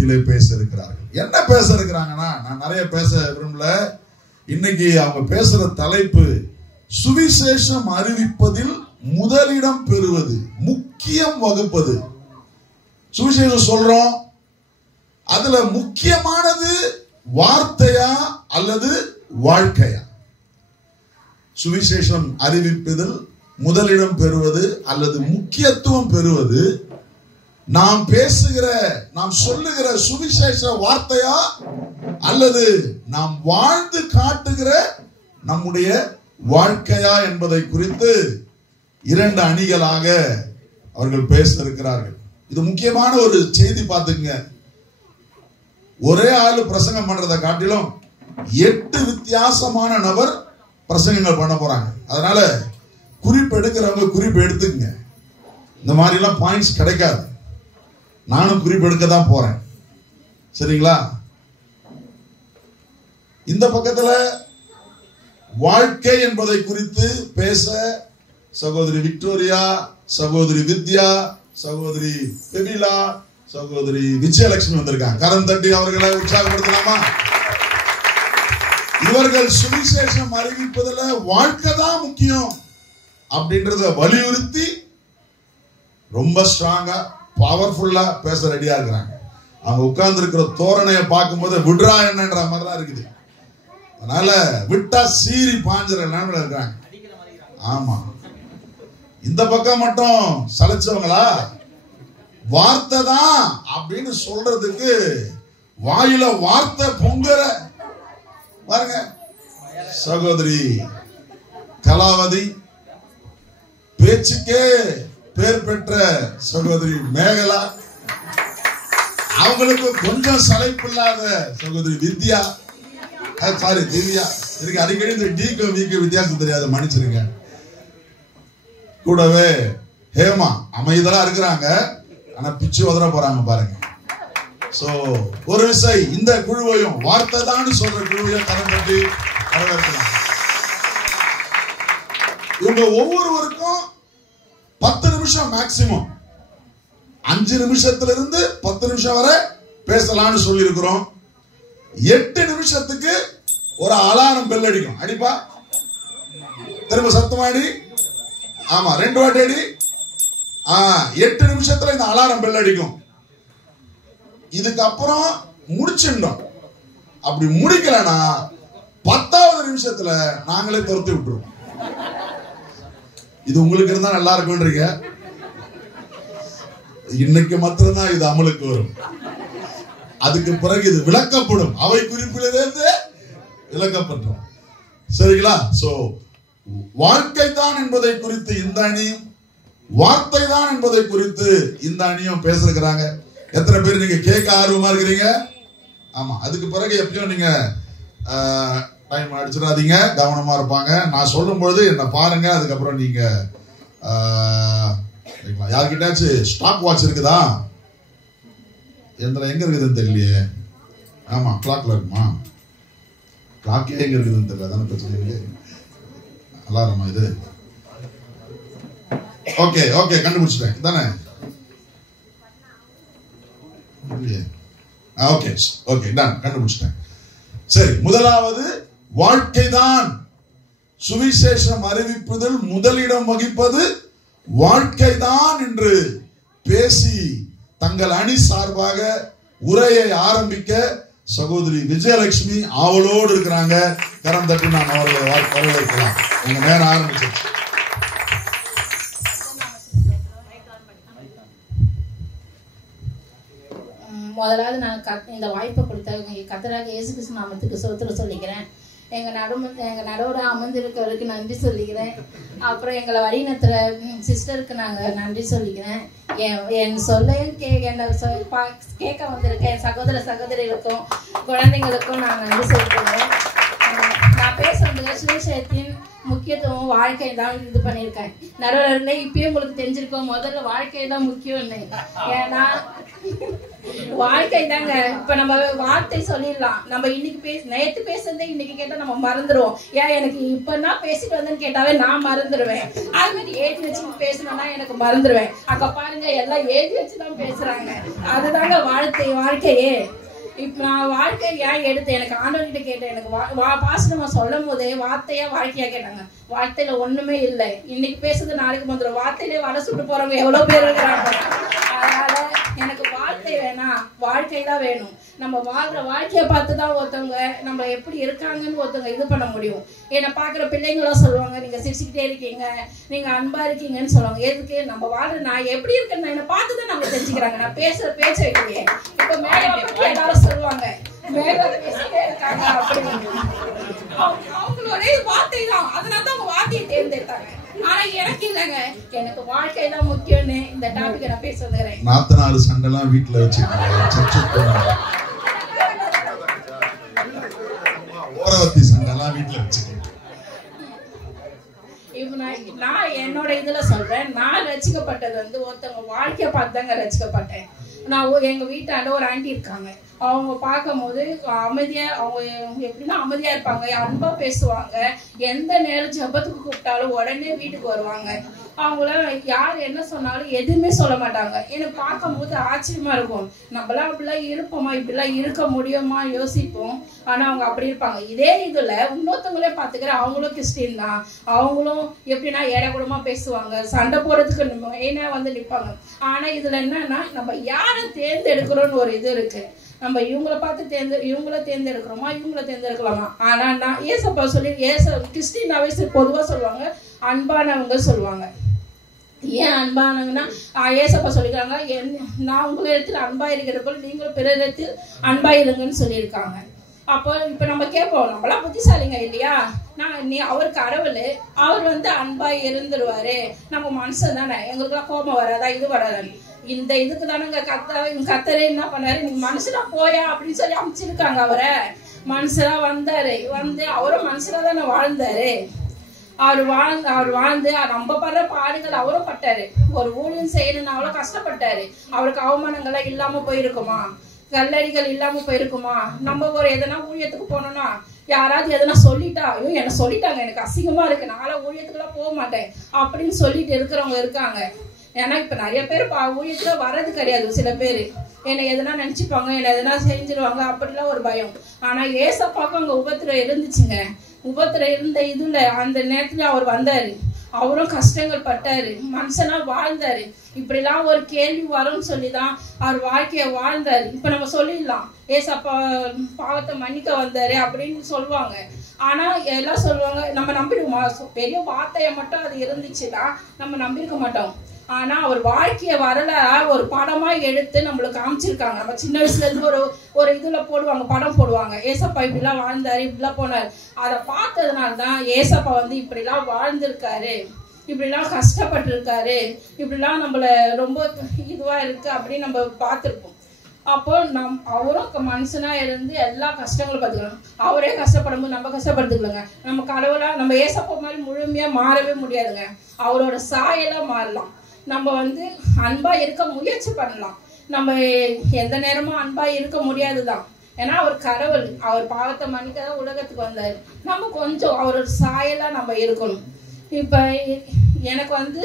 மத்தியிலே பேச இருக்கிறார்கள். என்ன பேச இருக்கிறாங்கன்னா, நான் நிறைய பேச விரும்பல. இன்னைக்கு அவங்க பேசுற தலைப்பு சுவிசேஷம் அறிவிப்பதில் முதலிடம் பெறுவது, முக்கியம் வகுப்பது. சுவிசேஷம் சொல்றோம், அதுல முக்கியமானது வார்த்தையா அல்லது வாழ்க்கையா? சுவிசேஷம் அறிவிப்பதில் முதலிடம் பெறுவது அல்லது முக்கியத்துவம் பெறுவது நாம் பேசுகிற, நாம் சொல்லுகிற சுவிசேஷ வார்த்தையா அல்லது நாம் வாழ்ந்து காட்டுகிற நம்முடைய வாழ்க்கையா என்பதை குறித்து இரண்டு அணிகளாக அவர்கள் பேச இருக்கிறார்கள். இது முக்கியமான ஒரு செய்தி. பார்த்துங்க, ஒரே ஆளு பிரசங்கம் பண்றதை காட்டிலும் 8 வித்தியாசமான நபர் பிரசங்கங்கள் பண்ண போறாங்க. அதனால குறிப்பு எடுக்கிறவங்க குறிப்பு எடுத்துக்கங்க. இந்த மாதிரி எல்லாம் பாயிண்ட்ஸ் கிடைக்காது. நானும் குறிப்பு எடுக்க தான் போறேன். சரிங்களா? இந்த பக்கத்துல வாழ்க்கை என்பதை குறித்து பேச சகோதரி விக்டோரியா, சகோதரி வித்யா, சகோதரி பெபிலா, சகோதரி விஜயலட்சுமி வந்திருக்காங்க. கரம் தட்டி அவர்களை உற்சாகப்படுத்தலாமா? இவர்கள் சுவிசேஷம் அறிவிப்பதில் வாழ்க்கை தான் முக்கியம் அப்படின்றத வலியுறுத்தி ரொம்ப ஸ்ட்ராங்கா பவர்ஃபுல்லா பேச ரெடியா இருக்கிறாங்க. அவங்க உட்கார்ந்து இருக்கிற தோரணையை பார்க்கும்போது விட்ரா என்னன்ற மாதிரி தான் இருக்குது. அதனால விட்டா சீரி பாஞ்சிற நிலைமையில இருக்காங்க. ஆமா, இந்த பக்கம் மட்டும் சலைச்சவங்களா? வார்த்தை தான் அப்படின்னு சொல்றதுக்கு வாயில வார்த்தை பொங்குற பாருங்க. சகோதரி கலாவதி, பேச்சுக்கே பேர் பெற்ற சகோதரி மேகலா, அவங்களுக்கு கொஞ்சம் சளைப்பு இல்லாத சகோதரி வித்யா, சாரி திவ்யா. எனக்கு அடிக்கடி இந்த டிக்கு வீக்கு வித்தியாசம் தெரியாத மன்னிச்சிருங்க. கூடவே ஹேமா அமைதலா இருக்கிறாங்க, ஆனா பிச்சு உதற போறாங்க பாருங்க. சோ ஒரு விசை இந்த குழுவையும் வார்த்தை தான் சொல்ற குழுவையும் கரம் கட்டி வரவேற்கலாம். இவங்க ஒவ்வொருவருக்கும் 10 நிமிஷம் மேக்சிமம், 5 நிமிஷத்துல இருந்து 10 நிமிஷம் வரை பேசலாம்னு சொல்லி இருக்கிறோம். 8 நிமிஷத்துக்கு ஒரு அலாரம் பெல் அடிக்கும். அடிப்பா, திரும்ப சத்தமாடி, ஆமா 2 வாட்டி அடி. 8 நிமிஷத்துல இந்த அலாரம் பெல் அடிக்கும். இதுக்கப்புறம் முடிச்சிடணும். அப்படி முடிக்கலன்னா 10வது நிமிஷத்துல நாங்களே துரத்தி விட்டுருவோம். இது உங்களுக்கு இருந்தா நல்லா இருக்கும்ன்றீங்க. இன்னைக்கு மாத்திரம்தான் இது அமலுக்கு வரும். அதுக்கு பிறகு இது விளக்கப்படும். அவை குறிப்பிலிருந்து விளக்கப்பட்டோம். சரிங்களா? சோ வாழ்க்கை தான் என்பதை குறித்து இந்த அணியும், வார்த்தை தான் என்பதை குறித்து இந்த அணியும் பேசுறாங்க. எத்தனை பேர் நீங்க கேட்க ஆர்வமா இருக்கிறீங்க? ஆமா, அதுக்கு பிறகு எப்பயும் நீங்க டைம் அடிச்சிடாதீங்க, கவனமா இருப்பாங்க. நான் சொல்லும் பொழுது என்ன பாருங்க. அதுக்கப்புறம் நீங்க யார்கிட்டயாச்சும் ஸ்டாப் வாட்ச் இருக்குதா? எங்க இருக்குதுன்னு தெரியலையே. ஆமா, கிளாக்ல இருக்குமா? கிளாக்கே எங்க இருக்குதுன்னு தெரியல. தானே பிரச்சனை. அலாரமா இது? ஓகே ஓகே, கண்டுபிடிச்சிட்டேன் தானே. ஓகே ஓகே, டன், கண்டுபிடிச்சிட்டேன். சரி, முதலாவது வாழ்க்கைதான். சுவிசேஷம் அறிவிப்பதில் முதலிடம் வகிப்பது வாழ்க்கைதான் என்று பேசி தங்கள் அணி சார்பாக உரையை ஆரம்பிக்க சகோதரி விஜயலட்சுமி ஆவலோடு இருக்கிறாங்க. கரம் தட்டி நாம் அவர்களை வரவேற்கலாம். உங்க நேரம் ஆரம்பிச்சு. முதலாவது நான் இந்த வாய்ப்பை கொடுத்த கர்த்தராகிய இயேசு கிறிஸ்து நாமத்துக்கு ஸ்தோத்திரம் சொல்லிக்கிறேன். எங்கள் நடுவோட அமர்ந்திருக்கவருக்கு நன்றி சொல்லிக்கிறேன். அப்புறம் எங்களை வழிநடத்துற சிஸ்டருக்கு நாங்கள் நன்றி சொல்லிக்கிறேன். என் சொல்லையும் கேட்க வந்திருக்க என் சகோதர சகோதரிகளுக்கும் குழந்தைங்களுக்கும் நான் நன்றி சொல்லிக்கிறேன். நான் பேச வந்த சுவிசேஷத்தின் முக்கியத்துவம் வாழ்க்கை தான் இது பண்ணியிருக்கேன். நடுவர்களே இப்பயே உங்களுக்கு தெரிஞ்சிருக்கோம், முதல்ல வாழ்க்கை தான் முக்கியம்னு. ஏன்னா வாழ்க்கை தாங்க. இப்ப நம்ம வார்த்தை சொல்லிடலாம், நம்ம இன்னைக்கு நேற்று பேசுறதே இன்னைக்கு கேட்டா நம்ம மறந்துடுவோம். ஏன் எனக்கு இப்ப நான் பேசிட்டு வந்தேன்னு கேட்டாவே நான் மறந்துடுவேன். அது மாதிரி எழுதி வச்சு பேசணும்னா எனக்கு மறந்துடுவேன். அங்க பாருங்க எல்லாம் எழுதி வச்சுதான் பேசுறாங்க. அதுதாங்க வாழ்க்கையே. இப்ப நான் வாழ்க்கை ஏன் எடுத்து எனக்கு ஆண்டவர்கிட்ட கேட்டேன். எனக்கு பாசனமா சொல்லும் போதே வார்த்தையா வாழ்க்கையா கேட்டாங்க. வார்த்தையில ஒண்ணுமே இல்லை. இன்னைக்கு பேசுறது நாளைக்கு வந்துடும். வார்த்தையிலே வடை சுட்டு போறவங்க எவ்வளவு பேர் இருக்கிறாங்க. அதனால எனக்கு வார்த்தை வேணாம், வாழ்க்கை தான் வேணும். நம்ம வாழ்ற வாழ்க்கைய பார்த்துதான் ஒருத்தவங்க நம்ம எப்படி இருக்காங்கன்னு ஒருத்தவங்க இது பண்ண முடியும். என்னை பாக்குற பிள்ளைங்களும் சொல்லுவாங்க, நீங்க சிரிச்சுக்கிட்டே இருக்கீங்க, நீங்க அன்பா இருக்கீங்கன்னு சொல்லுவாங்க. எதுக்கு? நம்ம வாழ்ற நான் எப்படி இருக்கேன்னு என்னை பார்த்துதான் நம்ம தெரிஞ்சுக்கிறாங்க. நான் பேசுற பேச்ச வைக்கலையே. இப்ப மேல எல்லாரும் சொல்லுவாங்க, மேல பேசிட்டே இருக்காங்க அப்படின்னு. அவங்களோட வார்த்தை தான், அதனாலதான் அவங்க வார்த்தையை தேர்ந்தெடுத்தாங்க. ஆனா எனக்கு இல்லங்க, எனக்கு வாழ்க்கை தான் முக்கியம்னு இந்த டாபிக் நான் பேச வந்துறேன். 44 சண்டைலாம் வீட்டுல வச்சுருக்காங்க, சர்ச்சுக்கு போனாங்க. ஓரவத்தி சண்டைலாம் வீட்டுல வச்சுக்கோங்க. இப்ப நான் என்னோட இதுல சொல்றேன், நான் ரசிக்கப்பட்டது வந்து ஒருத்தவங்க வாழ்க்கைய பார்த்துதாங்க ரசிக்கப்பட்டேன். நான் எங்க வீட்டாண்ட ஒரு ஆண்டி இருக்காங்க. அவங்க பார்க்கும் போது அமைதியா, அவங்க எப்படின்னா அமைதியா இருப்பாங்க, அன்பா பேசுவாங்க. எந்த நேரம் ஜெபத்துக்கு கூப்பிட்டாலும் உடனே வீட்டுக்கு வருவாங்க. அவங்கள யார் என்ன சொன்னாலும் எதுவுமே சொல்ல மாட்டாங்க. எனக்கு பார்க்கும் போது ஆச்சரியமா இருக்கும். நம்மளாம் அப்படிலாம் இருப்போமா, இப்படிலாம் இருக்க முடியுமா யோசிப்போம். ஆனா அவங்க அப்படி இருப்பாங்க. இதே இதுல இன்னொருத்தவங்களே பாத்துக்கிற, அவங்களும் கிறிஸ்டின் தான். அவங்களும் எப்படின்னா ஏடகுடமா பேசுவாங்க, சண்டை போடுறதுக்கு மெயினா வந்து நிற்பாங்க. ஆனா இதுல என்னன்னா, நம்ம யாரை தேர்ந்தெடுக்கிறோம்னு ஒரு இது இருக்கு. நம்ம இவங்கள பார்த்து இவங்கள தேர்ந்தெடுக்கிறோமா, இவங்கள தேர்ந்தெடுக்கலாமா? ஆனா நான் ஏசப்பா சொல்லி கிறிஸ்டினாவே பொதுவா சொல்லுவாங்க, அன்பானவங்க சொல்லுவாங்க. ஏன் அன்பானவங்கன்னா, ஏசப்பா சொல்லிக்கிறாங்க, நான் உங்க இடத்துல அன்பா இருக்கிற போல நீங்களும் பிறரிடத்தில் அன்பா இருங்கன்னு சொல்லியிருக்காங்க. அப்போ இப்ப நம்ம கேட்போம், நம்மளாம் புத்திசாலிங்க இல்லையா? அவர் கடவுள், அவர் வந்து அன்பா இருந்துருவாரு, நம்ம மனுஷன் தானே, எங்களுக்கு எல்லாம் கோபம் வராதா, இது வராது. இந்த இதுக்கு தானங்க கத்தரே என்ன பண்ணாரு, நீங்க மனுஷனா போயா அப்படின்னு சொல்லி அமைச்சிருக்காங்க. அவரை மனுஷனா வந்தாரு, வந்து அவரும் மனுஷனா தானே வாழ்ந்தாரு. அவர் வாழ்ந்து நம்ம படுற பாடுகள் அவரும் பட்டாரு. ஒரு ஊழியம் செய்யணும்னு அவ்வளவு கஷ்டப்பட்டாரு. அவருக்கு அவமானங்கள்லாம் இல்லாம போயிருக்குமா, கல்லடிகள் இல்லாம போயிருக்குமா? நம்ம ஒரு எதனா ஊழியத்துக்கு போனோம்னா யாராவது எதனா சொல்லிட்டா, ஐயோ என்ன சொல்லிட்டாங்க, எனக்கு அசிங்கமா இருக்கு, நாளை ஊழியத்துக்குலாம் போக மாட்டேன் அப்படின்னு சொல்லிட்டு இருக்கிறவங்க இருக்காங்க. ஏன்னா இப்ப நிறைய பேர் ஊழியத்துல வர்றது கிடையாது. சில பேர் என்னை எதனா நினைச்சுப்பாங்க, என்ன எதனா செஞ்சிருவாங்க, அப்படிலாம் ஒரு பயம். ஆனா ஏசப்பாக்கும் அங்க உபத்திரம் இருந்துச்சுங்க. உபத்திரம் இருந்த இதுல அந்த நேரத்துல அவர் வந்தாரு, அவரும் கஷ்டங்கள் பட்டாரு, மனுஷனா வாழ்ந்தாரு. இப்படிலாம் ஒரு கேள்வி வரும்னு சொல்லிதான் அவர் வாழ்க்கைய வாழ்ந்தாரு. இப்ப நம்ம சொல்லிடலாம், ஏசப்பா பாவத்தை மன்னிக்க வந்தாரு அப்படின்னு சொல்லுவாங்க. ஆனா எல்லாம் சொல்லுவாங்க, நம்ம நம்பிடுவோமா? பெரிய வார்த்தைய மட்டும் அது இருந்துச்சுன்னா நம்ம நம்பிருக்க மாட்டோம். ஆனா அவர் வாழ்க்கைய வரல ஒரு படமா எடுத்து நம்மளுக்கு காமிச்சிருக்காங்க. நம்ம சின்ன வயசுல இருந்து ஒரு இதுல போடுவாங்க, படம் போடுவாங்க, ஏசப்பா இப்படிலாம் வாழ்ந்தாரு, இப்படிலாம் போனாரு. அதை பார்த்ததுனாலதான் ஏசப்பா வந்து இப்படிலாம் வாழ்ந்திருக்காரு, இப்படிலாம் கஷ்டப்பட்டு இருக்காரு, இப்படிலாம் நம்மள ரொம்ப இதுவா இருக்கு அப்படின்னு நம்ம பார்த்திருப்போம். அப்போ அவரும் மனுஷனா இருந்து எல்லா கஷ்டங்களும் பார்த்துக்கலாம். அவரே கஷ்டப்படும் போது நம்ம கஷ்டப்படுத்துக்கலங்க. நம்ம கடவுளா நம்ம ஏசப்பா மாதிரி முழுமையா மாறவே முடியாதுங்க. அவரோட சாயெல்லாம் மாறலாம். நம்ம வந்து அன்பா இருக்க முயற்சி பண்ணலாம். நம்ம எந்த நேரமும் அன்பா இருக்க முடியாதுதான். ஏன்னா அவர் கடவுள், அவர் பாவத்தை மன்னிக்கதான் உலகத்துக்கு வந்தாரு. நம்ம கொஞ்சம் அவரோட சாயெல்லாம் நம்ம இருக்கணும். இப்ப எனக்கு வந்து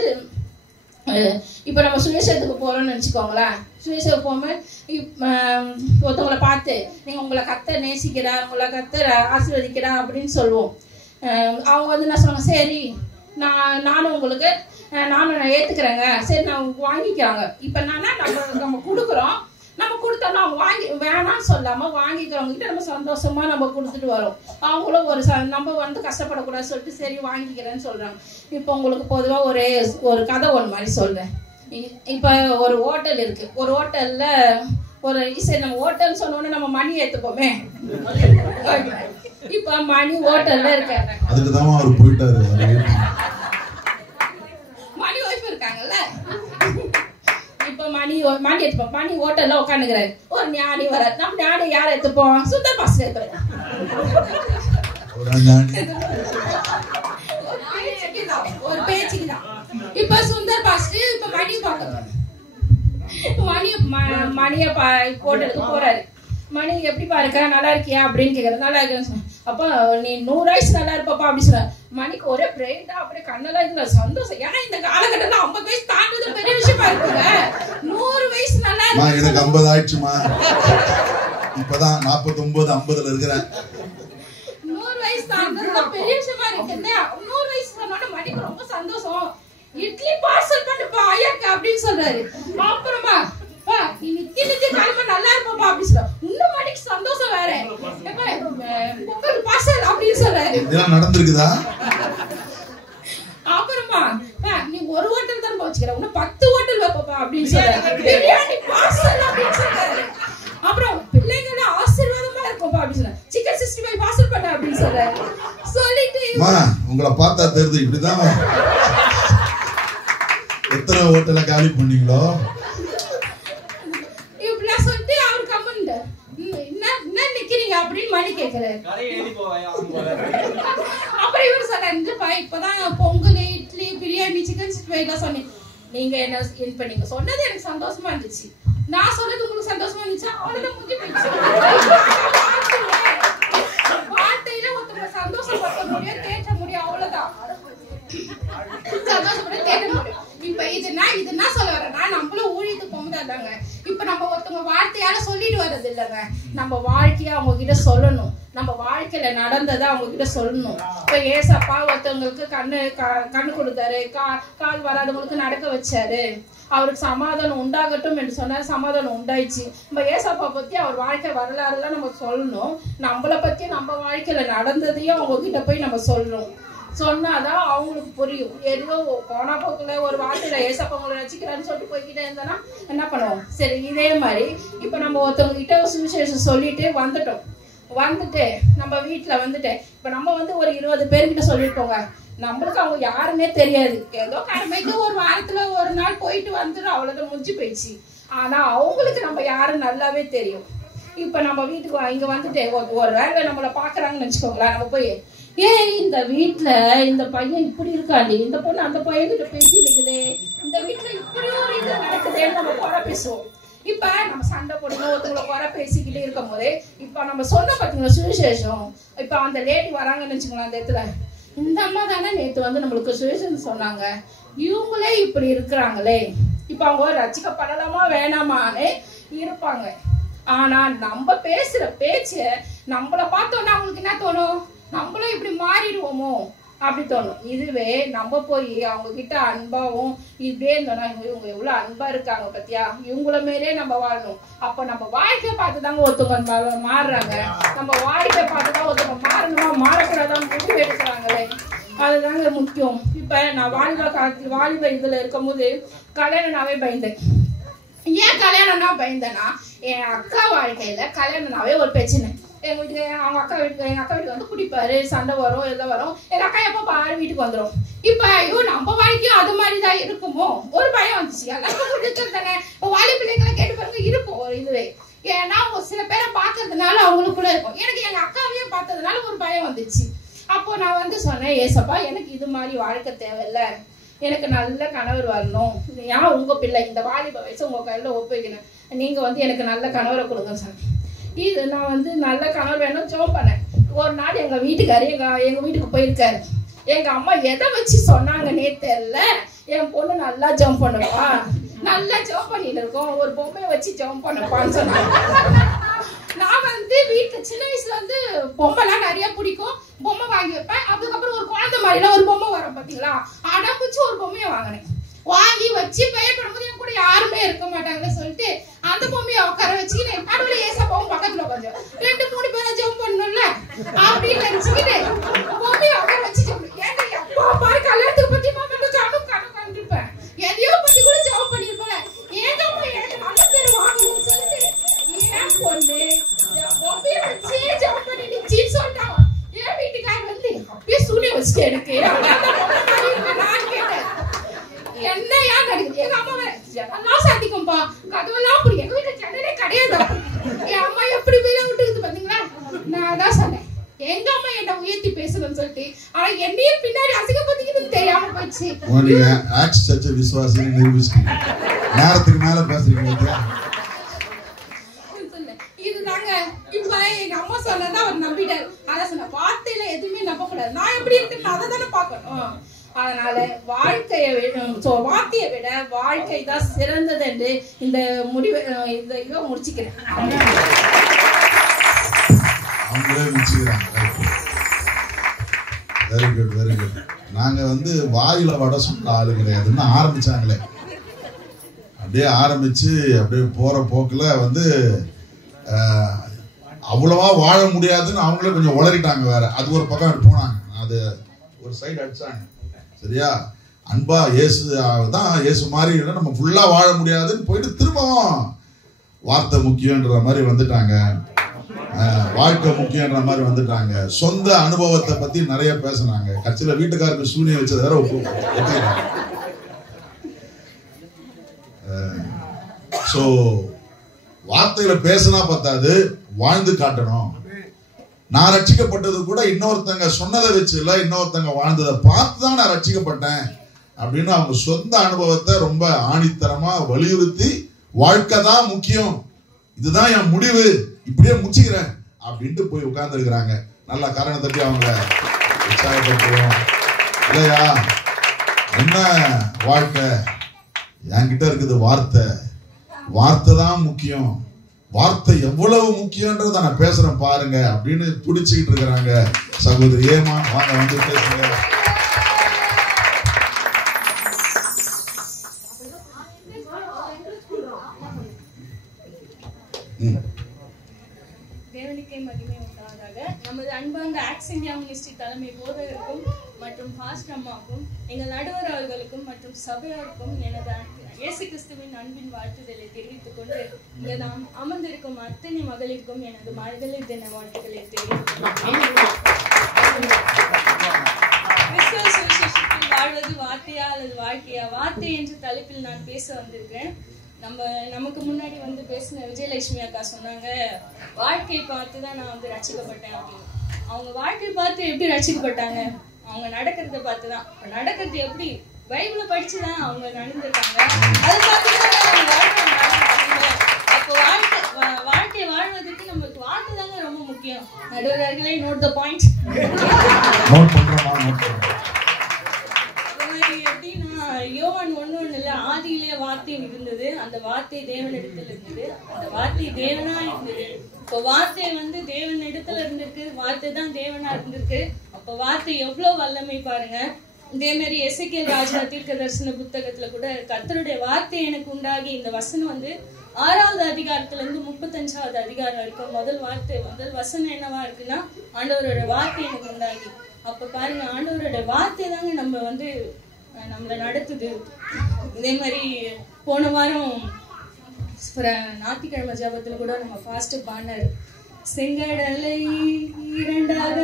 இப்ப நம்ம சுவிசேஷத்துக்கு போறோம்னு நினைச்சுக்கோங்களேன். சுவிசேஷத்துக்கு போகும்போது ஒருத்தவங்களை பார்த்து, நீங்க உங்களை கர்த்தர் நேசிக்கிறா, உங்களை கர்த்தர் ஆசீர்வதிக்கிறா அப்படின்னு சொல்லுவோம். அவங்க வந்து என்ன சொல்லுவாங்க, சரி நானும் உங்களுக்கு நான் ஏத்துக்கிறேங்க, சரி நான் வாங்கிக்கிறாங்க. இப்ப என்னன்னா நம்ம கொடுக்குறோம், நம்ம கொடுத்தோம்னா அவங்க வாங்கி வேணாம்னு சொல்லாம வாங்கிக்கிறவங்க கிட்ட நம்ம சந்தோஷமா நம்ம கொடுத்துட்டு வரோம். அவங்களும் நம்ம வந்து கஷ்டப்படக்கூடாது சொல்லிட்டு சரி வாங்கிக்கிறேன்னு சொல்றாங்க. இப்ப உங்களுக்கு பொதுவா ஒரு கதை ஒன்று மாதிரி சொல்றேன். இப்ப ஒரு ஹோட்டல் இருக்கு. ஒரு ஹோட்டல்ல சரி நம்ம ஹோட்டல் சொன்னோன்னு நம்ம மணி ஏத்துப்போமே. இப்ப மணி ஹோட்டல்ல இருக்காங்க, அதுக்குதான் அவர் போயிட்டாரு. மணி ஒய்ஃப் இருக்காங்கல்ல. இப்ப மணி எடுத்துப்போம். மணி ஹோட்டல்ல உட்காந்துக்கிறாரு. ஒரு ஞானி வர, நம்ம ஞானி யார எடுத்துப்போம்? சுந்தர் பாஸ்டர் எடுத்துப்போம். மணியை ஹோட்டலுக்கு போறாரு. மணி எப்படிப்பா இருக்க, நல்லா இருக்கியா அப்படின்னு கேட்கறது. நல்லா இருக்கேன்னு சொன்னேன். அப்போ நீ 100 வயசு நல்லா இருப்பாப்பா அப்படின்னு சொன்ன. மணிக்கு ஒரே பிரெயின் தான், அப்படியே கண்ணெல்லாம் இருக்குல்ல சந்தோஷம். ஏன்னா இந்த காலகட்டத்தில் 50 வயசு தாண்டுறது பெரிய விஷயமா இருக்குங்க. 100 வயசு நல்லா இருக்கு. எனக்கு 50 ஆயிடுச்சுமா, இப்பதான் 49 50ல இருக்கிறேன். 100 வயசு தாண்டுறது பெரிய விஷயமா இருக்கு. 100 வயசு சொன்னோட மணிக்கு ரொம்ப சந்தோஷம். இட்லி பார்சல் பண்ணுப்பா ஐயாக்கு அப்படின்னு சொல்றாரு. அப்புறமா நீ நித்தி கிழமை நல்லா இருப்பா அப்படின்னு சொல்ற. இன்னும் மணிக்கு சந்தோஷம் வேற. பொங்கல் பார்சல் அப்படின்னு சொல்றாரு. இதெல்லாம் நடந்திருக்குதா? அப்புறமா நீ ஒரு ஹோட்டல் தான் வச்சுக்கிற, இன்னும் 10 ஹோட்டல் வைப்பா அப்படின்னு சொல்றாரு. பிரியாணி பார்சல் அப்படின்னு சொல்றாரு. அப்புறம் பிள்ளைங்கள ஆசீர்வாதமா இருக்கும்பா அப்படின்னு சொல்றாரு. சிக்கன் 65 பார்சல் பண்ண அப்படின்னு சொல்றாரு. சொல்லிட்டு உங்களை பார்த்தா தெரியுது இப்படிதான் எத்தனை ஹோட்டலை காலி பண்ணீங்களோ இப்படிலாம் சொல்லிட்டு அவரு கம்மன் என்ன நிக்கிறீங்க அப்படின்னு மணி கேட்கிறாரு. அப்புறம் இவர் சொல்றாரு, இப்பதான் பொங்கல் இட்லி பிரியாணி சிக்கன் 65 சொன்னீங்க. நீங்க என்ன இப்ப நீங்க சொன்னது எனக்கு சந்தோஷமா இருந்துச்சு. நான் சொன்னது உங்களுக்கு சந்தோஷமா இருந்துச்சு. அவ்வளவுதான் முடிஞ்சு போயிடுச்சு. வார்த்தையில ஒருத்தவங்க சந்தோஷப்படுத்த முடியும், தேட்ட முடியும், அவ்வளவுதான். சந்தோஷப்பட தேட்ட முடியும். இப்ப இதுனா சொல்ல வரேன்னா நம்மளும் ஊழியத்துக்கு போகும்போதாங்க. இப்ப நம்ம ஒருத்தவங்க வார்த்தையால சொல்லிட்டு வர்றது இல்லைங்க. நம்ம வாழ்க்கைய அவங்க கிட்ட சொல்லணும். நம்ம வாழ்க்கையில நடந்ததை அவங்க கிட்ட சொல்லணும். இப்ப ஏசப்பா ஒருத்தவங்களுக்கு கண்ணு கொடுத்தாரு, கால் வராதவங்களுக்கு நடக்க வச்சாரு. அவருக்கு சமாதானம் உண்டாகட்டும் என்று சொன்னார். சமாதானம் உண்டாயிடுச்சு. நம்ம ஏசப்பா பத்தி அவர் வாழ்க்கை வரலாறுலாம் நம்ம சொல்லணும். நம்மளை பத்தி நம்ம வாழ்க்கையில நடந்ததையும் அவங்க கிட்ட போய் நம்ம சொல்லணும். சொன்னாதான் அவங்களுக்கு புரியும். ஏதோ போனா போக்குல ஒரு வார்த்தையில ஏசப்பவங்களை ரசிக்கிறான்னு சொல்லிட்டு போய்கிட்டே இருந்தோம்னா என்ன பண்ணுவோம்? சரி, இதே மாதிரி இப்ப நம்ம ஒருத்தவங்க கிட்ட சுவிசேஷம் சொல்லிட்டு வந்துட்டு நம்ம வீட்டுல வந்துட்டு இப்ப நம்ம ஒரு 20 பேர்கிட்ட சொல்லிருக்கோங்க. நம்மளுக்கு அவங்க யாருமே தெரியாது. ஏதோ கடமைக்கு ஒரு வாரத்துல ஒரு நாள் போயிட்டு வந்துடும், அவ்வளவுதான் முடிஞ்சு போயிடுச்சு. ஆனா அவங்களுக்கு நம்ம யாரும் நல்லாவே தெரியும். இப்ப நம்ம வீட்டுக்கு இங்க வந்துட்டு ஒரு வேலை நம்மள பாக்குறாங்கன்னு வச்சுக்கோங்களேன். நம்ம போய் இந்த வீட்டுல இந்த பையன் இப்படி இருக்காண்டி, இந்த பொண்ணு அந்த பையன் கிட்ட பேசி நிக்குது, இந்த வீட்டுல இப்படி ஒரு இது நடக்குதுன்னு நம்ம குறை பேசுவோம். இப்ப நம்ம சண்டை போடுங்க, ஒருத்தவங்களை குறை பேசிக்கிட்டே இருக்கும் போதே இப்ப நம்ம சொன்ன பாத்தீங்களா சுவிசேஷம். இப்ப அந்த லேடி வராங்கன்னு வச்சுக்கோங்களேன். அந்த இடத்துல இந்த அம்மா தானே நேத்து நம்மளுக்கு சுவிசேஷம் சொன்னாங்க, இவங்களே இப்படி இருக்கிறாங்களே, இப்ப அவங்க ரசிக்கப்படலாமா வேணாமான்னு இருப்பாங்க. ஆனா நம்ம பேசுற பேச்சு நம்மள பார்த்தோன்னா அவங்களுக்கு என்ன தோணும்? நம்மளும் இப்படி மாறிடுவோமோ அப்படி தோணும். இதுவே நம்ம போய் அவங்க கிட்ட அன்பாவும் இப்படியே இருந்தோம்னா இவங்க எவ்வளவு அன்பா இருக்காங்க பத்தியா, இவங்கள மாரியே நம்ம வாழணும். அப்ப நம்ம வாழ்க்கைய பார்த்துதாங்க ஒருத்தவங்க மாறுறாங்க. நம்ம வாழ்க்கைய பார்த்துதான் ஒருத்தவங்க மாறணுமா மாறக்கூடாதா முடிவு எடுக்கிறாங்களே, அதுதாங்க முக்கியம். இப்ப நான் வாலிப இதுல இருக்கும் போது கல்யாணம்னாவே பயந்தேன். ஏன் கல்யாணம்னா பயந்தேன்னா, என் அக்கா வாழ்க்கையில கல்யாணம்னாவே ஒரு பிரச்சனை. எங்க வீட்டுக்கு எங்க அக்கா வீட்டுக்கு குடிப்பாரு, சண்டை வரும், எல்லாம் வரும். எங்க அக்கா எப்ப வீட்டுக்கு வந்துடும். இப்ப ஐயோ நம்ம வாழ்க்கையும் அது மாதிரிதான் இருக்குமோ ஒரு பயம் வந்துச்சு. எல்லாருக்கும் பிடிச்சது தானே. வாலி பிள்ளைங்களை கேட்டு பாருங்க இருக்கும் ஒரு இதுவே. ஏன்னா ஒரு சில பேரை பாக்குறதுனால அவங்களுக்குள்ள இருக்கும். எனக்கு எங்க அக்காவையும் பார்த்ததுனால ஒரு பயம் வந்துச்சு. அப்போ நான் சொன்னேன், ஏசப்பா எனக்கு இது மாதிரி வாழ்க்கை தேவையில்ல, எனக்கு நல்ல கணவர் வரணும். ஏன் உங்க பிள்ளை இந்த வாலிப வயசு உங்க கையில ஒப்புக்கணும், நீங்க எனக்கு நல்ல கணவரை கொடுங்க சொன்னேன். இது நான் நல்ல கணவர் வேணும் ஜெபம் பண்ணேன். ஒரு நாள் எங்க வீட்டுக்காரு எங்க வீட்டுக்கு போயிருக்காரு. எங்க அம்மா எதை வச்சு சொன்னாங்கன்னே தெரியல, என் பொண்ணு நல்லா ஜெபம் பண்ணுவா, நல்லா ஜெபம் பண்ணிட்டு இருக்கோம், ஒரு பொம்மையை வச்சு ஜெபம் பண்ணப்பான்னு சொன்னாங்க. நான் வீட்டுல சின்ன வயசுல பொம்மைலாம் நிறைய பிடிக்கும், பொம்மை வாங்கி வைப்பேன். அதுக்கப்புறம் ஒரு குழந்தை மாதிரில ஒரு பொம்மை வரும் பாத்தீங்களா, அடம்பிச்சு ஒரு பொம்மையை வாங்கினேன். வாங்கி வச்சு பயப்படும்போது என் கூட யாருமே இருக்க மாட்டாங்கன்னு சொல்லிட்டு அந்த பொம்மையை உட்கார வச்சு நடுவில் ஏசப்பாவும் பக்கத்துல கொஞ்சம் 2-3 பேரை ஜெபம் பண்ணணும்ல அப்படின்னு நினைச்சுக்கிட்டு பொம்மையை உட்கார வச்சு ஏன்னா அப்பா பாரு கல்யாணத்துக்கு பத்தி கண்டிருப்பேன், எதையோ பத்தி கூட ஜெபம் பண்ணிருப்பேன். ஏதோ எனக்கு நல்ல பேர் வாங்கணும்னு சொல்லிட்டு ஏன் பொண்ணு பொம்மையை வச்சு ஜெபம் பண்ணிடுச்சின்னு சொல்லிட்டான். என் வீட்டுக்காரர் அப்படியே சூனிய வச்சுட்டு எனக்கு நான் கேட்டேன், என்னையா நடக்குது? எங்க அம்மா ஜன்னலாம் சாத்திக்கும்பா, கதவெல்லாம் அப்படி எங்க வீட்டுல ஜன்னலே கிடையாது. என் அம்மா எப்படி மேல விட்டுக்குது பாத்தீங்களா. நான் தான் சொன்னேன் எங்க அம்மா என்ன உயர்த்தி பேசணும்னு சொல்லிட்டு, ஆனா என்னையும் பின்னாடி அசிங்கப்படுத்திக்கிதுன்னு தெரியாம போச்சு. நீங்க ஆக்ஸ் சர்ச் விசுவாசின்னு நிரூபிச்சிட்டீங்க. நேரத்துக்கு மேல பேசுறீங்க. கூடாது. நான் எப்படி இருக்குன்னு அதை தானே பார்க்கணும். அதனால வார்த்தையை விட வாழ்க்கை தான் சிறந்தது என்று இந்த முடிவை இதை முடிச்சுக்கிறேன். அவங்களே முடிச்சுக்கிறாங்க. Very good, very good. நாங்க வாயில வடை சுட்ட ஆளு கிடையாதுன்னு ஆரம்பிச்சாங்களே, அப்படியே ஆரம்பிச்சு அப்படியே போற போக்குல அவ்வளவா வாழ முடியாதுன்னு அவங்களே கொஞ்சம் உளறிட்டாங்க. வேற அது ஒரு பக்கம் போனாங்க, அது ஒரு சைடு அடிச்சாங்க. சரியா? அன்பா இயேசு தான், இயேசு மாதிரி நம்ம ஃபுல்லா வாழ முடியாதுன்னு போயிட்டு திரும்பவும் வார்த்தை முக்கியன்ற மாதிரி வந்துட்டாங்க, வாழ்க்கை முக்கியன்ற மாதிரி வந்துட்டாங்க. சொந்த அனுபவத்தை பத்தி நிறைய பேசினாங்க. கட்சியில வீட்டுக்காரருக்கு சூனியம் வச்சதை வேற ஒத்துக்கிறாங்க. சோ வார்த்தையில பேசினா பத்தாது, வாழ்ந்து காட்டணும். நான் ரட்சிக்கப்பட்டது கூட இன்னொருத்தங்க சொன்னதை வச்சு இல்ல, இன்னொருத்தங்க வாழ்ந்ததை பார்த்து தான் நான் ரட்சிக்கப்பட்டேன் அப்படின்னு அவங்க சொந்த அனுபவத்தை ரொம்ப ஆணித்தரமா வலியுறுத்தி, வாழ்க்கை தான் முக்கியம், இதுதான் என் முடிவு, இப்படியே முடிச்சுக்கிறேன் அப்படின்ட்டு போய் உட்கார்ந்து இருக்கிறாங்க. நல்ல காரணம் தட்டி அவங்க உற்சாகப்படுத்துவோம் இல்லையா? என்ன வாழ்க்கை? என்கிட்ட இருக்குது வார்த்தை, வார்த்தை தான் முக்கியம், வார்த்தை எவ்வளவு முக்கியன்றத நான் பேசுறேன் பாருங்க அப்படின்னு துடிச்சுக்கிட்டு இருக்கிறாங்க. சகோதரி ஏமா வாங்க பேசுங்க. தேவனுக்கே மகிமை உண்டாவதாக. நமது அன்பார்ந்த ஆக்ஸ் இந்தியா மினிஸ்ட்ரி தலைமை போதகருக்கும் மற்றும் பாஸ்டர் அம்மாவுக்கும், எங்கள் நடுவர் அவர்களுக்கும் மற்றும் சபையாருக்கும் எனது இயேசு கிறிஸ்துவின் அன்பின் வாழ்த்துதலை தெரிவித்துக் கொண்டு, இங்கே நாம் அமர்ந்திருக்கும் அத்தனை மகளிருக்கும் எனது மகளிர் தின வாழ்த்துக்களை தெரிவித்துக் கிறிஸ்துவ சுவிசேஷத்தில் வாழ்வது வார்த்தையா அல்லது வாழ்க்கையா, வார்த்தை என்ற தலைப்பில் நான் பேச வந்திருக்கேன். நமக்கு முன்னாடி பேசின விஜயலட்சுமி அக்கா சொன்னாங்க, வாழ்க்கை பார்த்து தான் நான் ரட்சிக்கப்பட்டேன் அப்படின்னு. அவங்க வாழ்க்கை பார்த்து எப்படி ரட்சிக்கப்பட்டாங்க? அவங்க நடக்கிறத பார்த்துதான். நடக்கிறது எப்படி? பைபிளை படிச்சுதான் அவங்க நடந்திருக்காங்க. அதை பார்த்துதான் அப்போ வாழ்க்கை வாழ்வதற்கு நமக்கு வார்த்தை தாங்க ரொம்ப முக்கியம். நடுவர்களே, நோட் த பாயிண்ட். எப்படின்னா, யோவான் 1:1 ஆதியிலே வார்த்தை இருந்தது, அந்த வார்த்தை தேவனிடத்தில் இருந்தது, அந்த வார்த்தை தேவனா இருந்தது. இப்போ வார்த்தை தேவனிடத்துல இருந்திருக்கு, வார்த்தை தான் தேவனா இருந்திருக்கு. அப்போ வார்த்தை எவ்வளவு வல்லமை பாருங்க. இதே மாதிரி எசேக்கியேல் ராஜா தீர்க்க தரிசன புத்தகத்துல கூட கர்த்தருடைய வார்த்தை எனக்கு உண்டாகி, இந்த வசனம் 6வது அதிகாரத்துல இருந்து 35வது அதிகாரம் வரைக்கும் முதல் வசனம் என்னவா இருக்குன்னா, ஆண்டவரோட வார்த்தை எனக்கு உண்டாகி. அப்ப பாருங்க, ஆண்டவரோட வார்த்தை தாங்க நம்மளை நடத்துது. இதே மாதிரி போன வாரம் ஞாயிற்றுக்கிழமை ஜபத்துல கூட நம்ம ஃபாஸ்ட் பாடினார், செங்கடலை இரண்டாக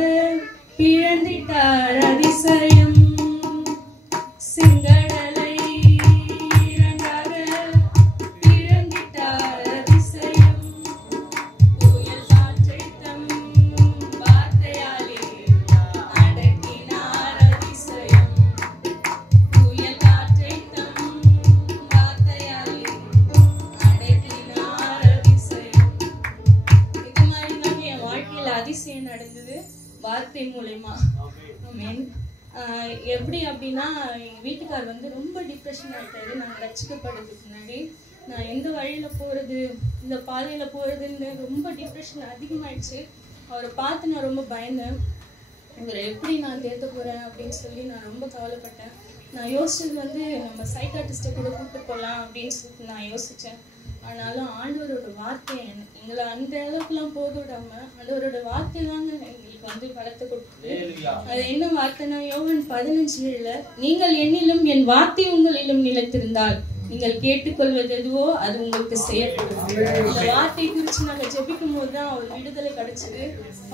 பிளந்திட்டார் அதிசயம், செங்கடலை இரண்டாக பிளந்திட்டார் அதிசயம், புயல் காற்றை தம் வார்த்தையாலே அடக்கினார் அதிசயம், புயல் காற்றை தம் வார்த்தையாலே அடக்கினார் அதிசயம். இது மாதிரி தான் என் வாழ்க்கையில அதிசயம் நடந்தது வார்த்தை மூலமா. எப்படி அப்படின்னா, எங்க வீட்டுக்கார் ரொம்ப டிப்ரெஷன் ஆயிட்டாரு. நாங்க ரட்சிக்கப்படுறதுக்கு முன்னாடி நான் எந்த வழியில போறது, இந்த பாதையில போறதுன்னு ரொம்ப டிப்ரெஷன் அதிகமாயிடுச்சு. அவரை பார்த்து நான் ரொம்ப பயந்தேன். இவரை எப்படி நான் தேர்த்த போறேன் அப்படின்னு சொல்லி நான் ரொம்ப கவலைப்பட்டேன். நான் யோசிச்சது நம்ம சைக்காட்டிஸ்ட்டை கூட கூப்பிட்டு போகலாம் அப்படின்னு சொல்லி நான் யோசிச்சேன். ஆனாலும் ஆண்டவரோட வார்த்தை எங்களை அந்த அளவுக்குலாம் போக விடாம ஆண்டவரோட வார்த்தை தாங்க எங்களுக்கு பலத்தை கொடுக்குது. அது என்ன வார்த்தைனா, யோவான் 15:7, நீங்கள் என்னிலும் என் வார்த்தை உங்களிலும் நிலைத்திருந்தால் நீங்கள் கேட்டுக்கொள்வது எதுவோ அது உங்களுக்கு செய்யப்படும். இந்த வார்த்தை குறிச்சு நாங்க ஜெபிக்கும் போதுதான் அவர் விடுதலை கிடைச்சது.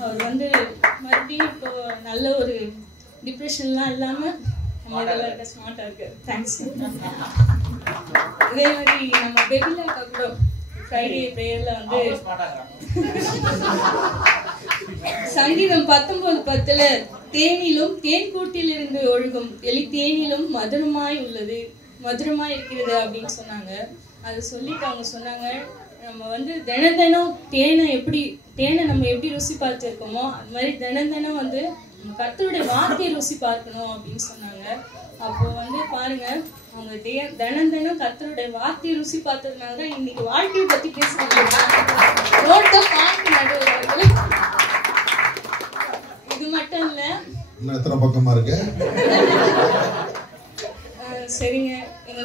அவர் மறுபடியும் இப்போ நல்ல ஒரு டிப்ரெஷன்லாம் இல்லாம ஸ்மார்ட்டா இருக்கு. தேங்க்ஸ். இதே மாதிரி நம்ம பெபிலா கூட ஃப்ரைடே பிரேயர்ல சங்கீதம் 19:10 தேனிலும் தேன் கூட்டில் இருந்து ஒழுகும் எலி தேனிலும் மதுரமாய் உள்ளது, மதுரமாய் இருக்கிறது அப்படின்னு சொன்னாங்க. அது சொல்லிட்டு அவங்க சொன்னாங்க, நம்ம தினம் தேனை நம்ம எப்படி ருசி பார்த்துருக்கோமோ அது மாதிரி தினம் கர்த்தருடைய வார்த்தையை ருசி பார்க்கணும் அப்படின்னு சொன்னாங்க. அப்போ வந்து பாருங்க, அவங்க தினம் தினம் கர்த்தருடைய வார்த்தையை ருசி பார்த்ததுனால தான் இன்னைக்கு வாழ்க்கையை பத்தி பேசுறாங்க. இது மட்டும் இல்ல, எத்தனை பக்கமா இருக்கு. சரிங்க, எங்க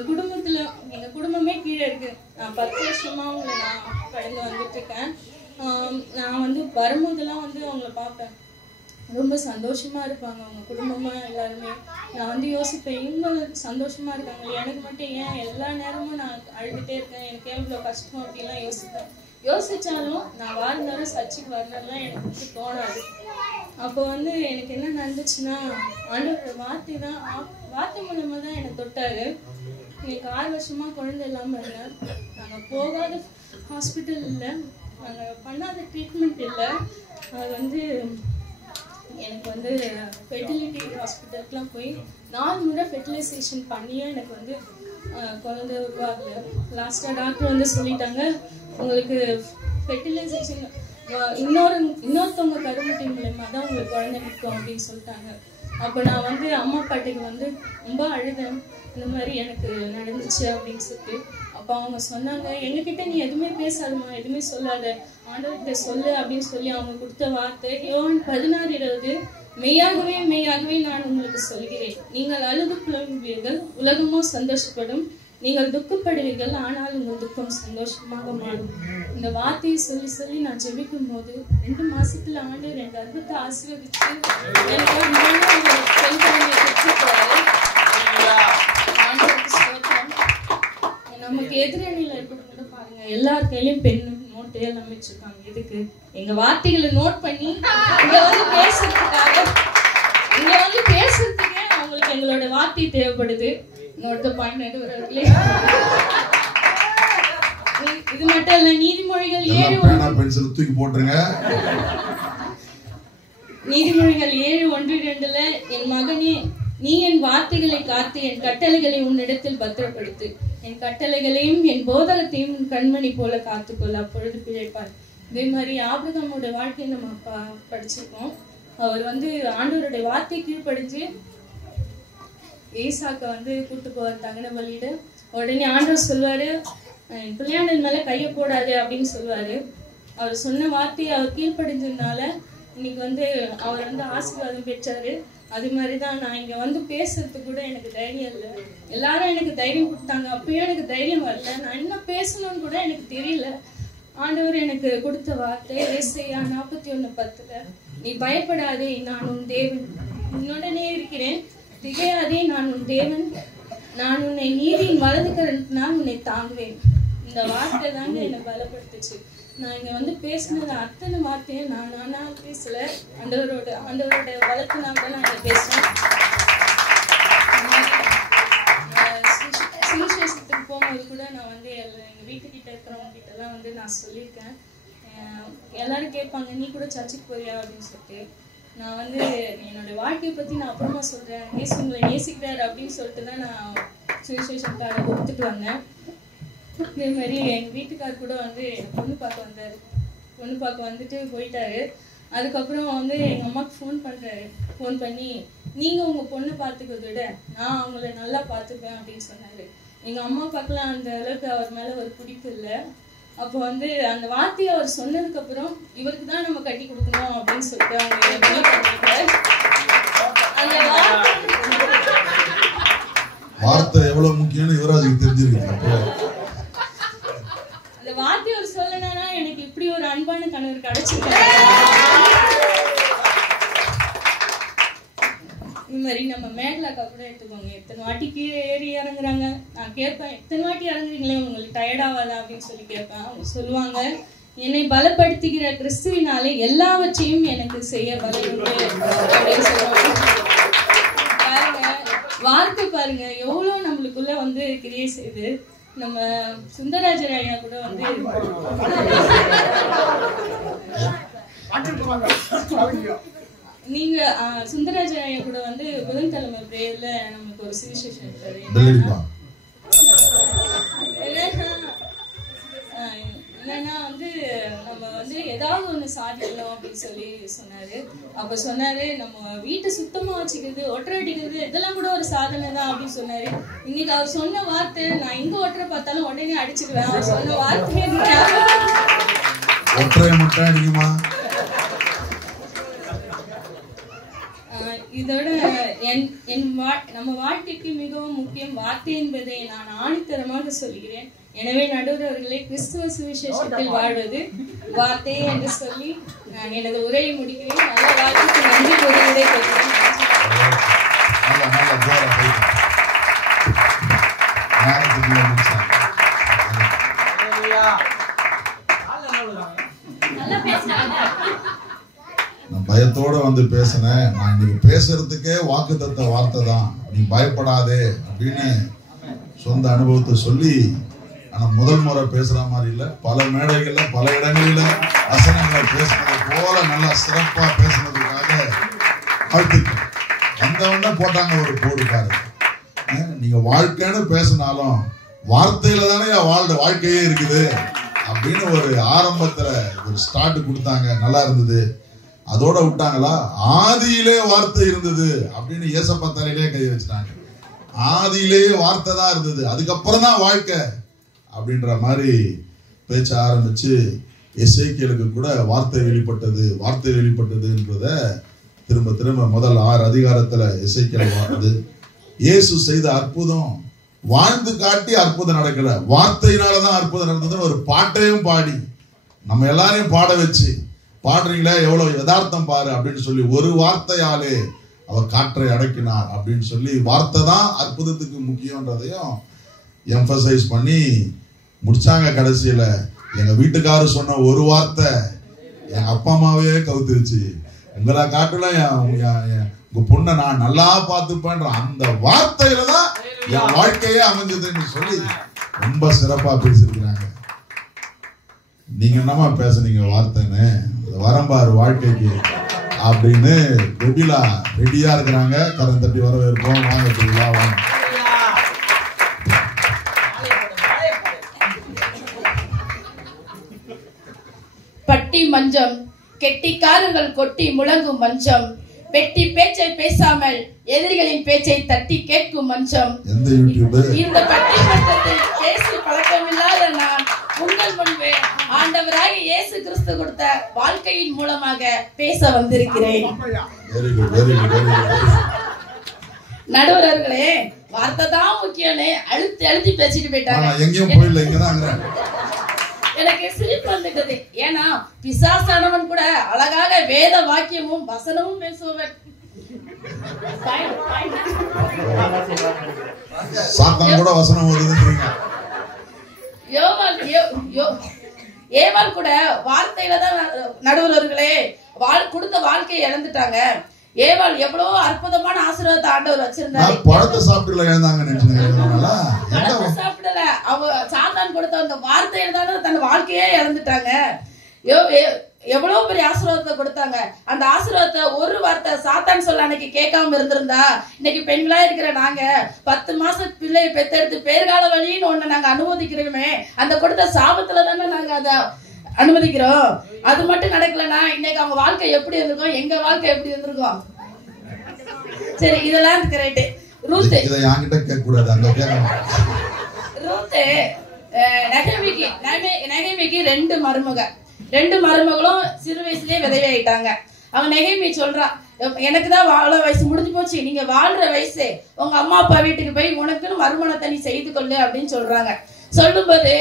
குடும்பமே கீழே இருக்கு. நான் 10 வருஷமா அவங்களை நான் கடந்து வந்துட்டு இருக்கேன். நான் வந்து வரும்போதெல்லாம் வந்து அவங்கள பார்ப்பேன், ரொம்ப சந்தோஷமா இருப்பாங்க அவங்க குடும்பமா எல்லாருமே. நான் வந்து யோசிப்பேன், இவங்க சந்தோஷமா இருக்காங்க, எனக்கு மட்டும் ஏன் எல்லா நேரமும் நான் அழுதுட்டே இருக்கேன், எனக்கு ஏன் இவ்வளவு கஷ்டம் அப்படின்லாம் யோசிப்பேன். யோசிச்சாலும் நான் வாரம் சர்ச்சுக்கு வரலாம் எனக்கு வந்து தோணாது. அப்போ வந்து எனக்கு என்ன நடந்துச்சுன்னா, ஆண்டவரோட வார்த்தை மூலமா தான் எனக்கு தொட்டாரு. எனக்கு 6 வருஷமா குழந்தை இல்லாம இருந்தேன். நாங்க போகாத ஹாஸ்பிட்டல் இல்லை, நாங்க பண்ணாத ட்ரீட்மெண்ட் இல்லை. அது வந்து எனக்கு வந்து ஃபெர்டிலிட்டி ஹாஸ்பிட்டலுக்குலாம் போய் 4 முறை ஃபெர்டிலைசேஷன் பண்ணியே எனக்கு வந்து குழந்தை உருவாகல. லாஸ்ட்டாக டாக்டர் வந்து சொல்லிட்டாங்க, உங்களுக்கு ஃபெர்டிலைசேஷன் இன்னொருத்தவங்க கருமுட்டை மூலமா தான் உங்களுக்கு குழந்தை நிற்கும் அப்படின்னு சொல்லிட்டாங்க. அப்போ நான் வந்து அம்மா அப்பாட்டுக்கு வந்து ரொம்ப அழுதேன், இந்த மாதிரி எனக்கு நடந்துச்சு அப்படின்னு சொல்லிட்டு. அப்போ அவங்க சொன்னாங்க, எங்ககிட்ட நீ எதுவுமே பேசாதமா, எதுவுமே சொல்லாத, ஆண்டவர்கிட்ட சொல்லு அப்படின்னு சொல்லி அவங்க கொடுத்த வார்த்தை யோவான் 16:20, மெய்யாகவே மெய்யாகவே நான் உங்களுக்கு சொல்கிறேன், நீங்கள் அழுது புலம்புவீர்கள், உலகமோ சந்தோஷப்படும், நீங்கள் துக்கப்படுவீர்கள், ஆனால் உங்கள் துக்கம் சந்தோஷமாக மாறும். இந்த வார்த்தையை சொல்லி சொல்லி நான் ஜெபிக்கும் போது 2 மாசத்துல ஆண்டவர் என் கர்ப்பத்தை ஆசீர்வதிச்சு எனக்கு பெண் குழந்தையை பெற்றுக்கிறாரு. நமக்கு எதிரணியில இருக்கிறவங்க பாருங்க, எல்லார் கையிலும் பெண் நோட்டு எல்லாம் வச்சிருக்காங்க. எதுக்கு? எங்க வார்த்தைகளை நோட் பண்ணி இங்க வந்து பேசுறதுக்கே அவங்களுக்கு எங்களோட வார்த்தை தேவைப்படுது. நோட் பாயிண்ட் நடுவர்களே, இது மட்டும் இல்ல, நீதிமொழிகள் 7:1-2 என் மகனே, நீ என் வார்த்தைகளை காத்து என் கட்டளைகளை உன்னிடத்தில் பத்திரப்படுத்து, என் கட்டளைகளையும் என் போதகத்தையும் கண்மணி போல காத்துக்கொள்ள, அப்பொழுது பிழைப்பார். இதே மாதிரி ஆபிரகாமோட வாழ்க்கையை நம்ம படிச்சிருக்கோம். அவர் வந்து ஆண்டவருடைய வார்த்தை கீழ்ப்படிஞ்சு ஈசாக்க வந்து கூட்டு போவார் தகன பலியிட. உடனே ஆண்டவர் சொல்வாரு, பிள்ளையாண்டல் மேல கைய போடாது அப்படின்னு சொல்லுவாரு. அவர் சொன்ன வார்த்தையை அவர் கீழ்ப்படிஞ்சதுனால இன்னைக்கு வந்து அவர் வந்து ஆசீர்வாதம் பெற்றாரு. அது மாதிரிதான் நான் இங்க வந்து பேசுறதுக்கு கூட எனக்கு தைரியம் இல்லை. எல்லாரும் எனக்கு தைரியம் கொடுத்தாங்க, அப்பயும் எனக்கு தைரியம் வரல. நான் என்ன பேசணும்னு கூட எனக்கு தெரியல. ஆண்டவர் எனக்கு கொடுத்த வார்த்தை ஏசாயா 41:10, நீ பயப்படாதே, நான் உன் தேவன், உன்னுடனே இருக்கிறேன், திகையாதே, நான் உன் தேவன், நான் உன்னை நீதியின் வலது கரத்தினால் உன்னை தாங்குவேன். இந்த வார்த்தை தாங்க என்னை பலப்படுத்துச்சு. நான் இங்க வந்து பேசினது அத்தனை வார்த்தையும் நானா பேசல, ஆண்டவரோட வளர்த்துனால தான் நான் இங்க பேசுறேன். சுவிசேஷத்துக்கு போகும்போது கூட நான் வந்து எங்க வீட்டுக்கிட்ட இருக்கிறவங்க கிட்ட எல்லாம் வந்து நான் சொல்லியிருக்கேன். எல்லாரும் கேட்பாங்க, நீ கூட சர்ச்சுக்கு போறியா அப்படின்னு சொல்லிட்டு. நான் வந்து என்னோட வாழ்க்கையை பத்தி நான் அப்புறமா சொல்றேன், இயேசு உங்களை நேசிக்கிறாரு அப்படின்னு சொல்லிட்டு தான் நான் சுவிசேஷன் கார்டை கொடுத்துட்டு வந்தேன். இதே மாதிரி எங்க வீட்டுக்கார் கூட வந்து பொண்ணு பார்க்க வந்தாரு. பொண்ணு பார்க்க வந்துட்டு போயிட்டாரு. அதுக்கப்புறம் வந்து எங்க அம்மாவுக்கு ஃபோன் பண்ணி நீங்க உங்க பொண்ணு பார்த்துக்கிறத விட நான் அவங்கள நல்லா பார்த்துப்பேன் அப்படின்னு சொன்னாரு. எங்க அம்மா பார்க்கலாம் அந்த அளவுக்கு அவர் மேல ஒரு பிடிப்பு இல்லை. அப்போ வந்து அந்த வார்த்தையை அவர் சொன்னதுக்கு அப்புறம் இவருக்கு தான் நம்ம கட்டி கொடுக்கணும் அப்படின்னு சொல்லிட்டு அவங்க அந்த வார்த்தை எவ்வளவு முக்கியம்னு யுவராஜுக்கு தெரிஞ்சிருக்கு. அந்த வார்த்தையை அவர் சொல்லனா எனக்கு இப்படி ஒரு அன்பான கணவர் கிடைச்சிருக்காரு. இந்த மாதிரி நம்ம மேகலாக்கா கூட எடுத்துக்கோங்க, எத்தனை வாட்டி கீழே ஏறி இறங்குறாங்க. நான் கேட்பேன், எத்தனை வாட்டி இறங்குறீங்களே, உங்களுக்கு டயர்டாவாதா அப்படின்னு சொல்லி கேட்பேன். அவங்க சொல்லுவாங்க, என்னை பலப்படுத்துகிற கிறிஸ்துவினாலே எல்லாவற்றையும் எனக்கு செய்ய பலமுண்டு அப்படின்னு சொல்லுவாங்க. பாருங்க, வார்த்தை பாருங்க எவ்வளவு நம்மளுக்குள்ள வந்து கிரியை செய்து. நம்ம சுந்தரராஜர் ஐயா கூட வந்து நீங்க சுந்தரராஜர் ஐயா கூட வந்து புதன்கிழமை பிரேயர்ல நமக்கு ஒரு சுவிசேஷம் இருக்காரு. என்னன்னா வந்து நம்ம வந்து ஏதாவது ஒண்ணு மாறிடலாம் அப்படின்னு சொல்லி சொன்னாரு. அப்ப சொன்னாரு, நம்ம வீட்டை சுத்தமா வச்சுக்கிறது, ஒட்டரை அடிக்கிறது இதெல்லாம் கூட ஒரு சாதனை தான் அப்படின்னு சொன்னாரு. இன்னைக்கு அவர் சொன்ன வார்த்தை, நான் எங்க ஒட்டரை பார்த்தாலும் உடனே அடிச்சிருவேன். அவர் சொன்ன வார்த்தையே ஒற்றை மட்டும் அடிக்குமா? இதோட நம்ம வாழ்க்கைக்கு மிகவும் முக்கியம் வார்த்தை என்பதை நான் ஆணித்தரமாக சொல்கிறேன். எனவே நடுவர் அவர்களே, கிறிஸ்துவ சுவிசேஷத்தில் வாழ்வது வார்த்தை என்று சொல்லி நான் எனது உரையை முடிக்கிறேன். நல்ல வார்த்தைக்கு நன்றி கூறி விடை பெறுகிறேன். நான் பயத்தோட வந்து பேசினேன். நான் இன்னைக்கு பேசுறதுக்கே வாக்குத்தத்த வார்த்தை தான், நீ பயப்படாதே அப்படின்னு சொந்த அனுபவத்தை சொல்லி. ஆனா முதல் முறை பேசுற மாதிரி இல்ல, பல மேடைகள்ல பல இடங்களில வசனங்களை பேசுனது போல நல்லா சிறப்பா பேசுனதுக்காக வாழ்த்துக்கள். வந்தவொடனே போட்டாங்க ஒரு போடு பாருங்க. நீங்க வாழ்க்கைன்னு பேசினாலும் வார்த்தையில தானே வாழ்க்கையே இருக்குது அப்படின்னு ஒரு ஆரம்பத்துல ஒரு ஸ்டார்ட் கொடுத்தாங்க. நல்லா இருந்தது. அதோட விட்டாங்களா, ஆதியிலே வார்த்தை இருந்தது அப்படின்னு ஏசப்பா தலையிலே கை வச்சுட்டாங்க. ஆதியிலே வார்த்தை தான் இருந்தது, அதுக்கப்புறம் தான் வாழ்க்கை அப்படின்ற மாதிரி பேச்ச ஆரம்பிச்சு எசேக்கியேலுக்கு கூட வார்த்தை வெளிப்பட்டதுன்றத திரும்ப திரும்ப முதல் 6 அதிகாரத்துல எசேக்கியேல் வாழ்ந்து இயேசு செய்த அற்புதம் வாழ்ந்து காட்டி அற்புதம் நடக்கல, வார்த்தையினாலதான் அற்புதம் நடந்ததுன்னு ஒரு பாட்டையும் பாடி நம்ம எல்லாரையும் பாட வச்சு, பாடுறீங்களே எவ்வளவு யதார்த்தம் பாரு அப்படின்னு சொல்லி ஒரு வார்த்தையாலே அவர் காற்றை அடக்கினார் அப்படின்னு சொல்லி வார்த்தை தான் அற்புதத்துக்கு முக்கியன்றதையும் எம்பசைஸ் பண்ணி முடிச்சாங்க. கடைசியில எங்க வீட்டுக்காரர் சொன்ன ஒரு வார்த்தை எங்க அப்பா அம்மாவே கவுத்துருச்சு. உங்களை காட்டுல உங்க பொண்ணை நான் நல்லா பார்த்துப்பேன்ற அந்த வார்த்தையில தான் என் வாழ்க்கையே அமைஞ்சதுன்னு சொல்லி ரொம்ப சிறப்பா பேசியிருக்கிறாங்க. நீங்க என்னமா பேசுனீங்க வார்த்தைன்னு, வரம்பாரு வாழ்க்கைக்கு அப்படின்னு ரெடிலா ரெடியா இருக்கிறாங்க. கரம் தட்டி வரவேற்போம். வாங்க தெரியலா வாங்க. பட்டி மஞ்சம் கெட்டிக்காரர்கள் கொட்டி முழங்கும் மஞ்சம், வெட்டி பேச்சை பேசாமல் எதிரிகளின் பேச்சை தட்டி கேட்கும் மஞ்சம். இந்த பட்டி மஞ்சத்தில் பேசி பழக்கமில்லாத நான் உங்கள் முன்பே ஆண்டவராக இயேசு கிறிஸ்து கொடுத்த வாழ்க்கையின் மூலமாக பேச வந்திருக்கிறேன். நடுவர்களே, வார்த்தை தான் முக்கியம்னு அழுத்தி பேசிட்டு போயிட்டாங்க. எனக்கு சிரிப்பு வந்துட்டது. ஏன்னா பிசாசானவன் கூட அழகாக வேத வாக்கியமும் வசனமும் பேசுவவன். ஏவாள் கூட வார்த்தையில தான் நடுவர்களே கொடுத்த வாழ்க்கையை இழந்துட்டாங்க. ஏவாள் எவ்வளவு அற்புதமான ஆசீர்வாதத்தை ஆண்டவர் வச்சிருந்தாரு. பழத்தை சாப்பிடல சாப்பிடல, அவ சாத்தான் கொடுத்த அந்த வார்த்தையில தானே தன் வாழ்க்கையே இழந்துட்டாங்க. எவ்வளவு பெரிய ஆசீர்வாதத்தை கொடுத்தாங்க. அந்த ஆசீர்வாதத்தை ஒரு வார்த்தை சாத்தான் சொல்ல அன்னைக்கு கேட்காம இருந்திருந்தா, இன்னைக்கு பெண்களா இருக்கிற நாங்க 10 மாசம் பிள்ளையை பெத்தெடுத்து பேர்கால வழின்னு ஒண்ணு நாங்க அனுமதிக்கிறோமே, அந்த கொடுத்த சாபத்துல தானே நாங்க அதை அனுமதிக்கிறோம். அது மட்டும் நடக்கலன்னா இன்னைக்கு அவங்க வாழ்க்கை எப்படி இருந்திருக்கும், எங்க வாழ்க்கை எப்படி இருந்திருக்கும். சரி, இதெல்லாம் ரைட்டு. ரூத் இத யாங்கிட்ட கேட்க கூடாது, அங்க கேட்கணும். ரூத் நெகேமிக்கு 2 மருமகளும் சிறு வயசுலயே விதவையாயிட்டாங்க. அவங்க நெகேமி சொல்றா, எனக்கு தான் வாழ வயசு முடிஞ்சு போச்சு, நீங்க வாழ்ற வயசு, உங்க அம்மா அப்பா வீட்டுக்கு போய் உனக்குன்னு மறுமணத்தை நீ செய்து கொள்ளு அப்படின்னு சொல்றாங்க. சொல்லும்போது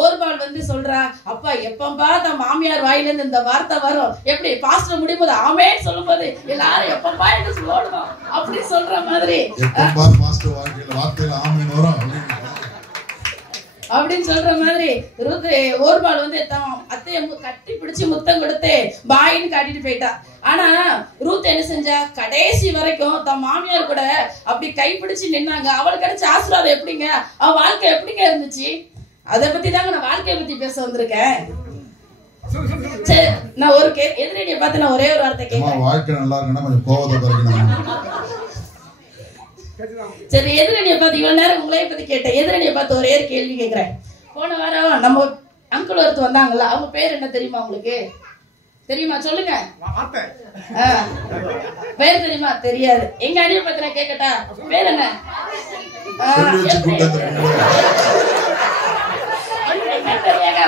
ஓர்பால் வந்து சொல்றா, அப்பா எப்பம்பா தன் மாமியார் வாயில இருந்து இந்த வார்த்தை வரும், எப்படி பாஸ்டர் முடியும் போது ஆமேன்னு சொல்லும் போது எல்லாரும் எப்பம்பா என்று சொல்லுவோம் அப்படி சொல்ற மாதிரி அப்படின்னு சொல்ற மாதிரி ஓர்பால் வந்து அத்தைய கட்டி பிடிச்சு முத்தம் கொடுத்து பாயின்னு காட்டிட்டு போயிட்டா. ஆனா ரூத் என்ன செஞ்சா, கடைசி வரைக்கும் தன் மாமியார் கூட அப்படி கைப்பிடிச்சு நின்னாங்க. அவளுக்கு கிடைச்ச ஆசீர்வாதம் எப்படிங்க, அவன் வாழ்க்கை எப்படிங்க இருந்துச்சு, அதை பத்தி தாங்க நான் வாழ்க்கையை பத்தி பேச வந்திருக்கேன். சரி, நான் ஒரு எதிரடியை பார்த்து நான் ஒரே ஒரு வார்த்தை கேட்கிறேன். வாழ்க்கை நல்லா இருக்குன்னா கொஞ்சம் கோவத்தை குறைக்கணும். சரி, எதிரணியை பார்த்து இவ்வளவு நேரம் உங்களைய பத்தி கேட்டேன். எதிரணியை பார்த்து ஒரே ஒரு கேள்வி கேட்கிறேன். போன வாரம் நம்ம அங்கிள் ஒருத்தர் வந்தாங்களா, அவங்க பேர் என்ன தெரியுமா உங்களுக்கு? தெரியுமா சொல்லுங்க. பேர் தெரியுமா? தெரியாது. எங்க அணியை பத்தி நான் கேட்கட்டா? பேர் என்ன?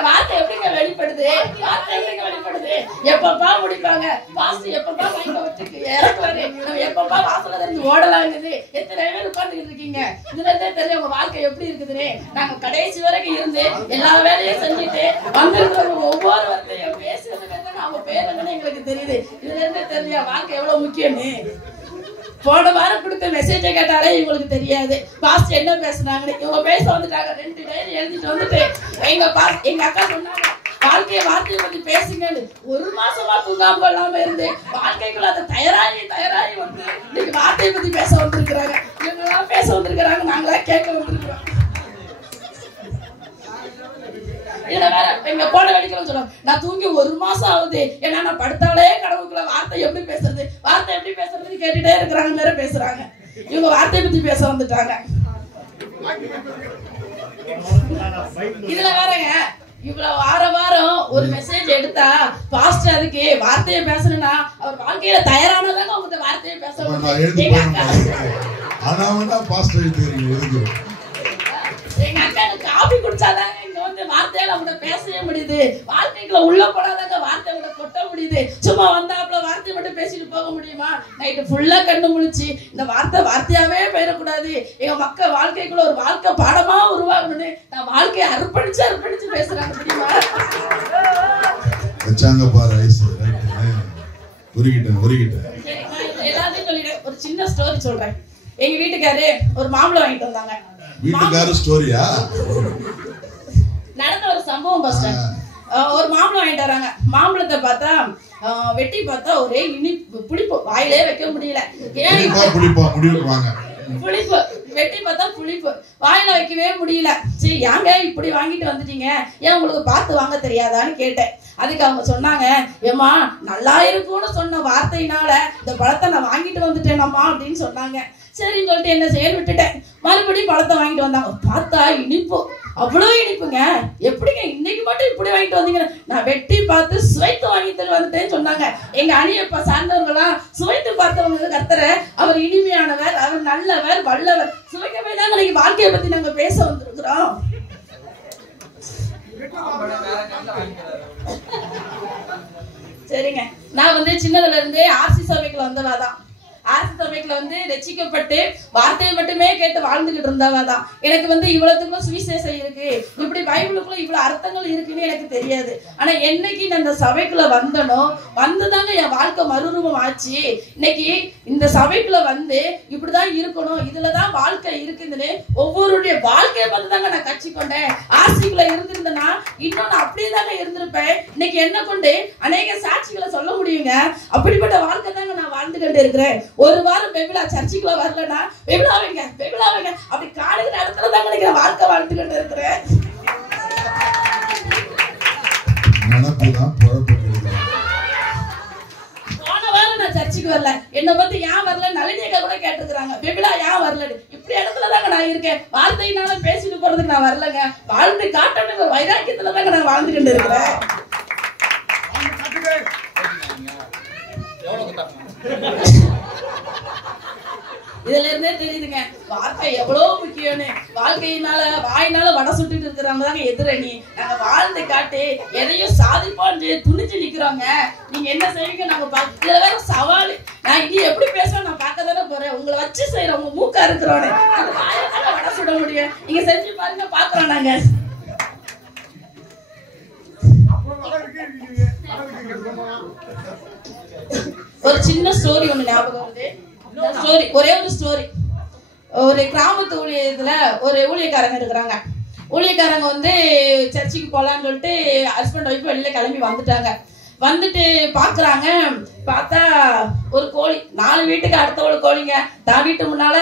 வார்த்தை எப்படிங்க வெளிப்படுது? வார்த்தை எப்படிங்க வெளிப்படுது? எப்பப்பா முடிப்பாங்க பாஸ்ட், எப்பப்பா மைக்க வச்சுக்கு இறக்குவாரு, எப்பப்பா வாசல இருந்து ஓடலாங்குது. எத்தனை பேர் உட்கார்ந்துட்டு இருக்கீங்க? இதுல இருந்தே தெரியும் உங்க வாழ்க்கை எப்படி இருக்குதுன்னு. நாங்க கடைசி வரைக்கும் இருந்து எல்லா வேலையும் செஞ்சுட்டு வந்திருக்கிறவங்க ஒவ்வொரு வார்த்தையும் பேசுறதுக்கு அவங்க பேர் என்னன்னு எங்களுக்கு தெரியுது. இதுல இருந்தே தெரியும் வாழ்க்கை எவ்வளவு முக்கியம்னு. போன வாரம் கொடுத்த மெசேஜை கேட்டாலே இவங்களுக்கு தெரியாது பாஸ்ட் என்ன பேசுனாங்கன்னு. இவங்க பேச வந்துட்டாங்க. 2 டைரி எழுதிட்டு வந்துட்டு எங்க அக்கா சொன்னாங்க வாழ்க்கையை வார்த்தையை பத்தி பேசுங்கன்னு. 1 மாசமா தூங்காம இல்லாம இருந்து வாழ்க்கைக்குள்ள அதை தயாராகி வந்து இன்னைக்கு வார்த்தையை பத்தி பேச வந்திருக்கிறாங்க. இவங்கெல்லாம் பேச வந்திருக்கிறாங்க, நாங்களா கேட்க வந்திருக்கிறோம். இதுல வேற எங்க போன வெடிக்கணும்னு சொல்லுவாங்க. நான் தூங்கி 1 மாசம் ஆகுது, ஏன்னா நான் படுத்தாலே கடவுளுக்குள்ள வார்த்தை எப்படி பேசுறதுன்னு கேட்டுட்டே இருக்கிறாங்க. வேற பேசுறாங்க. இவங்க வார்த்தையை பத்தி பேச வந்துட்டாங்க. இதுல வேறங்க இவ்வளவு வாரம் ஒரு மெசேஜ் எடுத்தா பாஸ்ட் அதுக்கு வார்த்தையை பேசணும்னா அவர் வாழ்க்கையில தயாரானதாங்க அவங்க வார்த்தையை பேச. எங்க அக்கா காபி குடிச்சாதாங்க இங்க வந்து வார்த்தையில அவங்க பேசவே முடியுது. வாழ்க்கைக்குள்ள உள்ள போனாதாங்க வார்த்தை கூட கொட்ட முடியுது. சும்மா வந்தாப்புல வார்த்தையை மட்டும் பேசிட்டு போக முடியுமா? நைட்டு ஃபுல்லா கண்ணு முழிச்சு இந்த வார்த்தையாவே போயிடக்கூடாது, எங்க மக்கள் வாழ்க்கைக்குள்ள ஒரு வாழ்க்கை பாடமா உருவாகணும்னு நான் வாழ்க்கையை அர்ப்பணிச்சு பேசுறாங்க. முடியுமா? எல்லாத்தையும் சொல்லிடுறேன். ஒரு சின்ன ஸ்டோரி சொல்றேன். எங்க வீட்டுக்காரு ஒரு மாம்பழம் வாங்கிட்டு வந்தாங்க. வீட்டுக்கார ஸ்டோரியா? நடந்த ஒரு சம்பவம். ஃபர்ஸ்ட் ஒரு மாம்பழம் வாங்கிட்டு வராங்க. மாம்பழத்தை பார்த்தா வெட்டி பார்த்தா ஒரே இனிப்பு, புளிப்பு, வாயிலே வைக்க முடியல. புளிப்பு வெட்டி பார்த்தா புளிப்பு, வாயில வைக்கவே முடியல. சரி ஏங்க இப்படி வாங்கிட்டு வந்துட்டீங்க, ஏன் உங்களுக்கு பார்த்து வாங்க தெரியாதான்னு கேட்டேன். அதுக்கு அவங்க சொன்னாங்க, ஏமா நல்லா இருக்கும்னு சொன்ன வார்த்தையினால இந்த பழத்தை நான் வாங்கிட்டு வந்துட்டேனம்மா அப்படின்னு சொன்னாங்க. சரின்னு சொல்லிட்டு என்ன செயல் விட்டுட்டேன். மறுபடியும் பழத்தை வாங்கிட்டு வந்தாங்க. பார்த்தா இனிப்பு, அவ்வளவு இனிப்புங்க. எப்படிங்க இன்னைக்கு மட்டும் இப்படி வாங்கிட்டு வந்தீங்க? நான் வெட்டி பார்த்து சுவைத்து வாங்கிட்டு வந்துட்டேன்னு சொன்னாங்க. எங்க அணியப்ப சார்ந்தவங்களாம் சுவைத்து பார்த்தவங்க கர்த்தரை, அவர் இனிமையானவர், அவர் நல்லவர், வல்லவர். சுவைக்கவே தாங்க இன்னைக்கு வாழ்க்கையை பத்தி நாங்க பேச வந்திருக்கிறோம். சரிங்க, நான் வந்து சின்னதுல இருந்து ஆர்சி சபைக்குள்ள வந்தவாதான். ஆர்சி சபைக்குள்ள வந்து ரட்சிக்கப்பட்டு வார்த்தையை மட்டுமே கேட்டு வாழ்ந்துகிட்டு இருந்தவாதான். எனக்கு வந்து இவ்வளவுக்குள்ள சுவிசேஷம் இருக்கு, இப்படி பைபிளுக்குள்ள இவ்வளவு அர்த்தங்கள் இருக்குன்னு எனக்கு தெரியாது. ஆனா என்னைக்கு நான் இந்த சபைக்குள்ள வந்தனோ வந்துதாங்க என் வாழ்க்கை மறுரூபம் ஆச்சு. இன்னைக்கு இந்த சபைக்குள்ள வந்து இப்படிதான் இருக்கணும், இதுலதான் வாழ்க்கை இருக்குதுன்னு ஒவ்வொருடைய வாழ்க்கையை பார்த்து தாங்க நான் கட்சிக்கொண்டேன். ஆர்சிக்குள்ள இருந்திருந்தேன்னா இன்னும் நான் அப்படியே தாங்க இருந்திருப்பேன். இன்னைக்கு என்ன கொண்டு அநேக சாட்சிகளை சொல்ல முடியுங்க. அப்படிப்பட்ட வாழ்க்கை தாங்க நான் வாழ்ந்துகிட்டு இருக்கிறேன். ஒரு வாரம் பெபிலா சர்ச்சுக்குள்ள வரலன்னா பெபிலாவைங்க அப்படி காடுகிற இடத்துல தாங்க நினைக்கிற வாழ்க்கை வாழ்ந்துகிட்டு இருக்கிறேன். போன வாரம் நான் சர்ச்சுக்கு வரல, என்ன பத்தி ஏன் வரல நளினியக்கா கூட கேட்டுக்கிறாங்க, பெபிலா ஏன் வரல? இப்படி இடத்துல தாங்க நான் இருக்கேன். வார்த்தையினால பேசிட்டு போறதுக்கு நான் வரலங்க, வாழ்ந்து காட்டணும் ஒரு வைராக்கியத்துல தாங்க நான் வாழ்ந்துகிட்டு இருக்கிறேன். இதுல இருந்தே தெரியுதுங்க வார்த்தை எவ்வளவு முக்கியம்னு. வாழ்க்கையினால வாயினால வடை சுட்டுட்டு இருக்கிறவங்க தாங்க எதிரணி. நாங்க வாழ்ந்து காட்டு எதையும் சாதிப்பான்னு துணிச்சு நிக்கிறோங்க. நீங்க என்ன செய்வீங்க நாங்க பாக்க. இதுல வேற சவால், நான் இங்க எப்படி பேசுவேன் நான் பார்க்க தானே போறேன். உங்களை வச்சு செய்யறேன், உங்க மூக்கா இருக்கிறோன்னு அந்த வாயினால வடை சுட முடியும். நீங்க செஞ்சு பாருங்க, பாக்குறோம் நாங்க. ஒரு சின்ன ஸ்டோரி ஒண்ணு ஞாபகம் வருது. ஒரே ஒரு ஸ்டோரி. ஒரு கிராமத்து ஊழியத்துல ஒரு ஊழியக்காரங்க இருக்கிறாங்க. ஊழியக்காரங்க வந்து சர்ச்சுக்கு போலான்னு சொல்லிட்டு ஹஸ்பண்ட் ஒய்ஃப் வெளியில கிளம்பி வந்துட்டாங்க. வந்துட்டு பாக்குறாங்க, பார்த்தா ஒரு கோழி 4 வீட்டுக்கு அடுத்த ஒரு கோழிங்க தான் வீட்டு முன்னால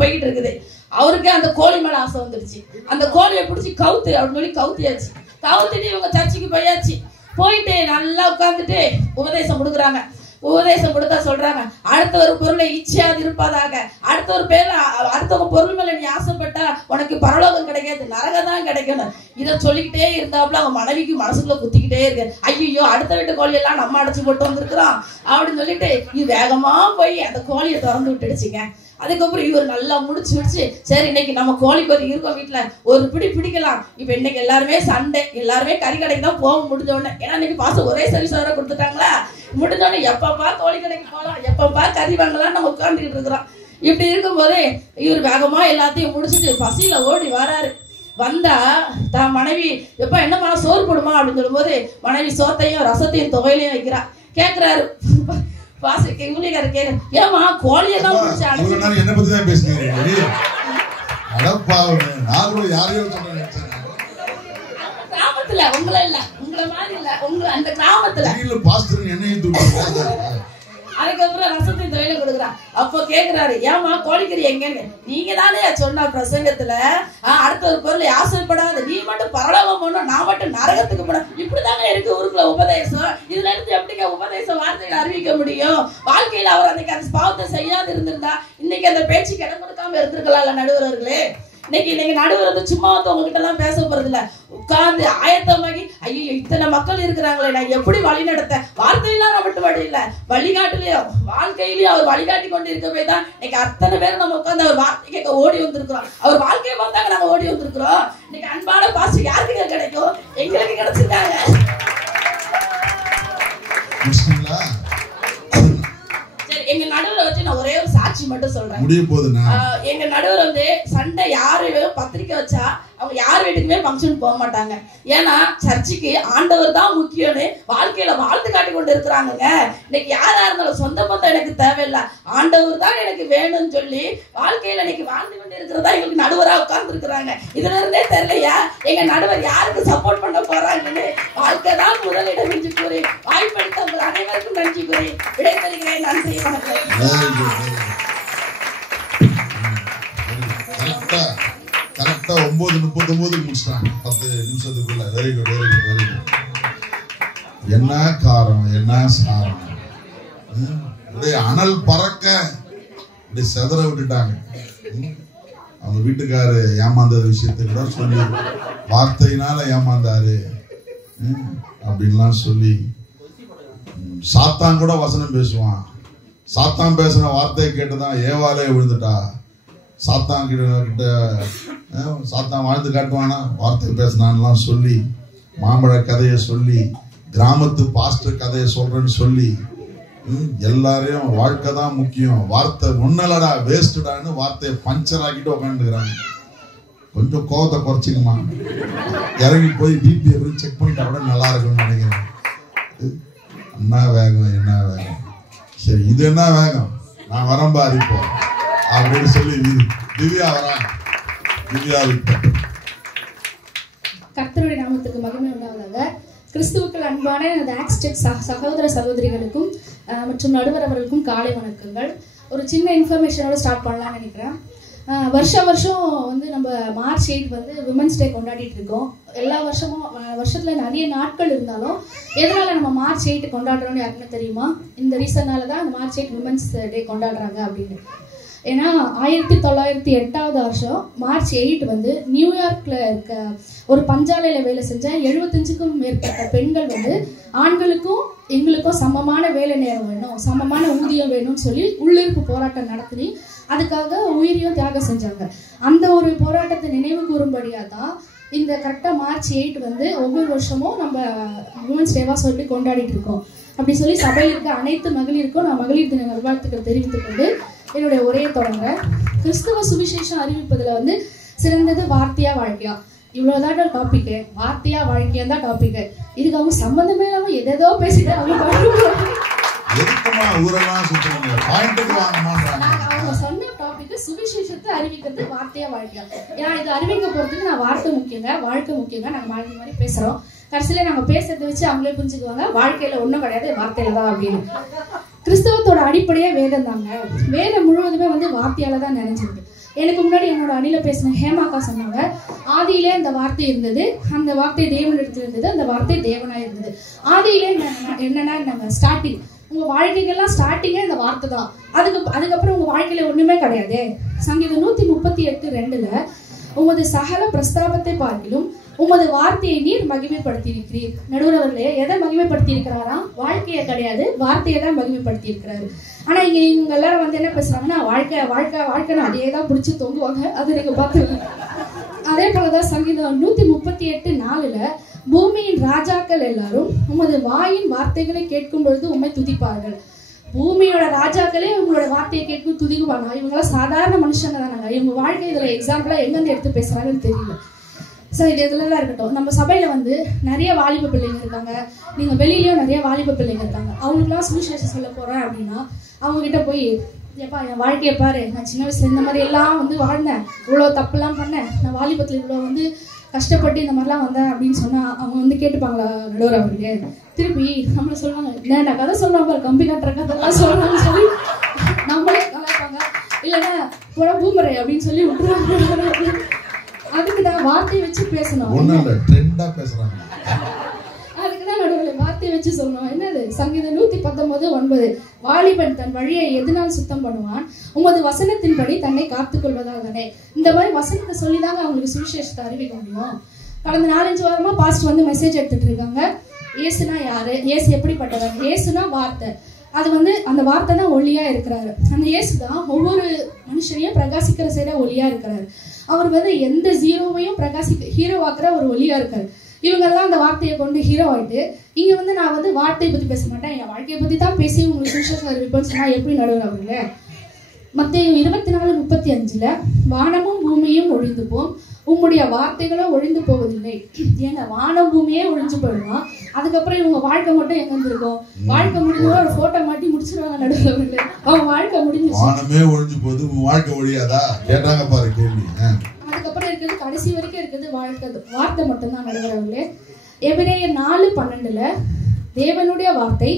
போய்கிட்டு இருக்குது. அவருக்கு அந்த கோழி மேல ஆசை வந்துருச்சு. அந்த கோழியை பிடிச்சி கவுத்து அப்படின்னு சொல்லி கவுத்தியாச்சு. கவுத்துட்டு இவங்க சர்ச்சுக்கு போயாச்சு. போயிட்டு நல்லா உட்காந்துட்டு உபதேசம் கொடுக்குறாங்க. உபதேசம் கொடுத்தா சொல்றாங்க, அடுத்த ஒரு பொருளை இச்சையாது இருப்பதாக. அடுத்த ஒரு பேர்ல அடுத்தவங்க பொருள் மேல நீ ஆசைப்பட்டா உனக்கு பரலோகம் கிடைக்காது, நரகம் தான் கிடைக்கணும். இதை சொல்லிக்கிட்டே இருந்தாப்புல அவங்க மனைவிக்கு மனசுக்குள்ள குத்திக்கிட்டே இருக்கு. ஐயோ, அடுத்த வீட்டு கோழி எல்லாம் நம்ம அடைச்சு போட்டு வந்திருக்கிறோம் அப்படின்னு சொல்லிட்டு இது வேகமா போய் அந்த கோழியை திறந்து விட்டுடுச்சுங்க. அதுக்கப்புறம் இவர் நல்லா முடிச்சு சரி இன்னைக்கு நம்ம கோழி கொதி இருக்கோம் வீட்டுல, ஒரு பிடி பிடிக்கலாம். இப்ப இன்னைக்கு எல்லாருமே சண்டே, எல்லாருமே கறி கடைக்கு தான் போக முடிஞ்ச உடனே. ஏன்னா இன்னைக்கு பாசம் ஒரே சர்வீஸ் வர கொடுத்துட்டாங்களா, முடிஞ்ச உடனே எப்பப்பா கோழி கடைக்கு போகலாம், எப்பப்பா கறி வாங்கலாம் நம்ம உட்காந்துக்கிட்டு இருக்கிறோம். இப்படி இருக்கும்போது இவர் வேகமா எல்லாத்தையும் முடிச்சுட்டு பசியில ஓடி வராரு. வந்தா தான் மனைவி எப்ப என்ன பண்ண சோறு போடுமா அப்படின்னு சொல்லும் போது மனைவி சோத்தையும் ரசத்தையும் தொகையிலையும் வைக்கிறா. கேக்குறாரு ஏமா கோழியெல்லாம் என்ன பத்தி தான் பேசுறீங்க? கிராமத்துல உங்களை இல்ல, உங்களை மாதிரி இல்ல, உங்களை அந்த கிராமத்துல அதுக்கப்புறம் ரசத்தை தொழில கொடுக்குறான். அப்போ கேக்குறாரு, ஏமா கோழிக்கறி எங்கன்னு? நீங்க தானே சொன்ன பிரசங்கத்துல அடுத்த ஒரு பொருள் ஆசைப்படாத, நீ மட்டும் பரலோகம் போகணும், நான் மட்டும் நரகத்துக்கு போனோம். இப்படிதாங்க இருக்கு ஊருக்குள்ள உபதேசம். இதுல இருந்து எப்படிங்க உபதேசம் வார்த்தைகளை அறிவிக்க முடியும்? வாழ்க்கையில அவர் அன்னைக்கு அந்த பாவத்தை செய்யாது இருந்திருந்தா இன்னைக்கு அந்த பேச்சுக்கு இடம் கொடுக்காம இருந்திருக்கலாம்ல நடுவர்களே. இன்னைக்கு நடுவர் வந்து சும்மா வந்து உங்ககிட்ட எல்லாம் பேச போறது இல்ல, உட்கார்ந்து ஆயத்தமாகி ஐயோ இத்தனை மக்கள் இருக்கிறாங்களே நான் எப்படி வழி நடத்த, வார்த்தையெல்லாம் மட்டும் வழி இல்ல வழிகாட்டுலயும் வாழ்க்கையிலயும் அவர் வழிகாட்டி கொண்டு இருக்கவே தான் இன்னைக்கு அத்தனை பேரும் நம்ம உட்கார்ந்து அவர் வார்த்தை கேட்க ஓடி வந்திருக்கிறோம். அவர் வாழ்க்கையை பார்த்தாங்க நாங்க ஓடி வந்திருக்கிறோம். இன்னைக்கு அன்பான பாசம் யாருக்கு கிடைக்கும்? எங்களுக்கு கிடைச்சிருக்காங்க. எங்க நடுவுல வச்சு நான் ஒரே ஒரு சாட்சி மட்டும் சொல்றேன். எங்க நடுவுல வந்து சண்டை யாரு பத்திரிக்கை வச்சா அவங்க யார் வீட்டுக்குமே ஃபங்க்ஷன் போக மாட்டாங்க. ஏன்னா சர்ச்சுக்கு ஆண்டவர் தான் முக்கியம்னு வாழ்க்கையில வாழ்த்து காட்டி கொண்டு இருக்கிறாங்க. இன்னைக்கு யாரா இருந்தாலும் சொந்த பந்தம் எனக்கு தேவையில்லை, ஆண்டவர் தான் எனக்கு வேணும்னு சொல்லி வாழ்க்கையில இன்னைக்கு வாழ்ந்து கொண்டு இருக்கிறதா எங்களுக்கு நடுவரா உட்கார்ந்து இருக்கிறாங்க. இதுல இருந்தே தெரியலையா எங்க நடுவர் யாருக்கு சப்போர்ட் பண்ண போறாங்கன்னு? வாழ்க்கை தான் முதலிடம் என்று கூறி வாய்ப்பளித்த உங்கள் அனைவருக்கும் நன்றி கூறி விடைபெறுகிறேன். நன்றி, வணக்கம். கரெக்டா 9:39 முடிச்சிட்டாங்க, 10 நிமிஷத்துக்குள்ள. Very good, very good, very good. என்ன காரணம், என்ன சாரம், அப்படியே அனல் பறக்க அப்படியே செதற விட்டுட்டாங்க. அவங்க வீட்டுக்காரு ஏமாந்தது விஷயத்தை கூட சொல்லி வார்த்தையினால ஏமாந்தாரு அப்படின்லாம் சொல்லி, சாத்தான் கூட வசனம் பேசுவான். சாத்தான் பேசின வார்த்தையை கேட்டுதான் ஏவாலே விழுந்துட்டா. சாத்தான் கிட்ட சாத்தான் வாழ்ந்து காட்டுவானா, வார்த்தை பேசினான்லாம் சொல்லி, மாம்பழ கதையை சொல்லி, கிராமத்து பாஸ்டர் கதையை சொல்றேன்னு சொல்லி, எல்லாரையும் வாழ்க்கை தான் முக்கியம், வார்த்தை ஒன்னலடா வேஸ்டடான்னு வார்த்தையை பஞ்சர் ஆக்கிட்டு உட்காந்துக்கிறாங்க. கொஞ்சம் கோபத்தை குறைச்சிக்குமா, இறங்கி போய் பிபி எப்படி செக் பண்ணிட்டா கூட நல்லா இருக்கும்னு நினைக்கிறேன். என்ன வேகம், என்ன வேகம், சரி இது என்ன வேகம், நான் வரம்பா அறிப்போம் அப்படின்னு சொல்லி திவ்யா வராங்க. கர்த்தருடைய நாமத்துக்கு மகிமை உண்டாவதாக. கிறிஸ்துவுக்கள் அன்பான எனது ஆக்ஸ்டெக் சகோதர சகோதரிகளுக்கும் மற்றும் நடுவர் அவர்களுக்கும் காலை வணக்கங்கள். ஒரு சின்ன இன்ஃபர்மேஷனோட ஸ்டார்ட் பண்ணலாம்னு நினைக்கிறேன். வருஷம் வந்து நம்ம மார்ச் 8 வந்து விமன்ஸ் டே கொண்டாடிட்டு இருக்கோம். எல்லா வருஷமும் வருஷத்துல நிறைய நாட்கள் இருந்தாலும் எதனால நம்ம மார்ச் 8 கொண்டாடுறோம்னு யாருக்குன்னு தெரியுமா? இந்த ரீசனால தான் மார்ச் 8 விமன்ஸ் டே கொண்டாடுறாங்க அப்படின்னு. ஏன்னா 1908 வருஷம் மார்ச் 8 வந்து நியூயார்க்ல இருக்க ஒரு பஞ்சாலையில வேலை செஞ்ச 75க்கும் மேற்பட்ட பெண்கள் வந்து ஆண்களுக்கும் எங்களுக்கும் சமமான வேலை நேரம் வேணும், சமமான ஊதியம் வேணும்னு சொல்லி உள்ளிருப்பு போராட்டம் நடத்தி அதுக்காக உயிரையும் தியாகம் செஞ்சாங்க. அந்த ஒரு போராட்டத்தை நினைவு கூறும்படியா தான் இந்த கரெக்டா மார்ச் 8 வந்து ஒவ்வொரு வருஷமும் நம்ம விமன்ஸ் டேவா சொல்லி கொண்டாடிட்டு இருக்கோம். அப்படி சொல்லி சபையில் இருக்க அனைத்து மகளிருக்கும் நான் மகளிர் தின நல்வாழ்த்துக்கள் தெரிவித்துக் கொண்டு என்னுடைய உரையை தொடங்குறேன். கிறிஸ்தவ சுவிசேஷம் அறிவிப்பதுல வந்து சிறந்தது வார்த்தையா வாழ்க்கையா, இவ்வளவுதான் டாபிக். வார்த்தையா வாழ்க்கையா தான் டாபிக். இதுக்கு அவங்க சம்பந்தமே இல்லாம எதோ பேசிட்டு அவங்க சொன்ன டாபிக் சுவிசேஷத்தை அறிவிக்கிறது வார்த்தையா வாழ்க்கையா. ஏன்னா இது அறிவிக்க போறதுக்கு நான் வார்த்தை முக்கியங்க, வாழ்க்கை முக்கியங்க. நாங்க மாறி மாறி பேசுறோம். கடைசியில நாங்க பேசுறதை வச்சு அவங்களே புரிஞ்சுக்குவாங்க வாழ்க்கையில ஒண்ணும் கிடையாது, வார்த்தையில தான் அப்படின்னு. கிறிஸ்தவத்தோட அடிப்படையே வேதம் தாங்க. வேதம் முழுவதுமே வந்து வார்த்தையால தான் நிறைஞ்சிருக்கு. எனக்கு முன்னாடி என்னோட அணில பேசின ஹேமாக்கா சொன்னாங்க, ஆதியிலே அந்த வார்த்தை இருந்தது, அந்த வார்த்தை தேவனிடத்தில் இருந்தது, அந்த வார்த்தை தேவனா இருந்தது. ஆதியிலே என்னன்னா நாங்க ஸ்டார்டிங் உங்க வாழ்க்கைக்கெல்லாம் ஸ்டார்டிங்கே இந்த வார்த்தை தான். அதுக்கப்புறம் உங்க வாழ்க்கையில ஒண்ணுமே கிடையாது. சங்கீதம் 138:2 உமது சகல பிரஸ்தாபத்தை பார்க்கிலும் உமது வார்த்தையை நீர் மகிமைப்படுத்தி இருக்கிறீர். நடுவர் அவர்களே, எதை மகிமைப்படுத்தி இருக்கிறாரா? வாழ்க்கையை கிடையாது, வார்த்தையை தான் மகிமைப்படுத்தி இருக்கிறாரு. ஆனா இவங்க எல்லாரும் வந்து என்ன பேசுறாங்கன்னா, வாழ்க்கை வாழ்க்கை வாழ்க்கைன்னு அதே தான் பிடிச்சி தொங்குவாங்க. அது நீங்க பார்த்து அதே போலதான் சங்கீதம் 138:4 பூமியின் ராஜாக்கள் எல்லாரும் உமது வாயின் வார்த்தைகளை கேட்கும் பொழுது உம்மை துதிப்பார்கள். பூமியோட ராஜாக்களே உங்களோட வார்த்தையை கேட்கும் துதிக்குவாங்க. இவங்களாம் சாதாரண மனுஷங்க தானாங்க. இவங்க வாழ்க்கை இதுல எக்ஸாம்பிளா எங்கிருந்து எடுத்து பேசுறாங்கன்னு தெரியல. சார் இது இதெல்லாம் இருக்கட்டும். நம்ம சபையில வந்து நிறைய வாலிப பிள்ளைங்க இருக்காங்க, நீங்க வெளியிலயும் நிறைய வாலிப பிள்ளைங்க இருக்காங்க. அவங்களுக்குலாம் சுவிசேஷம் சொல்ல போறேன் அப்படின்னா அவங்க கிட்ட போய், ஏப்பா என் வாழ்க்கையை பாரு, நான் சின்ன வயசுல இந்த மாதிரி எல்லாம் வந்து வாழ்ந்தேன், இவ்வளவு தப்புலாம் பண்ணேன், நான் வாலிபத்துல இவ்வளவு வந்து கஷ்டப்பட்டு இந்த மாதிரிலாம் வந்தேன் அப்படின்னு சொன்னா அவங்க வந்து கேட்டுப்பாங்களா நடுவர் அவர்களே? திருப்பி நம்மள சொல்லுவாங்க, நான் கதை சொல்றாங்க, கம்பி கட்டுற கதைலாம் சொல்றாங்கன்னு சொல்லி நம்மளே கலாய்ப்பாங்க. இல்லைன்னா போட பூமரை அப்படின்னு சொல்லி விட்டுருவாங்க. அதுக்குதான் வார்த்தையை வச்சு பேசணும். அதுக்குதான் நடுவில் வார்த்தையை வச்சு சொல்லணும். என்னது? சங்கீதம் 119:9 வாலிபன் தன் வழியை எதனால் சுத்தம் பண்ணுவான், உமது வசனத்தின்படி தன்னை காத்துக் கொள்வதாகனே. இந்த மாதிரி வசனத்தை சொல்லிதாங்க அவங்களுக்கு சுவிசேஷத்தை அறிவிக்க முடியும். கடந்த 4-5 வாரமா பாஸ்டர் வந்து மெசேஜ் எடுத்துட்டு இருக்காங்க. இயேசுனா யாரு, இயேசு எப்படிப்பட்டவர், இயேசுனா வார்த்தை. அது வந்து அந்த வார்த்தை தான் ஒளியா இருக்கிறாரு. அந்த இயேசு தான் ஒவ்வொரு மனுஷனையும் பிரகாசிக்கிற செய்யற ஒளியா இருக்கிறாரு. அவர் வந்து எந்த ஜீரோவையும் ஹீரோவாக்குற ஒரு ஒளியா இருக்காரு. இவங்க எல்லாம் அந்த வார்த்தையை கொண்டு ஹீரோ ஆயிட்டு இங்க வந்து நான் வந்து வார்த்தையை பத்தி பேச மாட்டேன், என் வாழ்க்கையை பத்தி தான் பேசி உங்களுக்கு சுவிசேஷம் அறிவிப்பேன்னு சொன்னா எப்படி நடுவர் அவர்களே? மத்தேயு 24:35 வானமும் பூமியும் ஒழிந்து போம், உம்முடைய வார்த்தைகளும் ஒழிந்து போவதில்லை. ஏங்க வானம் பூமியே ஒழிஞ்சு போயிடுமா? அதுக்கப்புறம் இவங்க வாழ்க்கை மட்டும் எங்க இருந்திருக்கும்? வாழ்க்கை முடிஞ்சவங்க ஒரு போட்டோ மாட்டி முடிச்சிருவாங்க நடுவில். அவங்க வாழ்க்கை முடிஞ்சிச்சு, வானமே ஒழிஞ்சு போகுது, வாழ்க்கை ஒழியாதா கேட்டாங்க பாரு கேள்வி. அதுக்கப்புறம் இருக்குது கடைசி வரைக்கும் இருக்குது வார்த்தை மட்டும்தான் நடுவர்களே. எபிரேயர் 4:12 தேவனுடைய வார்த்தை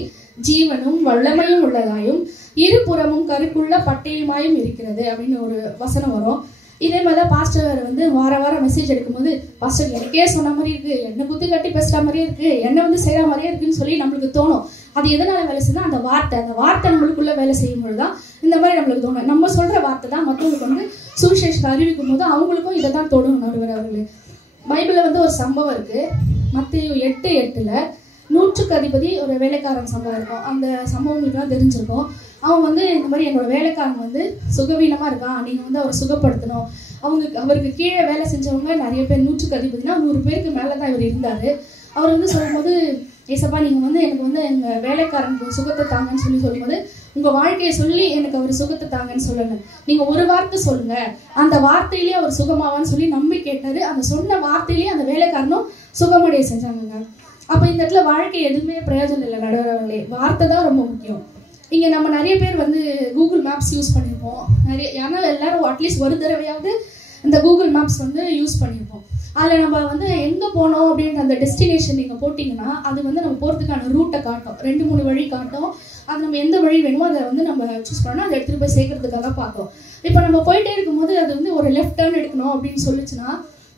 ஜீவனும் வல்லமையும் உள்ளதாயும் இருபுறமும் கருக்குள்ள பட்டயமாயும் இருக்கிறது அப்படின்னு ஒரு வசனம் வரும். இதே மாதிரிதான் பாஸ்டர் வந்து வாரம் மெசேஜ் எடுக்கும்போது, பாஸ்டர் எனக்கே சொன்ன மாதிரி இருக்கு, என்ன குத்தி கட்டி பேசுற மாதிரியே இருக்கு, என்ன வந்து செய்யற மாதிரியே இருக்குன்னு சொல்லி நம்மளுக்கு தோணும். அது எதனால வேலை செய்யுதுன்னா அந்த வார்த்தை நம்மளுக்குள்ள வேலை செய்யும் போதுதான் இந்த மாதிரி நம்மளுக்கு தோணும். நம்ம சொல்ற வார்த்தை தான் மற்றவங்களுக்கு வந்து சுவிசேஷத்தை அறிவிக்கும் போது அவங்களுக்கும் இதை தான் தோணும் நடுவர் அவர்களே. பைபிள்ல வந்து ஒரு சம்பவம் இருக்கு. மத்தேயு 8:8 100க்கு அதிபதி ஒரு வேலைக்காரன் சம்பவம் இருக்கும். அந்த சம்பவம் உங்களுக்கு தெரிஞ்சிருக்கும். அவன் வந்து இந்த மாதிரி என்னோட வேலைக்காரன் வந்து சுகவீனமா இருக்கான், நீங்க வந்து அவரை சுகப்படுத்தணும். அவருக்கு கீழே வேலை செஞ்சவங்க நிறைய பேர், 100க்கு அதிபதினா 100 பேருக்கு மேலதான் இவர் இருந்தாரு. அவர் வந்து சொல்லும்போது, ஏசப்பா நீங்க வந்து எனக்கு வந்து எங்க வேலைக்காரனுக்கு சுகத்தை தாங்கன்னு சொல்லும்போது, உங்க வாழ்க்கையை சொல்லி எனக்கு அவர் சுகத்தை தாங்கன்னு சொல்லணும், நீங்க ஒரு வார்த்தை சொல்லுங்க, அந்த வார்த்தையிலேயே அவர் சுகமாவான்னு சொல்லி நம்பி கேட்டாரு. அந்த சொன்ன வார்த்தையிலேயே அந்த வேலைக்காரனும் சுகமடைய செஞ்சாங்க. அப்ப இந்த இடத்துல வாழ்க்கை எதுவுமே பிரயோஜனம் இல்லை நடுவர்களே, வார்த்தை தான் ரொம்ப முக்கியம். இங்க நம்ம நிறைய பேர் வந்து கூகுள் மேப்ஸ் யூஸ் பண்ணிருப்போம். ஏன்னா எல்லாரும் அட்லீஸ்ட் ஒரு தடவையாவது இந்த கூகுள் மேப்ஸ் வந்து யூஸ் பண்ணிருப்போம். அதுல நம்ம வந்து எங்க போனோம் அப்படின்ற அந்த டெஸ்டினேஷன் நீங்க போட்டீங்கன்னா அது வந்து நம்ம போறதுக்கான ரூட்டை காட்டும், 2-3 வழி காட்டும். அது நம்ம எந்த வழி வேணுமோ அதை வந்து நம்ம சூஸ் பண்ணோம், அதை எடுத்துட்டு போய் சேர்க்கறதுக்காக பார்க்கும். இப்போ நம்ம போயிட்டே இருக்கும்போது அது வந்து ஒரு லெஃப்ட் டர்ன் எடுக்கணும் அப்படின்னு சொல்லிச்சுன்னா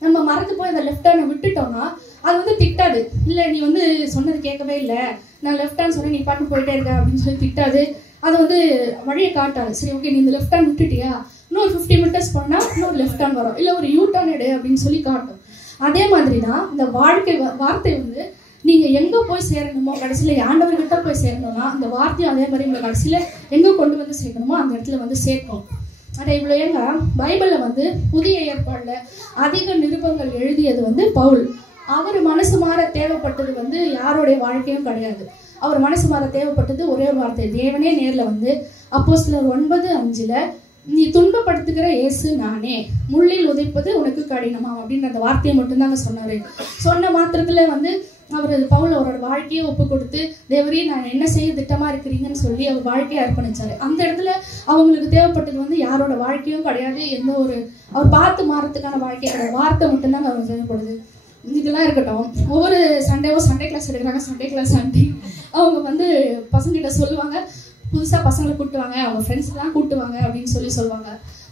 நம்ம மறந்து போய் அந்த லெஃப்ட் டர்னை விட்டுட்டோம்னா அது வந்து திட்டாது. இல்லை நீ வந்து சொன்னது கேட்கவே இல்லை, நான் லெஃப்ட் டர்ன் சொன்னேன் நீ பாட்டு போயிட்டே இருக்க அப்படின்னு சொல்லி திட்டாது. அது வந்து வழியை காட்டாது. சரி ஓகே நீ இந்த லெஃப்ட் டர்ன் விட்டுட்டியா, இன்னொரு 50 மீட்டர்ஸ் போனா இன்னொரு லெஃப்ட் டர்ன் வரும், இல்லை ஒரு யூ டர்ன் எடு அப்படின்னு சொல்லி காட்டும். அதே மாதிரி தான் இந்த வார்த்தை வந்து நீங்க எங்க போய் சேரணுமோ கடைசியில ஆண்டவர்கிட்ட போய் சேரணும்னா அந்த வார்த்தையும் அதே மாதிரி உங்களை கடைசியில எங்க கொண்டு வந்து சேர்க்கணுமோ அந்த இடத்துல வந்து சேர்க்கும். அதே இவ்வளவு ஏங்க பைபிள்ல வந்து புதிய ஏற்பாடுல அதிக நிருபங்கள் எழுதியது வந்து பவுல். அவர் மனசு மாற தேவைப்பட்டது வந்து யாருடைய வாழ்க்கையும் கிடையாது. அவர் மனசு மாற தேவைப்பட்டது ஒரே ஒரு வார்த்தை, தேவனே நேர்ல வந்து அப்போஸ்தலர் 9:5 நீ துன்பப்படுத்துகிற இயேசு நானே, முள்ளில் உதைப்பது உனக்கு கடினமா அப்படின்ற அந்த வார்த்தையை மட்டும்தாங்க சொன்னாரு. சொன்ன மாத்திரத்துல வந்து அவர் பவுல் அவரோட வாழ்க்கையை ஒப்பு கொடுத்து தேவரே நான் என்ன செய்ய திட்டமா இருக்கிறீங்கன்னு சொல்லி அவர் வாழ்க்கையை அர்ப்பணிச்சாரு. அந்த இடத்துல அவங்களுக்கு தேவைப்பட்டது வந்து யாரோட வாழ்க்கையும் கிடையாது, எந்த ஒரு அவர் பார்த்து மாறத்துக்கான வாழ்க்கையை கிடையாது, வார்த்தை மட்டும்தாங்க அவங்க தேவைப்படுது. இதெல்லாம் இருக்கட்டும். ஒவ்வொரு சண்டே கிளாஸ் எடுக்கிறாங்க, சண்டே கிளாஸ் ஆண்டி அவங்க வந்து பசங்கிட்ட சொல்லுவாங்க, புதுசா பசங்களை கூட்டுவாங்க, அவங்க ஃப்ரெண்ட்ஸ்லாம் கூட்டுவாங்க அப்படின்னு சொல்லுவாங்க.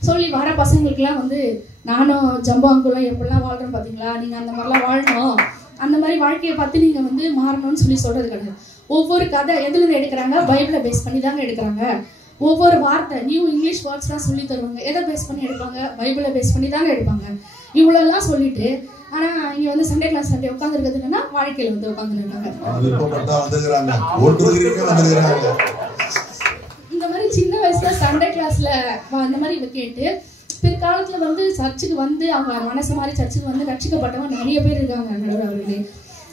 சொல்லி வர பசங்களுக்குலாம் வந்து நானும் ஜம்போ அங்குலாம் எப்படிலாம் வாழ்றேன் பாத்தீங்களா, நீங்க அந்த மாதிரிலாம் வாழணும், அந்த மாதிரி வாழ்க்கையை பார்த்து நீங்க வந்து மாறணும்னு சொல்லி சொல்றது கிடையாது. ஒவ்வொரு கதை எதுல எடுக்கிறாங்க, பைபிளை பேஸ் பண்ணி தாங்க எடுக்கிறாங்க. ஒவ்வொரு வார்த்தை நியூ இங்கிலீஷ் வேர்ட்ஸ் தான் சொல்லி தருவாங்க. எதை பேஸ் பண்ணி எடுப்பாங்க, பைபிளை பேஸ் பண்ணி தாங்க எடுப்பாங்க. இவ்வளோலாம் சொல்லிட்டு ஆனா இங்க வந்து சண்டே கிளாஸ் சண்டே உட்கார்ந்து இருக்கிறது என்னன்னா வாழ்க்கையில வந்து உட்கார்ந்து இருக்காங்க. இந்த மாதிரி சின்ன வயசுல சண்டே கிளாஸ்ல அந்த மாதிரி கேட்டு பிற்காலத்துல வந்து சர்ச்சுக்கு வந்து அவங்க மனசு மாதிரி சர்ச்சுக்கு வந்து ரட்சிக்கப்பட்டவங்க நிறைய பேர் இருக்காங்க நடுவர் அவர்களே.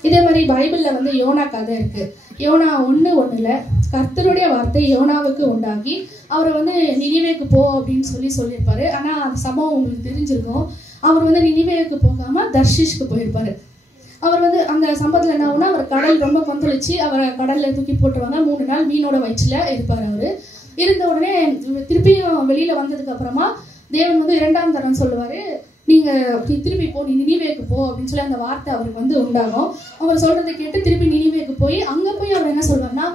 இதே மாதிரி பைபிள்ல வந்து யோனா கதை இருக்கு. யோனா 1:1 கர்த்தருடைய வார்த்தை யோனாவுக்கு உண்டாகி அவரை வந்து நினிவேக்கு போ அப்படின்னு சொல்லியிருப்பாரு. ஆனா அந்த சம்பவம் உங்களுக்கு தெரிஞ்சிருக்கும். அவர் வந்து நினிவேக்கு போகாம தர்ஷீஷ்க்கு போயிருப்பாரு. அவர் வந்து அந்த சம்பவத்துல என்ன ஆகுனா, அவர் கடல் ரொம்ப கொந்தளிச்சு அவரை கடல்ல தூக்கி போட்டுருவாங்க. 3 நாள் மீனோட வயிற்றுல இருப்பாரு. அவரு இருந்த உடனே திருப்பியும் வெளியில வந்ததுக்கு அப்புறமா தேவன் வந்து 2ஆம் தரம் சொல்லுவாரு, நீங்க திருப்பி போ, நீ நினிவேக்கு போ அப்படின்னு சொல்லி அந்த வார்த்தை அவருக்கு வந்து உண்டாகும். அவர் சொல்றதை கேட்டு திருப்பி நினிவேக்கு போய் அங்க போய் அவர் என்ன சொல்வார்னா,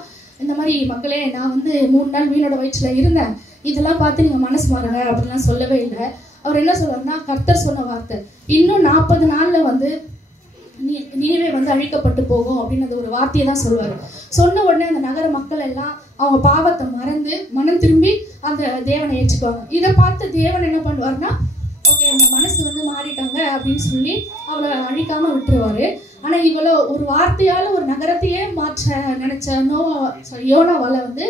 இந்த மாதிரி மக்களே நான் வந்து 3 நாள் மீனோட வயிற்றுல இருந்தேன், இதெல்லாம் பார்த்து நீங்க மனசு மாறுங்க அப்படின்லாம் சொல்லவே இல்லை. அவர் என்ன சொல்றாருன்னா, கர்த்தர் சொன்ன வார்த்தை இன்னும் 40 நாள்ல வந்து நினிவே வந்து அழிக்கப்பட்டு போகும் அப்படின்னு ஒரு வார்த்தையை தான் சொல்லுவாரு. சொன்ன உடனே அந்த நகர மக்கள் எல்லாம் அவங்க பாவத்தை மறந்து மனம் திரும்பி அந்த தேவனை ஏற்றுக்குவாங்க. இதை பார்த்து தேவன் என்ன பண்ணுவாருன்னா, ஓகே அவங்க மனசு வந்து மாறிட்டாங்க அப்படின்னு சொல்லி அவளை அழிக்காம விட்டுருவாரு. ஆனா இவ்வளோ ஒரு வார்த்தையால ஒரு நகரத்தையே மாற்ற நினைச்ச யோனாவால வந்து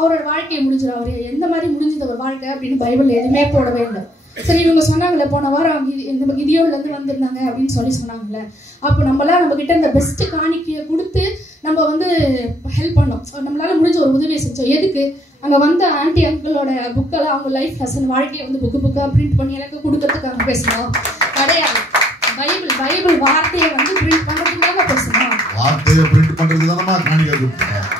அவரோட வாழ்க்கையை முடிஞ்சிடும். அவர் எந்த மாதிரி முடிஞ்சது ஒரு வாழ்க்கை அப்படின்னு பைபிள் எதுவுமே போடவே இல்லை. சரி, இவங்க சொன்னாங்களே போன வாரம் இந்த கிதியோன்ல இருந்து வந்திருந்தாங்க அப்படின்னு சொன்னாங்கல்ல, அப்போ நம்மளாம் நம்ம கிட்ட இந்த பெஸ்ட் காணிக்கையை கொடுத்து நம்ம வந்து ஹெல்ப் பண்ணோம். நம்மளால முடிஞ்ச ஒரு உதவியை செஞ்சோம். எதுக்கு? அங்க வந்த ஆன்டி அங்கிளோட புக்கெல்லாம் அவங்க லைஃப் லெசன் வாழ்க்கையை வந்து புக்கா பிரிண்ட் பண்ணி எனக்கு கொடுக்கறதுக்கு அங்க பேசணும் கிடையாது. பைபிள் வார்த்தையை வந்து பிரிண்ட் பண்றதுக்காக பேசணும். வார்த்தையை பிரிண்ட் பண்றதுக்கு தானமா காணிக்கை கொடுத்தோம்.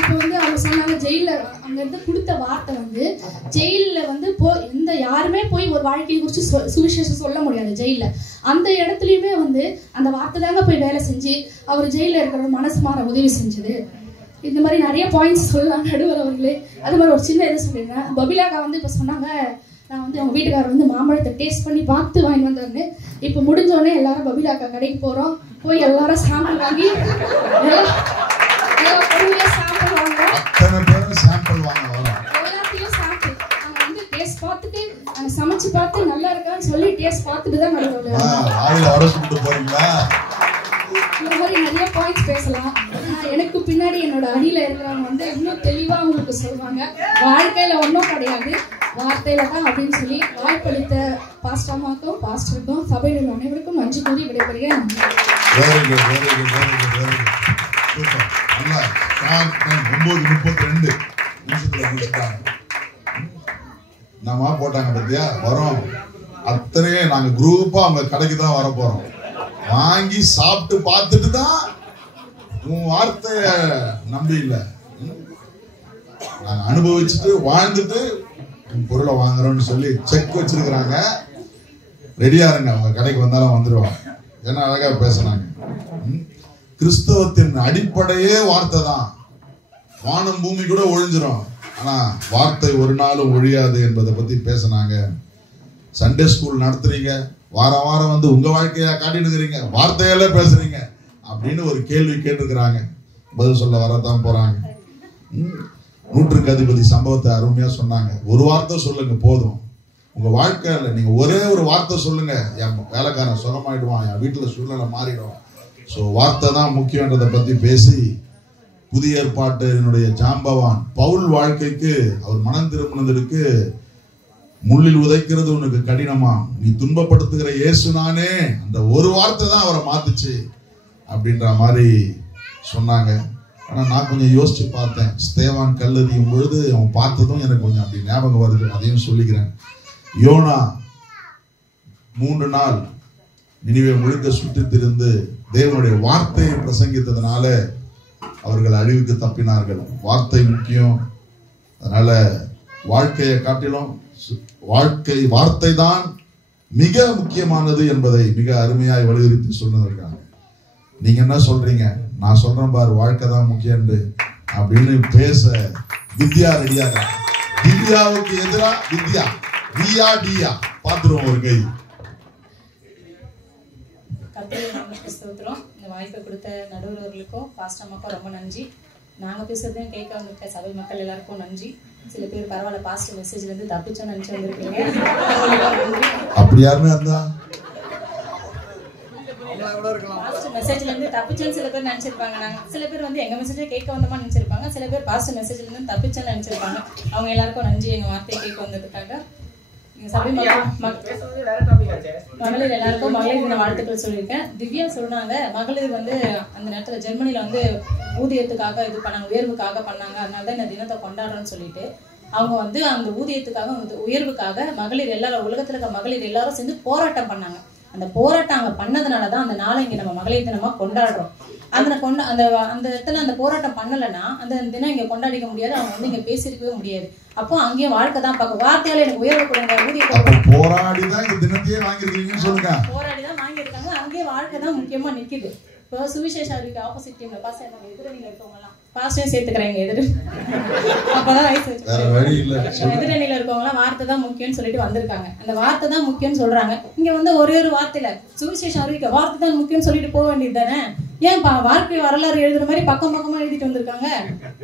இப்போ வந்து அவங்க சொன்னாங்க ஜெயில அங்க இருந்து கொடுத்த வார்த்தை வந்து ஜெயில வந்து யாருமே போய் ஒரு வாழ்க்கையை குறிச்சு சுவிசேஷம் சொல்ல முடியாது ஜெயில. அந்த இடத்துலயுமே வந்து அந்த வார்த்தை தாங்க போய் வேலை செஞ்சு அவர் ஜெயில இருக்கிற மனசு மாற உதவி செஞ்சது. இந்த மாதிரி நிறைய பாயிண்ட்ஸ் சொல்லலாம் நடுவர் அவர்களே. அது மாதிரி ஒரு சின்ன இது சொல்லிடுறேன். பபிலாக்கா வந்து இப்ப சொன்னாங்க, நான் வந்து அவங்க வீட்டுக்காரர் வந்து மாம்பழத்தை டேஸ்ட் பண்ணி பார்த்து வாங்கி வந்தாருன்னு. இப்போ முடிஞ்சோடனே எல்லாரும் பபிலாக்கா கடைக்கு போறோம். போய் எல்லாரும் சாம்பிள் வாங்கி சமைச்சு பார்த்து நல்லா இருக்கான்னு சொல்லி டேஸ்ட் பார்த்துட்டு தான் இந்த மாதிரி நிறைய பாயிண்ட்ஸ் பேசலாம். எனக்கு பின்னாடி என்னோட அடியில இருக்கிறவங்க வந்து இன்னும் தெளிவா உங்களுக்கு சொல்லுவாங்க. வாழ்க்கையில ஒன்றும் கிடையாது, வார்த்தையில தான் அப்படின்னு சொல்லி வாய்ப்பளித்த பாஸ்டர்மாக்கும் பாஸ்டருக்கும் சபையில் அனைவருக்கும் நன்றி கூறி விடைபெறுகிறேன். நம்ம போட்டாங்க பத்தியா வரோம் அத்தனையே நாங்க குரூப்பா அவங்க கடைக்கு தான் வர போறோம். வாங்கி சாப்பிட்டு பார்த்துட்டு தான் உன் வார்த்தைய நம்பி இல்ல, நாங்க அனுபவிச்சுட்டு வாழ்ந்துட்டு உன் பொருளை வாங்குறோம்னு சொல்லி செக் வச்சிருக்கிறாங்க. ரெடியா இருங்க, அவங்க கடைக்கு வந்தாலும் வந்துருவாங்க. ஏன்னா அழகா பேசுனாங்க. கிறிஸ்தவத்தின் அடிப்படையே வார்த்தை தான். வானம் பூமி கூட ஒழிஞ்சிரும், ஆனா வார்த்தை ஒரு நாளும் ஒழியாது என்பதை பத்தி பேசினாங்க. சண்டே ஸ்கூல் நடத்துறீங்க, வாரம் வாரம் வந்து உங்க வாழ்க்கையா காட்டினுக்கிறீங்க, வார்த்தையால பேசுறீங்க அப்படின்னு ஒரு கேள்வி கேட்டிருக்கிறாங்க. பதில் சொல்ல வரத்தான் போறாங்க. 100க்கு அதிபதி சம்பவத்தை அருமையா சொன்னாங்க. ஒரு வார்த்தை சொல்லுங்க போதும், உங்க வாழ்க்கையில நீங்க ஒரே ஒரு வார்த்தை சொல்லுங்க, என் வேலைக்காரன் சுகமாயிடுவான், என் வீட்டுல சூழ்நிலை மாறிடும். சோ வார்த்தை தான் முக்கியன்றதை பத்தி பேசி புதிய ஏற்பாட்டினுடைய ஜாம்பவான் பவுல் வாழ்க்கைக்கு அவர் மனம் திரும்பினதற்கு முள்ளில் உதைக்கிறது உனக்கு கடினமா, நீ துன்பப்படுத்துகிற இயேசு நானே, அந்த ஒரு வார்த்தை தான் அவரை மாத்துச்சு அப்படின்ற மாதிரி சொன்னாங்க. ஆனா நான் கொஞ்சம் யோசிச்சு பார்த்தேன். ஸ்தேவான் கல்லறியும் பொழுது அவன் பார்த்ததும் எனக்கு கொஞ்சம் அப்படி ஞாபகம் வருது, அதையும் சொல்லிக்கிறேன். யோனா 3 நாள் நினிவே முழுக்க சுற்றி திரிந்து தேவனுடைய வார்த்தையை பிரசங்கித்ததுனால அவர்கள் அழிவுக்கு தப்பினார்கள். வார்த்தை முக்கியம். அதனால வாழ்க்கையை காட்டிலும் வார்த்தை தான் மிக முக்கியமானது என்பதை மிக அருமையாய் வலியுறுத்தி சொன்னதற்காக நீங்க என்ன சொல்றீங்க? நான் சொல்றேன் பாரு, வாழ்க்கை தான் முக்கியம் அப்படின்னு பேச வித்யா ரெடியாக. திவ்யாவுக்கு எதிரா வித்யா, வியா டியா பார்த்துருவோம் ஒரு கை. கர்த்தருடைய நாமத்துக்கு ஸ்தோத்திரம். இந்த வாய்ப்பை கொடுத்த நடுவர்களுக்கும் பாஸ்டம்மாக்கும் ரொம்ப நன்றி. நாங்கள் பேசுறதையும் கேட்க வந்திருக்க சபை மக்கள் எல்லாருக்கும் நன்றி. சில பேர் பரவாயில்ல பாஸ்டர் மெசேஜ்ல இருந்து தப்பிச்சோன்னு நினைச்சு வந்திருக்கீங்க. அப்படி யாருமே இருந்தா பாஸ்டர் மெசேஜ்ல இருந்து தப்பிச்சோன்னு சில பேர் நினைச்சிருப்பாங்க. நாங்க சில பேர் வந்து எங்க மெசேஜை கேட்க வந்தோமா நினைச்சிருப்பாங்க. சில பேர் பாஸ்டர் மெசேஜ்ல இருந்து தப்பிச்சோன்னு நினைச்சிருப்பாங்க. அவங்க எல்லாருக்கும் நன்றி எங்க வார்த்தையை கேட்க வந்ததுக்காக. எங்க சபை மகளிர் எல்லாருக்கும் மகளிர் தின வாழ்த்துக்கள் சொல்லியிருக்கேன். திவ்யா சொன்னாங்க மகளிர் வந்து அந்த நேரத்துல ஜெர்மனில வந்து ஊதியத்துக்காக இது பண்ணாங்க, உயர்வுக்காக பண்ணாங்க, அதனாலதான் இந்த தினத்தை கொண்டாடுறோம்னு சொல்லிட்டு அவங்க வந்து அந்த ஊதியத்துக்காக உயர்வுக்காக மகளிர் எல்லாரும் உலகத்துல இருக்க மகளிர் எல்லாரும் சேர்ந்து போராட்டம் பண்ணாங்க. அந்த போராட்டம் அங்க பண்ணதுனாலதான் அந்த நாளை இங்க நம்ம மகளிர் தினமா கொண்டாடுறோம். அந்த இடத்துல அந்த போராட்டம் பண்ணலைன்னா அந்த தினம் இங்க கொண்டாடிக்க முடியாது, அவங்க வந்து இங்க பேசிருக்கவே முடியாது. அப்போ அங்கேயும் வாழ்க்கை தான் பார்க்க வார்த்தையால எனக்கு உயர்வு கொடுங்க, ஊதியம் போராடிதான் இந்த தினத்தையே வாங்கிருக்கீங்கன்னு சொல்லுங்க. போராடிதான் வாங்கியிருக்காங்க. அங்கேயே வாழ்க்கை தான் முக்கியமா நிக்குது. இப்போ சுவிசேஷ அறிவிக்க ஆப்போசிட் டீம்ல பாஸ் எதிரணியில இருக்கவங்க எல்லாம் பாஸ்டையும் சேர்த்துக்கிறாங்க. அப்பதான் எதிரணியில இருக்கவங்க எல்லாம் வார்த்தை தான் முக்கியம்னு சொல்லிட்டு வந்திருக்காங்க. அந்த வார்த்தை தான் முக்கியம்னு சொல்றாங்க. இங்க வந்து ஒரே ஒரு வார்த்தையில சுவிசேஷம் அறிவிக்க வார்த்தை தான் முக்கியம்னு சொல்லிட்டு போக வேண்டியது தானே? ஏன் வாழ்க்கை வரலாறு எழுதுற மாதிரி பக்கம் பக்கமா எழுதிட்டு வந்திருக்காங்க.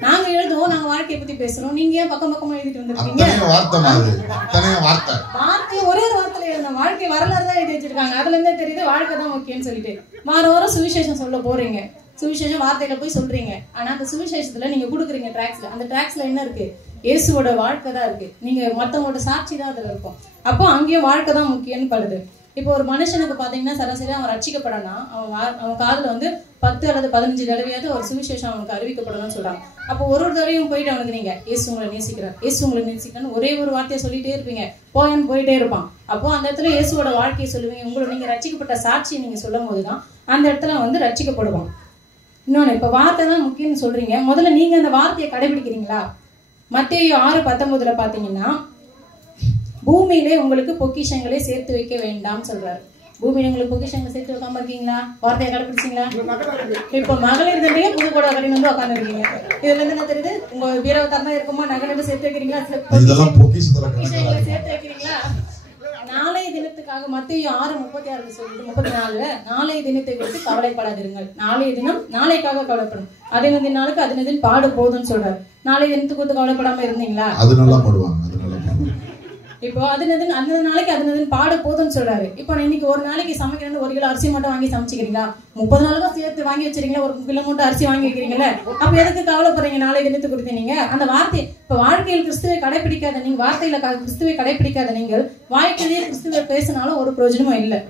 நாங்க எழுதுவோம், நாங்க வாழ்க்கையை பத்தி பேசுறோம், நீங்க ஏன் பக்கம் பக்கமா எழுதிட்டு வந்திருக்கீங்க? வார்த்தையை ஒரே ஒரு வார்த்தையில எழுதணும். வாழ்க்கை வரலாறு தான் எழுதி வச்சிருக்காங்க. அதுல இருந்தே தெரியுது வாழ்க்கை தான் முக்கியம்னு சொல்லிட்டு. வாரம் சுவிசேஷம் சொல்ல போறீங்க, சுவிசேஷம் வார்த்தையில போய் சொல்றீங்க. ஆனா அந்த சுவிசேஷத்துல நீங்க கொடுக்குறீங்க டிராக்ஸ்ல, அந்த டிராக்ஸ்ல என்ன இருக்கு? இயேசுவோட வாழ்க்கை தான் இருக்கு. நீங்க மத்தவங்களோட சாட்சி தான் அதுல இருக்கும். அப்போ அங்கேயும் வாழ்க்கை தான் முக்கியம்னு படுது. இப்போ ஒரு மனுஷனுக்கு பாத்தீங்கன்னா சராசரியா அவன் ரட்சிக்கப்படனா அவன் காதுல வந்து 10 அல்லது 15 தடவையாவது ஒரு சுவிசேஷம் அவனுக்கு அறிவிக்கப்படணும்னு சொல்றாங்க. அப்போ ஒரு தடவையும் போயிட்டு அவனுக்கு நீங்க இயேசு உங்களை நேசிக்கிறார், இயேசு உங்களை நேசிக்கிறான்னு ஒரே ஒரு வார்த்தையை சொல்லிட்டே இருப்பீங்க, போயன்னு போயிட்டே இருப்பான். அப்போ அந்த இடத்துல இயேசுவோட வாழ்க்கையை சொல்லுவீங்க, உங்களை நீங்க ரட்சிக்கப்பட்ட சாட்சியை நீங்க சொல்லும் போதுதான் அந்த இடத்துல வந்து ரட்சிக்கப்படுவான். இன்னொன்னு, இப்ப வார்த்தை தான் முக்கியம்னு சொல்றீங்க, முதல்ல நீங்க அந்த வார்த்தையை கடைபிடிக்கிறீங்களா? மத்தேயு 6:19 பாத்தீங்கன்னா பூமியிலே உங்களுக்கு பொக்கிஷங்களை சேர்த்து வைக்க வேண்டாம் சொல்றாரு. பூமியில உங்களுக்கு பொக்கிஷங்களை சேர்த்து வைக்காம இருக்கீங்களா? வார்த்தையை கடைபிடிச்சீங்களா? இப்ப மகளிர் தினத்தையே புதுக்கோட கடையில் வந்து உட்காந்து இருக்கீங்க. இதுல இருந்து என்ன தெரியுது? உங்க வீரவத்தாரமா இருக்குமா நகை சேர்த்து வைக்கிறீங்களா? சேர்த்து வைக்கிறீங்களா? நாளைய தினத்துக்காக மத்தேயு 6:36 சொல்லிட்டு 34 நாளைய தினத்தை குறித்து கவலைப்படாதிருங்கள், நாளைய தினம் நாளைக்காக கவலைப்படும், அதே நாளுக்கு அதே பாடு போதும்னு சொல்றாரு. நாளைய தினத்துக்கு குறித்து கவலைப்படாம இருந்தீங்களா? இப்போ அந்த நாளைக்கு அது பாடு போதும்னு சொல்றாரு. இப்போ இன்னைக்கு ஒரு நாளைக்கு சமைக்கணும்னு 1 கிலோ அரிசி மட்டும் வாங்கி சமைச்சுக்கிறீங்களா? 30 நாளுக்கும் சேர்த்து வாங்கி வச்சிருக்கீங்களா? 1 கிலோ மட்டும் அரிசி வாங்கி வைக்கிறீங்களா? அப்ப எதுக்கு கவலைப்படுறீங்க நாளைய தினத்தை குறித்து? நீங்க அந்த வார்த்தை இப்ப வாழ்க்கையில் கிறிஸ்துவை கடைபிடிக்காத நீங்க, வார்த்தையில கிறிஸ்துவை கடைபிடிக்காத நீங்கள் வாழ்க்கையிலேயே கிறிஸ்துவை பேசினாலும் ஒரு பிரயோஜனமும் இல்லை,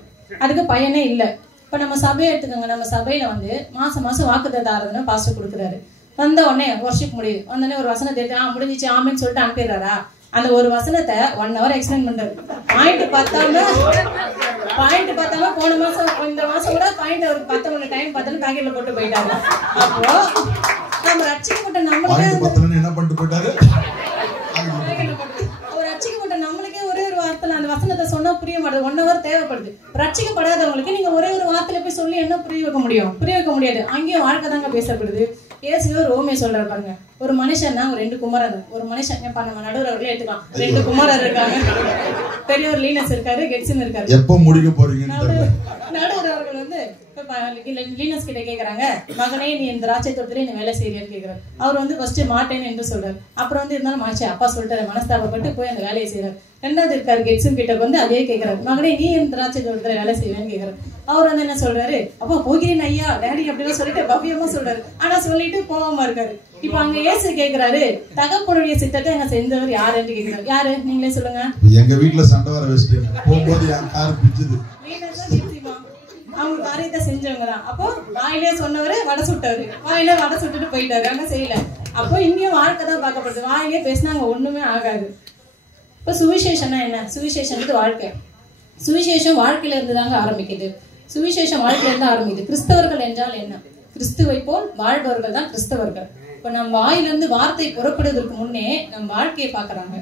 அதுக்கு பயனே இல்லை. இப்ப நம்ம சபையை எடுத்துக்கோங்க. நம்ம சபையில வந்து மாசம் வாக்குத்தத்த ஆராதனை பாஸ்டர் கொடுக்குறாரு. வந்த உடனே வர்ஷிப் முடியுது, வந்தோடனே ஒரு வசனத்தை எடுத்து முடிஞ்சிச்சு ஆமேன்னு சொல்லிட்டு அனுப்பிடுறாரா? அந்த ஒரு வசனத்தை 1 hour எக்ஸ்பிளைன் பண்றாரு. பாயிண்ட் பார்த்தாம போன மாசம் இந்த மாசம் கூட பாயிண்ட் ஒரு 10 டைம் பார்த்தாலும் பாக்கெட்ல போட்டு போயிட்டாரு. அப்போ நம்ம ரட்சிக்கப்பட்ட நம்மளுக்கே என்ன பண்ணிட்டு போயிட்டாரு? ஒரு ரட்சிக்கப்பட்ட நம்மளுக்கே ஒரே ஒரு வார்த்தையில அந்த வசனத்தை சொன்னா புரிய மாட்டேது. 1 hour தேவைப்படுது. ரட்சிக்கப்படாதவங்களுக்கு நீங்க ஒரே ஒரு வார்த்தையில போய் சொல்லி என்ன புரிய வைக்க முடியும்? புரிய வைக்க முடியாது. அங்கேயும் வாழ்க்கை தாங்க பேசப்படுது. ஏசுவே ரோமே சொல்றாரு பாருங்க, ஒரு மனுஷன் தான் 2 குமாரர். ஒரு மனுஷன் நம்ம நடுவர் அவர்களே எடுத்துக்கலாம், 2 குமாரர் இருக்காங்க. பெரியவர் லீனஸ் இருக்காரு, கெட்சன் இருக்காரு. எப்ப முடிக்க போறீங்க? நடுவர் அவர்கள் வந்து லீனஸ் கிட்ட கேக்குறாங்க, மகனே நீ இந்த திராட்சை தோட்டத்துல நீ வேலை செய்யறியான்னு கேக்குறாரு. அவர் வந்து ஃபர்ஸ்ட் மாட்டேன்னு என்று சொல்றாரு. அப்புறம் வந்து இருந்தாலும் மாச்சே அப்பா சொல்லிட்டாரு, மனஸ்தாபப்பட்டு போய் அந்த வேலையை செய்யறாரு. 2வது இருக்காரு கெட்சன் கிட்ட வந்து அதே கேக்குறாரு, மகனே நீ இந்த திராட்சை தோட்டத்துல வேலை செய்வேன்னு கேக்குறாரு. அவர் வந்து என்ன சொல்றாரு, அப்பா போகிறேன் ஐயா டேடி அப்படின்னு சொல்லிட்டு பவ்யமா சொல்றாரு. ஆனா சொல்லிட்டு போகாம இருக்காரு. இப்ப அங்க இயேசு கேக்குறாரு, தகப்பனுடைய சித்தத்தை அங்க செஞ்சவர் யாரு என்று கேக்குறாரு. யாரு? நீங்களே சொல்லுங்க. எங்க வீட்டுல சண்டை வர வச்சுட்டீங்க, போகும்போது யாரு பிடிச்சது? அவங்க காரியத்தை செஞ்சவங்க தான். அப்போ வாயிலே சொன்னவரு வடை சுட்டவரு, வாயிலே வடை சுட்டுட்டு போயிட்டாரு, அங்க செய்யல. அப்போ இங்கேயும் வாழ்க்கை தான் பார்க்கப்படுது. வாயிலே பேசினா அங்க ஒண்ணுமே ஆகாது. இப்ப சுவிசேஷம்னா என்ன? சுவிசேஷம் வாழ்க்கை. சுவிசேஷம் வாழ்க்கையில இருந்து தாங்க ஆரம்பிக்குது. சுவிசேஷம் வாழ்க்கையில இருந்து ஆரம்பிக்குது. கிறிஸ்தவர்கள் என்றால் என்ன? கிறிஸ்துவை போல் வாழ்பவர்கள் தான் கிறிஸ்தவர்கள். இப்ப நம்ம வாயிலிருந்து வார்த்தை புறப்படுவதற்கு முன்னே நம்ம வாழ்க்கையை பாக்குறாங்க.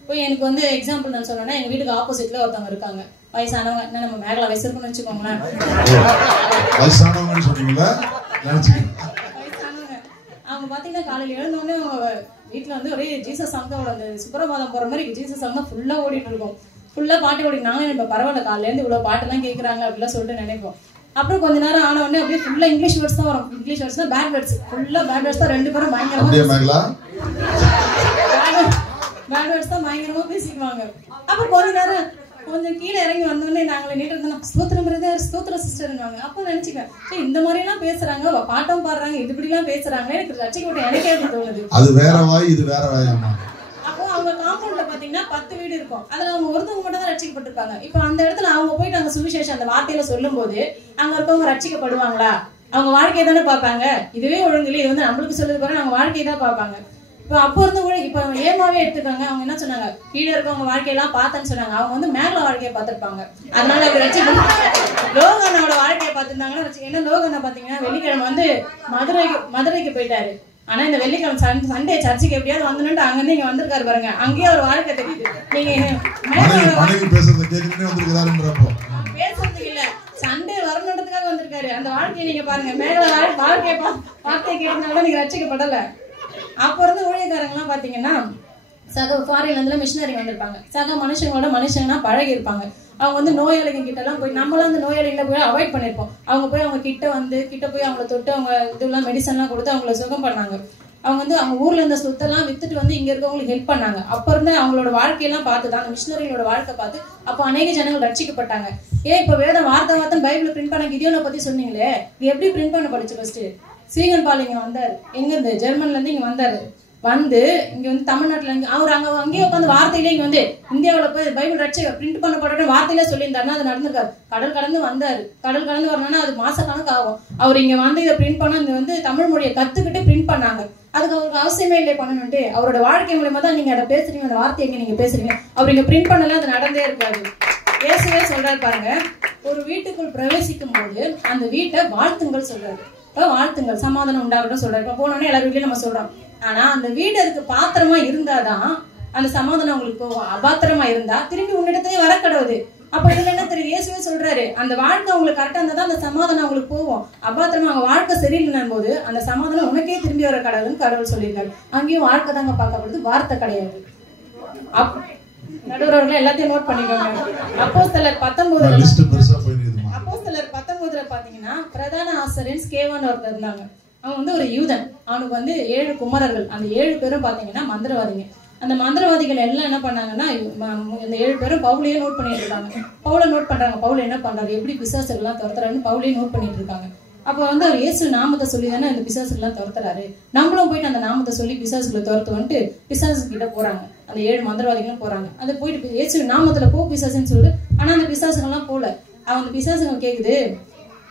இப்போ எனக்கு வந்து எக்ஸாம்பிள் நான் சொன்னேன்னா, எங்க வீட்டுக்கு ஆப்போசிட்ல ஒருத்தவங்க இருக்காங்க, வயசானவங்க. என்ன நம்ம மேகலா வயசு இருக்குன்னு வச்சுக்கோங்களேன். வயசானவங்க அவங்க பாத்தீங்கன்னா காலையில எழுந்தோடனே அவங்க வீட்டுல வந்து ஒரே ஜீசஸ் சாங்கோட அந்த சுப்பிரபாதம் போற மாதிரி ஜீசஸ் சாங் தான் ஃபுல்லா ஓடிட்டு இருக்கும். ஃபுல்லா பாட்டு ஓடி நாங்களும் இப்ப பரவாயில்ல காலையில இருந்து இவ்வளவு பாட்டு எல்லாம் கேட்கறாங்க அப்படிலாம் சொல்லிட்டு நினைப்போம். அப்புறம் கொஞ்ச நேரம் ஆன உடனே அப்படியே ஃபுல்லா இங்கிலீஷ் வேர்ட்ஸ் தான் வரும். இங்கிலீஷ் வேர்ட்ஸ் தான் பேட் வேர்ட்ஸ், ஃபுல்லா பேட் வேர்ட்ஸ் தான். ரெண்டு பேரும் பயங்கரமா பேட் வேர்ட்ஸ் தான் பயங்கரமா பேசிக்குவாங்க. அப்புறம் கொஞ்ச நேரம் கொஞ்சம் கீழே இறங்கி வந்தோடனே நாங்களே நீட்டு இருந்தோம், ஸ்தோத்திரம் பிரதர், ஸ்தோத்திரம் சிஸ்டர்னுவாங்க. அப்போ நினைச்சுக்கேன், இந்த மாதிரி எல்லாம் பேசுறாங்க, பாட்டம் பாடுறாங்க, இது இப்படி எல்லாம் பேசுறாங்க, எனக்கு ரட்சிக்கப்பட்ட எனக்கே தோணுது. அது வேற வாய், இது வேற வாயாமா. அப்போ அவங்க காம்பவுண்ட்ல பாத்தீங்கன்னா 10 வீடு இருக்கும். அதுல அவங்க ஒருத்தவங்க மட்டும் தான் ரட்சிக்கப்பட்டிருப்பாங்க. இப்ப அந்த இடத்துல அவங்க போயிட்டு அங்க சுவிசேஷம் அந்த வார்த்தையில சொல்லும் போது அங்க இருக்கவங்க ரட்சிக்கப்படுவாங்களா? அவங்க வாழ்க்கையை தானே பார்ப்பாங்க. இதுவே ஒழுங்கு இல்லை, இது வந்து நம்மளுக்கு சொல்லுது பாரு, அவங்க வாழ்க்கையை தான் பார்ப்பாங்க. இப்ப அப்போ இருந்து கூட இப்ப ஏமாவே எடுத்துக்காங்க. அவங்க என்ன சொன்னாங்க, கீழே இருக்கவங்க வாழ்க்கையெல்லாம் பார்த்தேன்னு சொன்னாங்க. அவங்க வந்து மேல வாழ்க்கையை பார்த்திருப்பாங்க. அதனால அவர் லோகனோட வாழ்க்கையை பார்த்திருந்தாங்கன்னா, ஏன்னா லோகனை பாத்தீங்கன்னா வெள்ளிக்கிழமை வந்து மதுரைக்கு போயிட்டாரு. ஆனா இந்த வெள்ளிக்கிழமை சண்டே சர்ச்சுக்கு எப்படியாவது வந்துட்டு அங்கிருந்து இங்க வந்திருக்காரு பாருங்க. அங்கேயே ஒரு வாழ்க்கை தெரியுது. நீங்க பேசுறதுக்கு இல்ல, சண்டே வரணுன்றதுக்காக வந்திருக்காரு. அந்த வாழ்க்கையை நீங்க பாருங்க, மேல வாழ்க்கையை வார்த்தை கேட்டதுனால நீங்க ரட்சிக்கப்படல. அப்ப இருந்து ஊழியக்காரங்க எல்லாம் பாத்தீங்கன்னா சக ஃபாரின்ல இருந்து மிஷினரி வந்திருப்பாங்க. சக மனுஷங்களோட மனுஷங்கன்னா பழகி இருப்பாங்க. அவங்க வந்து நோயாளிங்க கிட்ட எல்லாம் போய், நம்மளாம் அந்த நோயாளிகளை போய் அவாய்ட் பண்ணிருப்போம். அவங்க போய் அவங்க கிட்ட போய் அவங்கள தொட்டு அவங்க இதெல்லாம் மெடிசன் எல்லாம் கொடுத்து அவங்கள சுகம் பண்ணாங்க. அவங்க வந்து அவங்க ஊர்ல இருந்த சொத்தெல்லாம் வித்துட்டு வந்து இங்க இருக்கவங்களுக்கு ஹெல்ப் பண்ணாங்க. அப்ப இருந்து அவங்களோட வாழ்க்கையெல்லாம் பார்த்துதான், அந்த மிஷினரிகளோட வாழ்க்கை பார்த்து அப்போ அநேக ஜனங்கள் ரட்சிக்கப்பட்டாங்க. இப்ப வேதம் வார்த்தை பைபிள் பிரிண்ட் பண்ண கிதியோனை பத்தி சொன்னீங்களே, இது எப்படி பிரிண்ட் பண்ண படிச்சு? ஃபர்ஸ்ட் சீகன் பால் இங்க வந்தாரு, எங்க இருந்து ஜெர்மன்ல இருந்து இங்க வந்தாரு. வந்து இங்க வந்து தமிழ்நாட்டுல அவர் அங்கேயே உட்காந்து வார்த்தையிலே இங்க வந்து இந்தியாவில போய் பைபிள் ரட்சிக்க பிரிண்ட் பண்ணப்பட்ட வார்த்தையில சொல்லியிருந்தாருன்னா அது நடந்திருக்காரு. கடல் கடந்து வந்தாரு. கடல் கடந்து வரணும்னா அது மாச கணக்கு ஆகும். அவர் இங்க வந்து இதை பிரிண்ட் பண்ண இங்க வந்து தமிழ் மொழியை கத்துக்கிட்டு பிரிண்ட் பண்ணாங்க. அதுக்கு அவருக்கு அவசியமே இல்லை பண்ணணும்ட்டு. அவரோட வாழ்க்கை மூலமா தான் நீங்க அதை பேசுறீங்க, அந்த வார்த்தையை எங்க நீங்க பேசுறீங்க. அவர் இங்க பிரிண்ட் பண்ணல, அது நடந்தே இருக்காது. இயேசுவே சொல்றாரு பாருங்க, ஒரு வீட்டுக்குள் பிரவேசிக்கும் போது அந்த வீட்டை வாழ்த்துங்கள் சொல்றாரு. வாழ்த்துங்கள், சமாதானம் உண்டாகட்டும் சொல்றாரு. இப்ப போனோடனே எல்லாரும் வீட்லயும் நம்ம சொல்றோம். ஆனா அந்த வீடு அதுக்கு பாத்திரமா இருந்தாதான் அந்த சமாதானம் உங்களுக்கு போகும். அபாத்திரமா இருந்தா திரும்பி உன்னிடத்திலே வர கடவுது. அப்ப இதுல என்ன தெரியுது, இயேசுவே சொல்றாரு, அந்த வாழ்க்கை உங்களுக்கு கரெக்டா இருந்தாதான் அந்த சமாதானம் உங்களுக்கு போகும். அபாத்திரமா அவங்க வாழ்க்கை சரியில்லைன்னும் போது அந்த சமாதானம் உனக்கே திரும்பி வர கடவுள்னு கடவுள் சொல்லியிருக்காரு. அங்கேயும் வாழ்க்கை தாங்க பார்க்கப்படுது, வார்த்தை கிடையாது. நடுவர்கள் எல்லாத்தையும் நோட் பண்ணிக்கோங்க. அப்போஸ்தலர் 19 பாத்தீங்கன்னா பிரதான ஆசிரியர் ஸ்கேவான் ஒருத்தர் இருந்தாங்க. அவன் வந்து ஒரு யூதன். அவனுக்கு வந்து 7 குமாரர்கள். அந்த 7 பேரும் பாத்தீங்கன்னா மந்திரவாதிங்க. அந்த மந்திரவாதிகள் எல்லாம் என்ன பண்ணாங்கன்னா, இந்த 7 பேரும் பவுலையே நோட் பண்ணிட்டு இருக்காங்க. பவுலை நோட் பண்றாங்க. பவுல் என்ன பண்றாரு, எப்படி பிசாசுகள் எல்லாம் துரத்துறாருன்னு பவுலையே நோட் பண்ணிட்டு இருக்காங்க. அப்ப வந்து அவர் இயேசு நாமத்தை சொல்லி தானே அந்த பிசாசுகள் எல்லாம் துரத்துறாரு, நம்மளும் போயிட்டு அந்த நாமத்தை சொல்லி பிசாசுகளை துரத்துவன்ட்டு பிசாசு கிட்ட போறாங்க. அந்த 7 மந்திரவாதிகளும் போறாங்க. அது போயிட்டு இயேசு நாமத்துல போ பிசாசுன்னு சொல்லிட்டு, ஆனா அந்த பிசாசுகள் எல்லாம் போல. அந்த பிசாசுகள் கேக்குது,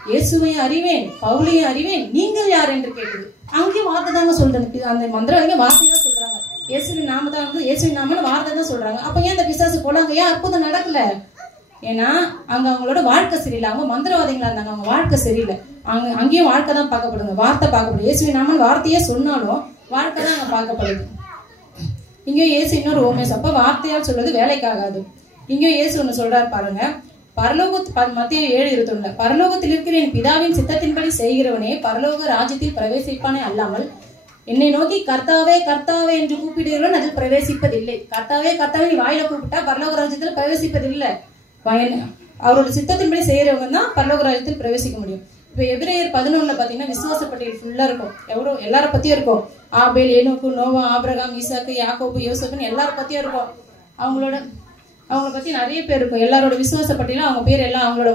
இயேசுவையும் அறிவேன், பவுலையும் அறிவேன், நீங்கள் யார் என்று கேக்குது. அங்கேயும் வார்த்தை தாங்க சொல்றது. அந்த மந்திரவாதிங்க வார்த்தை தான் சொல்றாங்க. இயேசுவின் நாமதான் வந்து இயேசுவின் நாமன்னு வார்த்தை தான் சொல்றாங்க. அப்ப ஏன் அந்த பிசாசு போலாங்க? ஏன் அற்புதம் நடக்கல? ஏன்னா அங்க அவங்களோட வாழ்க்கை சரியில்லை. அவங்க மந்திரவாதிகளா இருந்தாங்க, அவங்க வாழ்க்கை சரியில்லை. அங்கேயும் வாழ்க்கை தான் பார்க்கப்படுங்க, வார்த்தை பார்க்கப்படுது. இயேசுவின் நாமன் வார்த்தையே சொன்னாலும் வாழ்க்கை தான் அங்க பார்க்கப்படுது. இங்கேயும் இயேசு இன்னொரு ஓமேஸ். அப்ப வார்த்தையால் சொல்றது வேலைக்காகாது. இங்கேயும் இயேசு ஒண்ணு சொல்றாரு பாருங்க, மத்திய 7:21, பரலோகத்தில் இருக்கிற என் பிதாவின் சித்தத்தின்படி செய்கிறவனே பரலோக ராஜ்யத்தில் பிரவேசிப்பானே அல்லாமல் என்னை நோக்கி கர்த்தாவே கர்த்தாவே என்று கூப்பிடுகிறவன் அதில் பிரவேசிப்பதில்லை. கர்த்தாவே கர்த்தாவே நீ வாயில கூப்பிட்டா பரலோக ராஜ்யத்தில் பிரவேசிப்பதில்லை. அவரோட சித்தத்தின்படி செய்யறவங்க தான் பரலோக ராஜ்யத்தில் பிரவேசிக்க முடியும். இப்ப எபிரேயர் 11 பாத்தீங்கன்னா விசுவாச பட்டியல் ஃபுல்லா இருக்கும். எவ்வளவு எல்லார பத்தியும் இருக்கும். ஆபேல், ஏனோக்கு, நோவா, ஆபிரகாம், ஈசாக்கு, யாக்கோபு, யோசேப்புன்னு எல்லார பத்தியும் இருக்கும். அவங்கள பத்தி நிறைய பேர் இருக்கும். எல்லாரோட விசுவாச பட்டியலும் அவங்க பேர் எல்லாம், அவங்களோட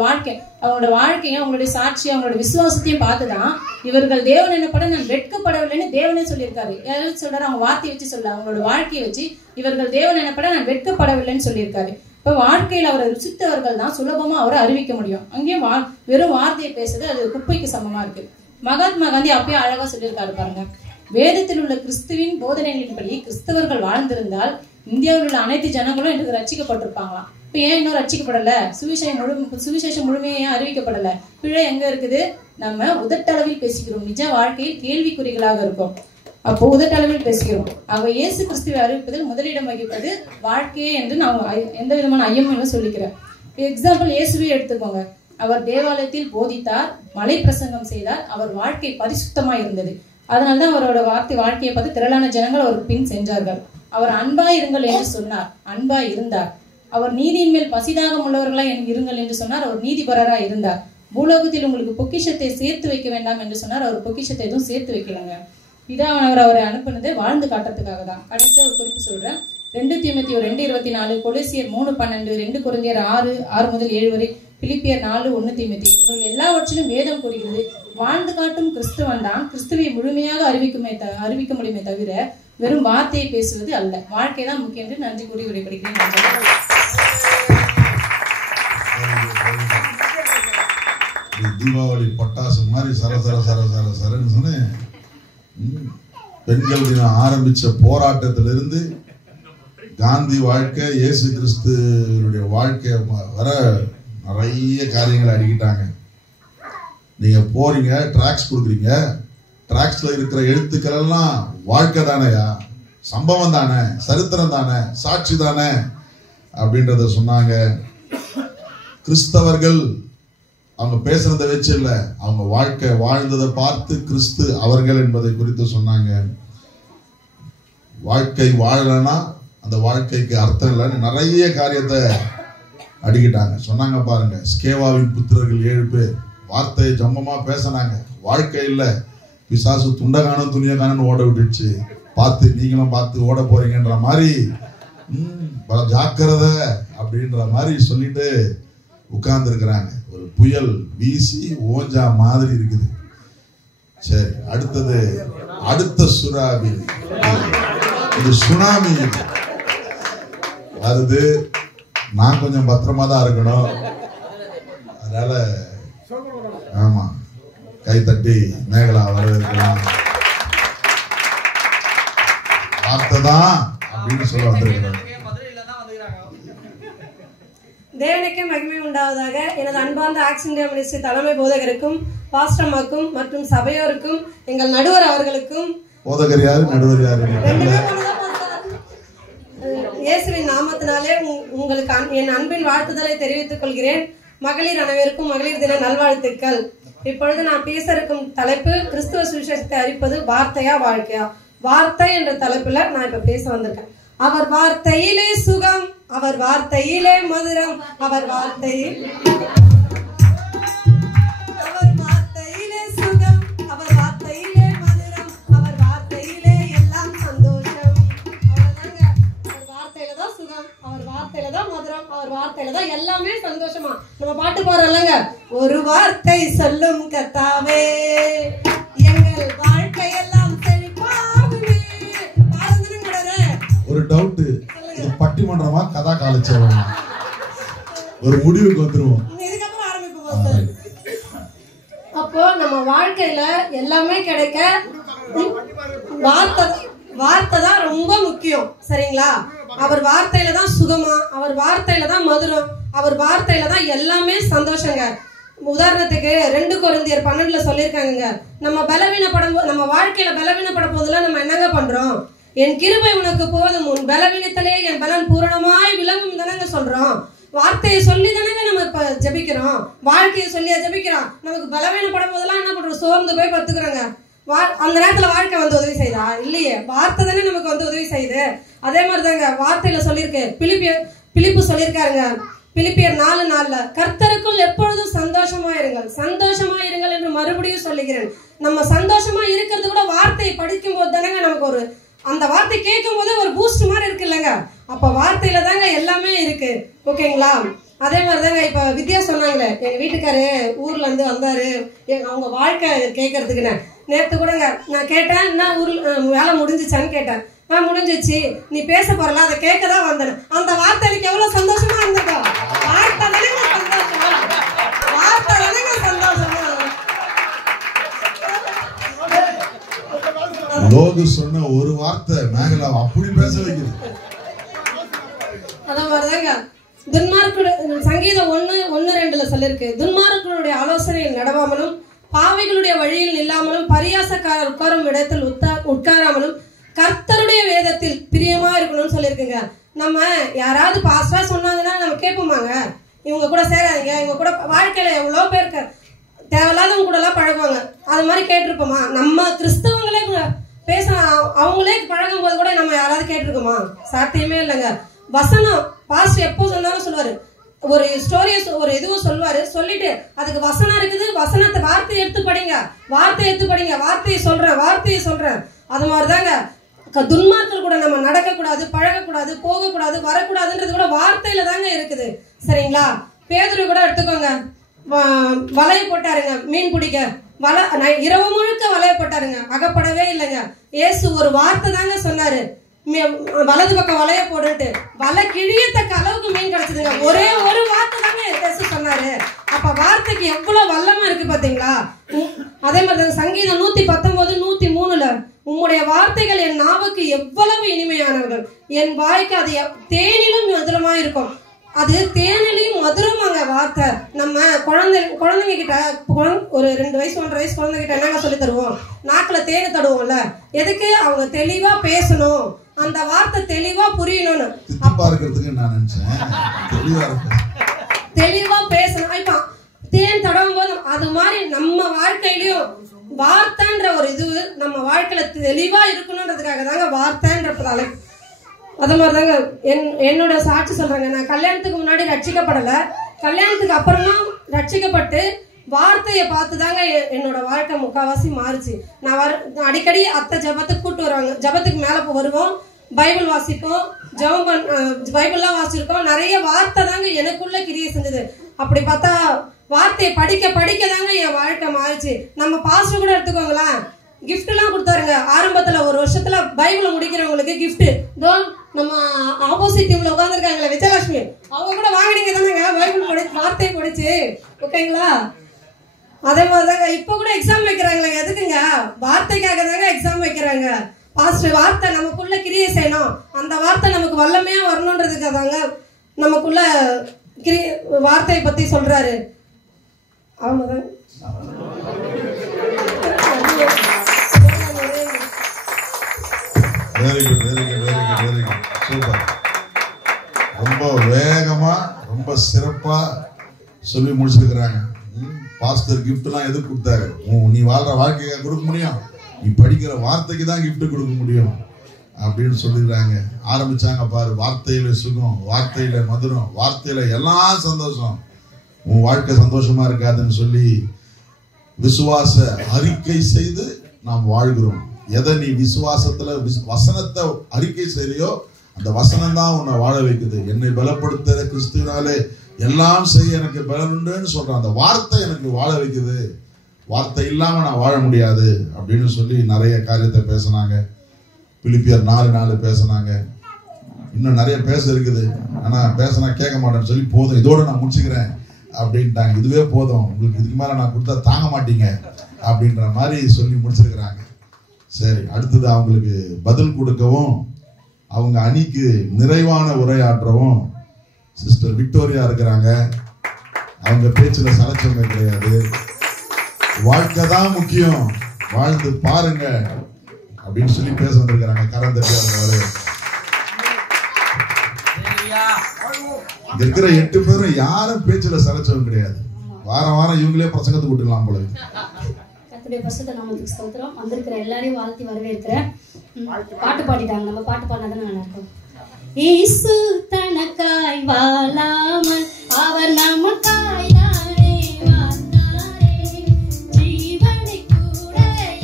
வாழ்க்கையும் அவங்களுடைய சாட்சி அவங்களோட விசுவாசத்தையும் பார்த்துதான் இவர்கள் தேவன் என்னப்பட நான் வெட்கப்படவில்லைன்னு தேவனே சொல்லியிருக்காரு. யாராவது சொல்றாரு, அவங்க வார்த்தையை வச்சு சொல்ல, அவங்களோட வாழ்க்கையை வச்சு இவர்கள் தேவன் என்னப்பட நான் வெட்கப்படவில்லைன்னு சொல்லியிருக்காரு. இப்ப வாழ்க்கையில் அவரை ருசித்தவர்கள் தான் சுலபமா அவரை அறிவிக்க முடியும். அங்கேயும் வெறும் வார்த்தையை பேசுறது அது குப்பைக்கு சமமா இருக்கு. மகாத்மா காந்தி அப்பயே அழகா சொல்லியிருக்காரு பாருங்க, வேதத்தில் உள்ள கிறிஸ்துவின் போதனைகளின்படி கிறிஸ்தவர்கள் வாழ்ந்திருந்தால் இந்தியாவில் உள்ள அனைத்து ஜனங்களும் எனக்கு ரட்சிக்கப்பட்டிருப்பாங்களாம். இப்ப ஏன் இன்னும் ரட்சிக்கப்படல? சுவிசேஷம் முழுமையா ஏன் அறிவிக்கப்படல? பிழை எங்க இருக்குது? நம்ம உதட்டளவில் பேசிக்கிறோம், நிஜ வாழ்க்கையில் கேள்விக்குறிகளாக இருக்கும். அப்போ உதட்டளவில் பேசுகிறோம். அவங்க இயேசு கிறிஸ்துவை அறிவிப்பதில் முதலிடம் வகிப்பது வாழ்க்கையே என்று நான் எந்த விதமான ஐயமும் சொல்லிக்கிறேன். எக்ஸாம்பிள் இயேசுவே எடுத்துக்கோங்க. அவர் தேவாலயத்தில் போதித்தார், மலை பிரசங்கம் செய்தார், அவர் வாழ்க்கை பரிசுத்தமா இருந்தது. அதனால்தான் அவரோட வாழ்க்கையை பார்த்து திரளான ஜனங்கள் அவருக்கு பின் சென்றார்கள். அவர் அன்பாய் இருங்கள் என்று சொன்னார், அன்பாய் இருந்தார். அவர் நீதியின் மேல் பசிதாகம் உள்ளவர்களா இருங்கள் என்று சொன்னார், அவர் நீதிபரராய் இருந்தார். பூலோகத்தில் உங்களுக்கு பொக்கிஷத்தை சேர்த்து வைக்க வேண்டாம் என்று சொன்னார். அவர் பொக்கிஷத்தை எதுவும் சேர்த்து வைக்கலங்க. பிதாவானவர் அவரை அனுப்புனது வாழ்ந்து காட்டுறதுக்காக தான். கடைசியாக ஒரு குறிப்பு சொல்றேன். 2 தீமோத்தேயு 2:24, கொலோசியர் 3:12, 2 கொரிந்தியர் 6 முதல் 7 வரை, பிலிப்பியர் 4, 1 தீமோத்தேயு, இவர்கள் எல்லாவற்றிலும் வேதம் கூறுகிறது வாழ்ந்து காட்டும் கிறிஸ்துவன் தான் கிறிஸ்துவை முழுமையாக அறிவிக்க முடியுமே தவிர வெறும் வார்த்தையை பேசுவது அல்ல. வாழ்க்கை தான் முக்கியம் என்று நன்றி கூறி விடைபெறுகிறேன். தீபாவளி பட்டாசு மாதிரி சர சர சர சர சரன்னு சொன்னேன். பெண்கள் தினம் ஆரம்பிச்ச போராட்டத்திலிருந்து காந்தி வாழ்க்கை, இயேசு கிறிஸ்துடைய வாழ்க்கை வர நிறைய காரியங்களை அடிக்கிட்டாங்க. நீங்க போறீங்க, டிராக்ஸ் கொடுக்குறீங்க, டிராக்ஸ்ல இருக்கிற எழுத்துக்கள் எல்லாம் வாழ்க்கை தானேயா, சம்பவம் தானே, சரித்திரம் தானே, சாட்சி தானே அப்படின்றத சொன்னாங்க. கிறிஸ்தவர்கள் அவங்க பேசுறதை வச்சு இல்ல, அவங்க வாழ்க்கை வாழ்ந்ததை பார்த்து கிறிஸ்து அவர்கள் என்பதை குறித்து சொன்னாங்க. வாழ்க்கை வாழலன்னா அந்த வாழ்க்கைக்கு அர்த்தம் இல்லைன்னு நிறைய காரியத்தை அடிக்கிட்டாங்க. சொன்னாங்க பாருங்க, ஸ்கேவாவின் புத்திரர்கள் 7 பேர் வார்த்தையை ஜம்மமா பேசினாங்க. வாழ்க்கை இல்ல, பிசாசு துண்டகானம் துணியகானு ஓட விட்டுடுச்சு, பார்த்து நீங்களும் பார்த்து ஓட போறீங்கன்ற மாதிரி ஜாக்கிரதை அப்படின்ற மாதிரி சொல்லிட்டு உட்கார்ந்து இருக்கிறாங்க. ஒரு புயல் வீசி ஓஞ்சா மாதிரி இருக்குது. சரி, அடுத்தது அடுத்த சுனாமி, இது சுனாமி வருது. நான் கொஞ்சம் பத்திரமா தான் இருக்கணும். அதனால ஆமா, கை தட்டி மேகலா வரவேற்கலாம். வார்த்தை தான் அப்படின்னு சொல்ல வந்திருக்கிறாங்க. தேவனுக்கே மகிமை உண்டாவதாக. எனது அன்பார்ந்த ஆக்ஸ் இந்தியா மினிஸ்ட்ரி தலைமை போதகருக்கும் பாஸ்டர்மாக்கும் மற்றும் சபையோருக்கும் எங்கள் நடுவர் அவர்களுக்கும், போதகர் யாரு நடுவர் யாரு, இயேசுவின் நாமத்தினாலே உங்களுக்கு என் அன்பின் வாழ்த்துதலை தெரிவித்துக் கொள்கிறேன். மகளிர் அனைவருக்கும் மகளிர் தின நல்வாழ்த்துக்கள். இப்பொழுது நான் பேச இருக்கும் தலைப்பு கிறிஸ்துவ சுவிசேஷத்தை அறிப்பது வார்த்தையா வாழ்க்கையா. வார்த்தை என்ற தலைப்புல நான் இப்ப பேச வந்திருக்கேன். அவர் வார்த்தையிலே சுகம், அவர் வார்த்தையிலே மதுரம், அவர் வார்த்தையிலே சுகம், அவர் வார்த்தையிலே மதுரம், அவர் வார்த்தையிலே எல்லாம் சந்தோஷம். அவ்வளவுதாங்க. அவர் வார்த்தையில தான் சுகம், அவர் வார்த்தையில தான் மதுரம், அவர் வார்த்தையில தான் எல்லாமே சந்தோஷமா. நம்ம பாட்டு பாடுறோம்லங்க, ஒரு வார்த்தை சொல்லும் கர்த்தாவே எங்கள் வாழ்க்கையெல்லாம் செழிப்பாகுமே. ஒரு டவுட், இது பட்டிமன்றமா கதா காலட்சேபமா? ஒரு முடிவுக்கு வந்துருவோம். இதுக்கப்புறம் ஆரம்பிப்போம். அப்போ நம்ம வாழ்க்கையில எல்லாமே கிடைக்க வார்த்தை தான் ரொம்ப முக்கியம். சரிங்களா? அவர் வார்த்தையில தான் சுகமா, அவர் வார்த்தையில தான் மதுரம், அவர் வார்த்தையில தான் எல்லாமே சந்தோஷங்க. உதாரணத்துக்கு 2 கொரிந்தியர் 12 சொல்லியிருக்காங்க, நம்ம பலவீனப்படும் போது, நம்ம வாழ்க்கையில பலவீனப்படும் போதெல்லாம் நம்ம என்னங்க பண்றோம்? என் கிருபை உனக்கு போதும், உன் பலவீனத்திலே என் பலன் பூரணமாய் விளங்கும் தானங்க சொல்றோம். வார்த்தையை சொல்லி தானங்க நம்ம இப்ப ஜபிக்கிறோம், வாழ்க்கையை சொல்லியா ஜபிக்கிறோம். நமக்கு பலவீனப்படும் போதெல்லாம் என்ன பண்றோம்? சோர்ந்து போய் பத்துக்கிறோங்க. அந்த நேரத்துல வாழ்க்கை வந்து உதவி செய்தா? இல்லையே, வார்த்தை தானே நமக்கு வந்து உதவி செய்யுது. அதே மாதிரிதாங்க வார்த்தையில சொல்லியிருக்கு. பிலிப்பு சொல்லியிருக்காருங்க, பிலிப்பியர் 4:4, கர்த்தருக்குள் எப்பொழுதும் சந்தோஷமா இருங்கள், சந்தோஷமா இருங்கள் என்று மறுபடியும் சொல்லுகிறேன். நம்ம சந்தோஷமா இருக்கிறது கூட வார்த்தையை படிக்கும் போது தானங்க நமக்கு ஒரு, அந்த வார்த்தை கேட்கும் போது ஒரு பூஸ்ட் மாதிரி இருக்கு இல்லைங்க. அப்ப வார்த்தையில தாங்க எல்லாமே இருக்கு. ஓகேங்களா? அதே மாதிரிதாங்க இப்ப வித்யா சொன்னாங்களே, எங்க வீட்டுக்காரு ஊர்ல இருந்து வந்தாரு அவங்க வாழ்க்கை கேட்கறதுக்குன்னு. நேற்று கூடங்க நான் கேட்டேன், என்ன ஊர்ல வேலை முடிஞ்சிச்சான்னு கேட்டேன். முடிஞ்சிச்சு, நீ பேச போறல, அதை கேட்கதான் வந்தேன். அந்த வார்த்தை எனக்கு எவ்வளவு சந்தோஷமா இருந்திருக்கா. வார்த்தை தானேங்க சந்தோஷமா, வார்த்தை தானேங்க சந்தோஷமா. லோகு சொன்ன ஒரு வார்த்தை மேகலா அப்படி பேச வைக்குது. அத மாதிரிதாங்க சங்கீதம் 1:1-2 சொல்லிருக்கு, துன்மார்க்கனுடைய ஆலோசனையில் நடவாமலும் பாவிகளுடைய வழியில் நில்லாமலும் பரியாசக்காரர் உட்காரும் இடத்தில் உட்காராமலும் கர்த்தருடைய வேதத்தில் பிரியமா இருக்கணும்னு சொல்லியிருக்குங்க. நம்ம யாராவது பாஸ்டா சொன்னாங்கன்னா நம்ம கேட்போமாங்க? இவங்க கூட சேராதீங்க, இவங்க கூட வாழ்க்கையில எவ்வளவு பேர் தேவையில்லாதவங்க கூட எல்லாம் பழகுவாங்க, அது மாதிரி கேட்டிருப்போமா? நம்ம கிறிஸ்தவங்களே பேச அவங்களே பழகும் போது கூட நம்ம யாராவது கேட்டிருக்கோமா? சாத்தியமே இல்லைங்க. வசனம் பாஸ்டர் எப்போ சொன்னாலும் சொல்லுவாரு, ஒரு ஸ்டோரியை ஒரு எதுவும் சொல்லுவாரு. சொல்லிட்டு அதுக்கு வசனம் இருக்குது, வசனத்தை வார்த்தையை எடுத்து படிங்க, வார்த்தையை எடுத்து படிங்க, வார்த்தையை சொல்றேன். அது மாதிரிதாங்க துன்மார்க்கர் கூட நம்ம நடக்க கூடாது, பழகக்கூடாது, போகக்கூடாது, வரக்கூடாதுன்றது கூட வார்த்தையில தாங்க இருக்குது. சரிங்களா? பேதுரு கூட எடுத்துக்கோங்க, வலைய போட்டாருங்க மீன் பிடிக்க, இரவு முழுக்க வலைய போட்டாருங்க, அகப்படவே இல்லைங்க. இயேசு ஒரு வார்த்தை தாங்க சொன்னாரு, வலது பக்கம் வலைய போட்டுட்டு வலை கிழியத்தக்க அளவுக்கு மீன் கிடைச்சதுங்க. ஒரே ஒரு வார்த்தை தாங்க இயேசு சொன்னாரு. அப்ப வார்த்தைக்கு எவ்வளவு வல்லமா இருக்கு பாத்தீங்களா? அதே மாதிரி சங்கீதம் 119, 103 உம்முடைய வார்த்தைகள் என் நாவுக்கு எவ்வளவு இனிமையானவர்கள், என் வாய்க்கு அது தேனிலும் மதுரமா இருக்கும். அது தேனிலையும் மதுரமாங்க வார்த்தை. நம்ம குழந்தைங்க கிட்ட ஒரு 2 வயசு 1.5 வயசு குழந்தை கிட்ட என்னங்க சொல்லி தருவோம்? நாக்குல தேனு தடுவோம்ல. எதுக்கு? அவங்க தெளிவா பேசணும், அந்த வார்த்தை தெளிவா புரியணும்னு. நான் நினைச்சேன் தெளிவா பேசணும். இப்ப தேன் தடவும் போது அது மாதிரி நம்ம வாழ்க்கையிலயும் வார்த்தைன்ற ஒரு இது நம்ம வாழ்க்கையில தெளிவா இருக்கணும்ன்றதுக்காக தாங்க வார்த்தைன்ற தலைப்பு. அது மாதிரிதாங்க என்னோட சாட்சி சொல்றேங்க. நான் கல்யாணத்துக்கு முன்னாடி ரட்சிக்கப்படல, கல்யாணத்துக்கு அப்புறமா ரட்சிக்கப்பட்டு வார்த்தையை பார்த்துதாங்க என்னோட வாழ்க்கை முக்காவாசி மாறுச்சு. நான் அடிக்கடி அத்தை ஜபத்துக்கு கூட்டு வருவாங்க, ஜபத்துக்கு மேல வருவோம், பைபிள் வாசிப்போம், பைபிள்லாம் வாசிச்சிருக்கோம். நிறைய வார்த்தை தாங்க எனக்குள்ள கிரியை செஞ்சது. அப்படி பார்த்தா வார்த்தையை படிக்க படிக்க தாங்க என் வாழ்க்கை மாறிச்சு. நம்ம பாஸ்டர் கூட எடுத்துக்கோங்களேன், கிஃப்ட் எல்லாம் கொடுத்தாருங்க. ஆரம்பத்துல 1 வருஷத்துல பைபிளை முடிக்கிறவங்களுக்கு கிஃப்ட். நம்ம ஆப்போசிட் டீம்ல உட்காந்துருக்காங்களே விஜயலட்சுமி, அவங்க கூட வாங்கினீங்க தானேங்க பைபிள் படிச்சு, வார்த்தையை படிச்சு. ஓகேங்களா? அதே மாதிரிதாங்க இப்ப கூட எக்ஸாம் வைக்கிறாங்களே, எதுக்குங்க? வார்த்தைக்காக தாங்க எக்ஸாம் வைக்கிறாங்க. பாஸ்டர் வார்த்தை நமக்குள்ள கிரியை செய்யணும், அந்த வார்த்தை நமக்கு வல்லமையா வரணும்ன்றதுக்காக தாங்க நமக்குள்ள வார்த்தையை பத்தி சொல்றாரு. அவ்வளவுதான். சூப்பர். ரொம்ப வேகமா ரொம்ப சிறப்பா சொல்லி முடிச்சிருக்கிறாங்க. பாஸ்டர் கிஃப்ட் எல்லாம் எதுக்கு கொடுத்தாரு? நீ வாழ்ற வாழ்க்கையை கொடுக்க முடியும், நீ படிக்கிற வார்த்தைக்கு தான் கிஃப்ட் கொடுக்க முடியும் அப்படின்னு சொல்லிடுறாங்க. ஆரம்பிச்சாங்க பாரு, வார்த்தையில சுகம், வார்த்தையில மதுரம், வார்த்தையில எல்லாம் சந்தோஷம். உன் வாழ்க்கை சந்தோஷமா இருக்காதுன்னு சொல்லி விசுவாச அறிக்கை செய்து நாம் வாழ்கிறோம். எதை நீ விசுவாசத்துல வசனத்தை அறிக்கை செய்யறியோ அந்த வசனம் தான் உன்னை வாழ வைக்குது. என்னை பலப்படுத்துற கிறிஸ்துவினாலே எல்லாம் செய்ய எனக்கு பலன் உண்டுன்னு சொல்றான். அந்த வார்த்தை எனக்கு வாழ வைக்குது, வார்த்தை இல்லாம நான் வாழ முடியாது அப்படின்னு சொல்லி நிறைய காரியத்தை பேசினாங்க. பிலிப்பியர் 4:4 பேசினாங்க. இன்னும் நிறைய பேச இருக்குது, ஆனா பேசினா கேட்க மாட்டேன்னு சொல்லி போதும், இதோட நான் முடிச்சுக்கிறேன் அப்படின்ட்டாங்க. இதுவே போதும், உங்களுக்கு இதுக்கு மேல நான் கொடுத்தா தாங்க மாட்டீங்க அப்படின்ற மாதிரி சொல்லி முடிச்சிருக்கிறாங்க. சரி, அடுத்தது அவங்களுக்கு பதில் கொடுக்கவும் அவங்க அணிக்கு நிறைவான உரையாற்றவும் சிஸ்டர் விக்டோரியா இருக்கிறாங்க. அவங்க பேச்சுல சலச்சமே கிடையாது. வாழ்க்கை தான் முக்கியம், வாழ்ந்து பாருங்க அப்படின்னு சொல்லி பேச வந்திருக்கிறாங்க. கரந்தட்டு இருக்கிற 8 பேரும் யாரும் பேச்சுல சலச்சவங்க கிடையாது. வாரம் வாரம் இவங்களே பிரசங்கத்தை விட்டுலாம் போல. கர்த்தருடைய பரிசுத்த நாமத்துக்கு ஸ்தோத்திரம். வந்திருக்கிற எல்லாரையும் வாழ்த்தி வரவேற்கிறேன். பாட்டு பாடிட்டாங்க, நம்ம பாட்டு பாடினாதான் நல்லா இருக்கும். இயேசு தனக்காய் வாழாமல் அவர் நமக்காய் தானே வாழ்ந்தாரே, ஜீவனை கூட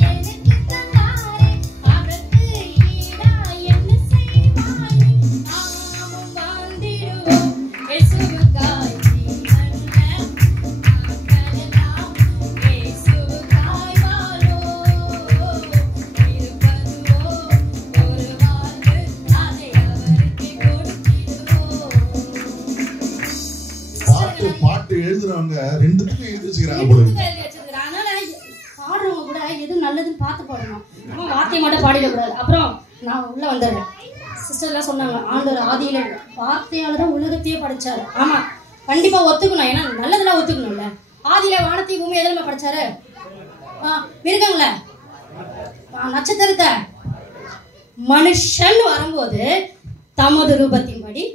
எனக்கு தந்தாரே, அதற்கு ஈடாய் என்ன செய்வாரே, நாமும் வாழ்ந்திடுவோம் இயேசுவுக்காய் ஜீவன்ல நாங்களெல்லாம் இயேசுவுக்காய் வாழோம், இருப்பதுவோ ஒரு வாழ்வு, அதை அவருக்கு கொடுத்திடுவோம். பாட்டு எழுதுறவங்க 2த்துக்கும் எழுதி வச்சுக்கிறாங்க போல. அதனால பாடுறவங்க கூட எது நல்லதுன்னு பார்த்து பாடணும், நம்ம வார்த்தையை மட்டும் பாடிடக்கூடாது. அப்புறம் நான் உள்ள வந்துடுறேன். சிஸ்டர்லாம் சொன்னாங்க, ஆண்டவர் ஆதியில வார்த்தையால தான் உலகத்தையே படைச்சாரு. ஆமா, கண்டிப்பா ஒத்துக்கணும். ஏன்னா நல்லதெல்லாம் ஒத்துக்கணும்ல. ஆதியில வானத்தையும் பூமி எதில் படைச்சாரு? மிருகங்கள, நட்சத்திரத்தை. மனுஷன் வரும்போது தமது ரூபத்தின்படி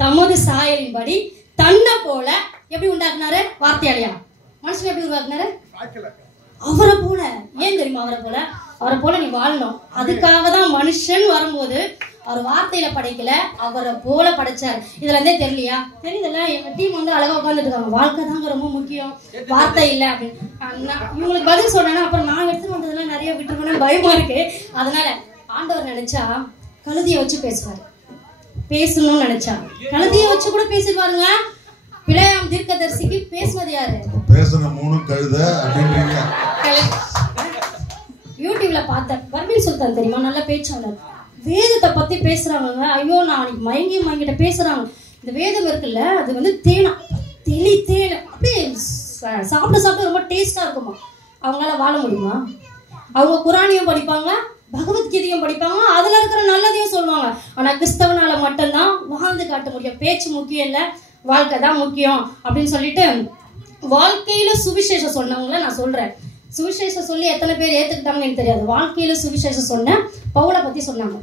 தமது சாயலின்படி தன்னை போல எப்படி உண்டாக்குனாரு? வார்த்தையாலையா? மனுஷன் எப்படி உருவாக்குனாரு? அவரை போல. ஏன் தெரியுமா? அவரை போல நீ வாழணும். அதுக்காக தான் மனுஷன் வரும்போது அவர் வார்த்தையில படைக்கல, அவரை போல படைச்சாரு. இதுல இருந்தே தெரியலையா? தெரியுதுல்ல? எங்க டீம் வந்து அழகா உட்காந்துட்டு இருக்காங்க. வாழ்க்கை தாங்க ரொம்ப முக்கியம், வார்த்தை இல்ல அப்படின்னு. இவங்களுக்கு பதில் சொன்னேன்னா அப்புறம் நான் எடுத்து வந்ததெல்லாம் நிறைய விட்டுருக்கணும் பயமா இருக்கு. அதனால ஆண்டவர் நினைச்சா கழுதியை வச்சு பேசுவாரு. பேசணும்னு நினைச்சா கழுதியை வச்சு கூட பேசிடுவாருங்க. பிழையாம் தீர்க்கதரிசிக்கு பேசுவது யாரு? பேசுன 3 கழுத அப்படின்றீங்க. யூடியூப்ல பார்த்தேன். பர்வீன் சுல்தான் தெரியுமா? நல்ல பேச்சாளர். வேதத்தை பத்தி பேசுறாங்க. ஐயோ, நான் அன்னைக்கு மயங்கிட்ட பேசுறாங்க. இந்த வேதம் இருக்குல்ல, அது வந்து தேனா தேன் அப்படியே சாப்பிட ரொம்ப டேஸ்டா இருக்குமா. அவங்களால வாழ முடியுமா? அவங்க குரானியும் படிப்பாங்க, பகவத்கீதையும் படிப்பாங்க, அதுல இருக்கிற நல்லதையும் சொல்லுவாங்க. ஆனா கிறிஸ்தவனால மட்டும்தான் வாழ்ந்து காட்ட முடியும். பேச்சு முக்கியம் இல்ல, வாழ்க்கை தான் முக்கியம் அப்படின்னு சொல்லிட்டு வாழ்க்கையில சுவிசேஷம் சொன்னவங்கள நான் சொல்றேன். சுவிசேஷம் சொல்லி எத்தனை பேர் ஏத்துக்கிட்டாங்கன்னு எனக்கு தெரியாது. வாழ்க்கையில சுவிசேஷம் சொன்ன பவுலை பத்தி சொன்னாங்க.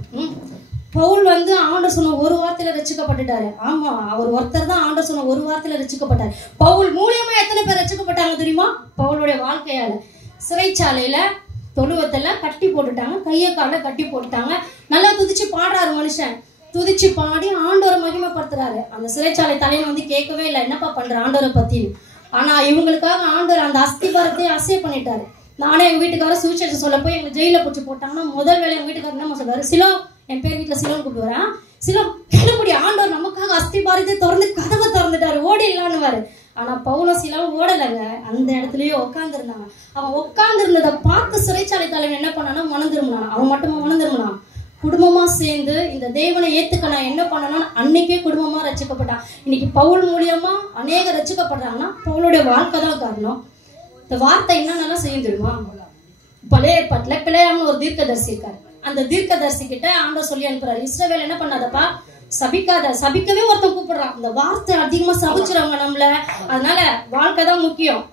பவுல் வந்து ஆண்டவர் சொன்ன ஒரு வார்த்தையில ரட்சிக்கப்பட்டுட்டாரு. ஆமா, அவர் ஒருத்தர் தான் ஆண்டவர் சொன்ன ஒரு வார்த்தையில ரட்சிக்கப்பட்டாரு. பவுல் மூலியமா எத்தனை பேர் ரட்சிக்கப்பட்டாங்க தெரியுமா? பவுலுடைய வாழ்க்கையால. சிறைச்சாலையில தொழுவத்துல கட்டி போட்டுட்டாங்க, கையை கால கட்டி போட்டுட்டாங்க. நல்லா துதிச்சு பாடுறாரு மனுஷன். துதிச்சு பாடி ஆண்டவரை மகிமைப்படுத்துறாரு. அந்த சிறைச்சாலை தலைவன் வந்து கேட்கவே இல்லை, என்னப்பா பண்ற ஆண்டவரை பத்தின்னு. ஆனா இவங்களுக்காக ஆண்டவர் அந்த அஸ்திபாரத்தை அசை பண்ணிட்டாரு. நானே எங்க வீட்டுக்கார சுவிசேஷம் சொல்ல போய் எங்க ஜெயில பிடிச்சி போட்டாங்கன்னா முதல் வேலை எங்க வீட்டுக்காரர் என்ன சொல்றாரு? சிலோ, என் பேர் வீட்டுல சிலோன்னு கூப்பிடுவாரன். சிலோ கிளம்புடி, ஆண்டவர் நமக்காக அஸ்திபாரத்தை திறந்து கதவை திறந்துட்டாரு, ஓடிடலான்னு. ஆனா பவுலும் சிலவும் ஓடலைங்க, அந்த இடத்துலயே உட்கார்ந்து இருந்தாங்க. அவன் உட்கார்ந்து இருந்ததை பார்த்து சிறைச்சாலை தலைவன் என்ன பண்ணானா மனம் திரும்பினான். அவன் மட்டுமா மனம் திரும்பினான்? குடும்பமா சேர்ந்து இந்த தேவனை ஏத்துக்க நான் என்ன பண்ணனா அன்னைக்கே குடும்பமா ரட்சிக்கப்பட்டான். இன்னைக்கு பவுல் மூலியமா அநேக ரட்சிக்கப்படுறாங்கன்னா பவுலுடைய வாழ்க்கை தான் காரணம். இந்த வார்த்தை என்னென்னலாம் செய்யும் தெரியுமா? பழைய ஏற்பாட்டுல பிழையாம ஒரு தீர்க்கதரிசி இருக்காரு. அந்த தீர்க்கதரிசி கிட்ட ஆண்டவர் சொல்லி அனுப்புறாரு, இஸ்ரவேல் என்ன பண்ணாதப்பா, சபிக்காத. சபிக்கவே ஒருத்தன் கூப்பிடுறான். அந்த வார்த்தை அதிகமா சபிச்சுறாங்க நம்மள. அதனால வாழ்க்கை தான் முக்கியம்.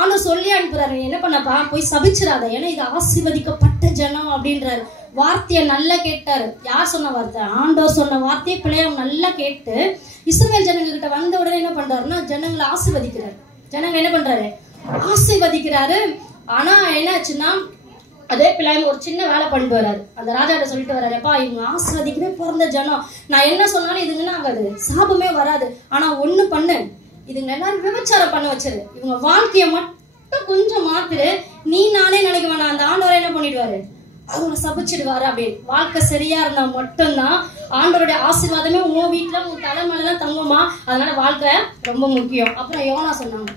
ஆண்டவர் சொல்லி அனுப்புறாரு, என்ன பண்ணப்பா, போய் சபிச்சிடாத, ஏன்னா இது ஆசீர்வதிக்கப்பட்ட ஜனம் அப்படின்றாரு. வார்த்தையை நல்லா கேட்டாரு. யார் சொன்ன வார்த்தை? ஆண்டவர் சொன்ன வார்த்தையை பிள்ளையாம் நல்லா கேட்டு இஸ்ரவேல் ஜனங்க கிட்ட வந்த உடனே என்ன பண்றாருன்னா ஜனங்களை ஆசீர்வதிக்கிறாரு. ஜனங்க என்ன பண்றாரு? ஆசீர்வதிக்கிறாரு. ஆனா என்னாச்சுன்னா அதே பிள்ளையாம் ஒரு சின்ன வேலை பண்ணிட்டு வர்றாரு. அந்த ராஜாட்ட சொல்லிட்டு வர்றாரு, எப்பா இவங்க ஆசீர்வதிக்கவே பிறந்த ஜனம், நான் என்ன சொன்னாலும் இதுங்கன்னா ஆகாது, சாபமே வராது. ஆனா ஒண்ணு பண்ணு, இதுங்க எல்லாரும் விபச்சாரம் பண்ண வச்சிரு, இவங்க வாழ்க்கைய மட்டும் கொஞ்சம் மாத்துரு, நீ நானே நினைக்க வேணாம், அந்த ஆண்டவரை என்ன பண்ணிடுவாரு, அவங்களை சபிச்சிடுவாரு அப்படின்னு. வாழ்க்கை சரியா இருந்தா மட்டும்தான் ஆண்டவருடைய ஆசீர்வாதமே உன் வீட்டுல உன் தலைமையிலதான் தங்குமா. அதனால வாழ்க்கை ரொம்ப முக்கியம். அப்புறம் யோனா சொன்னாங்க.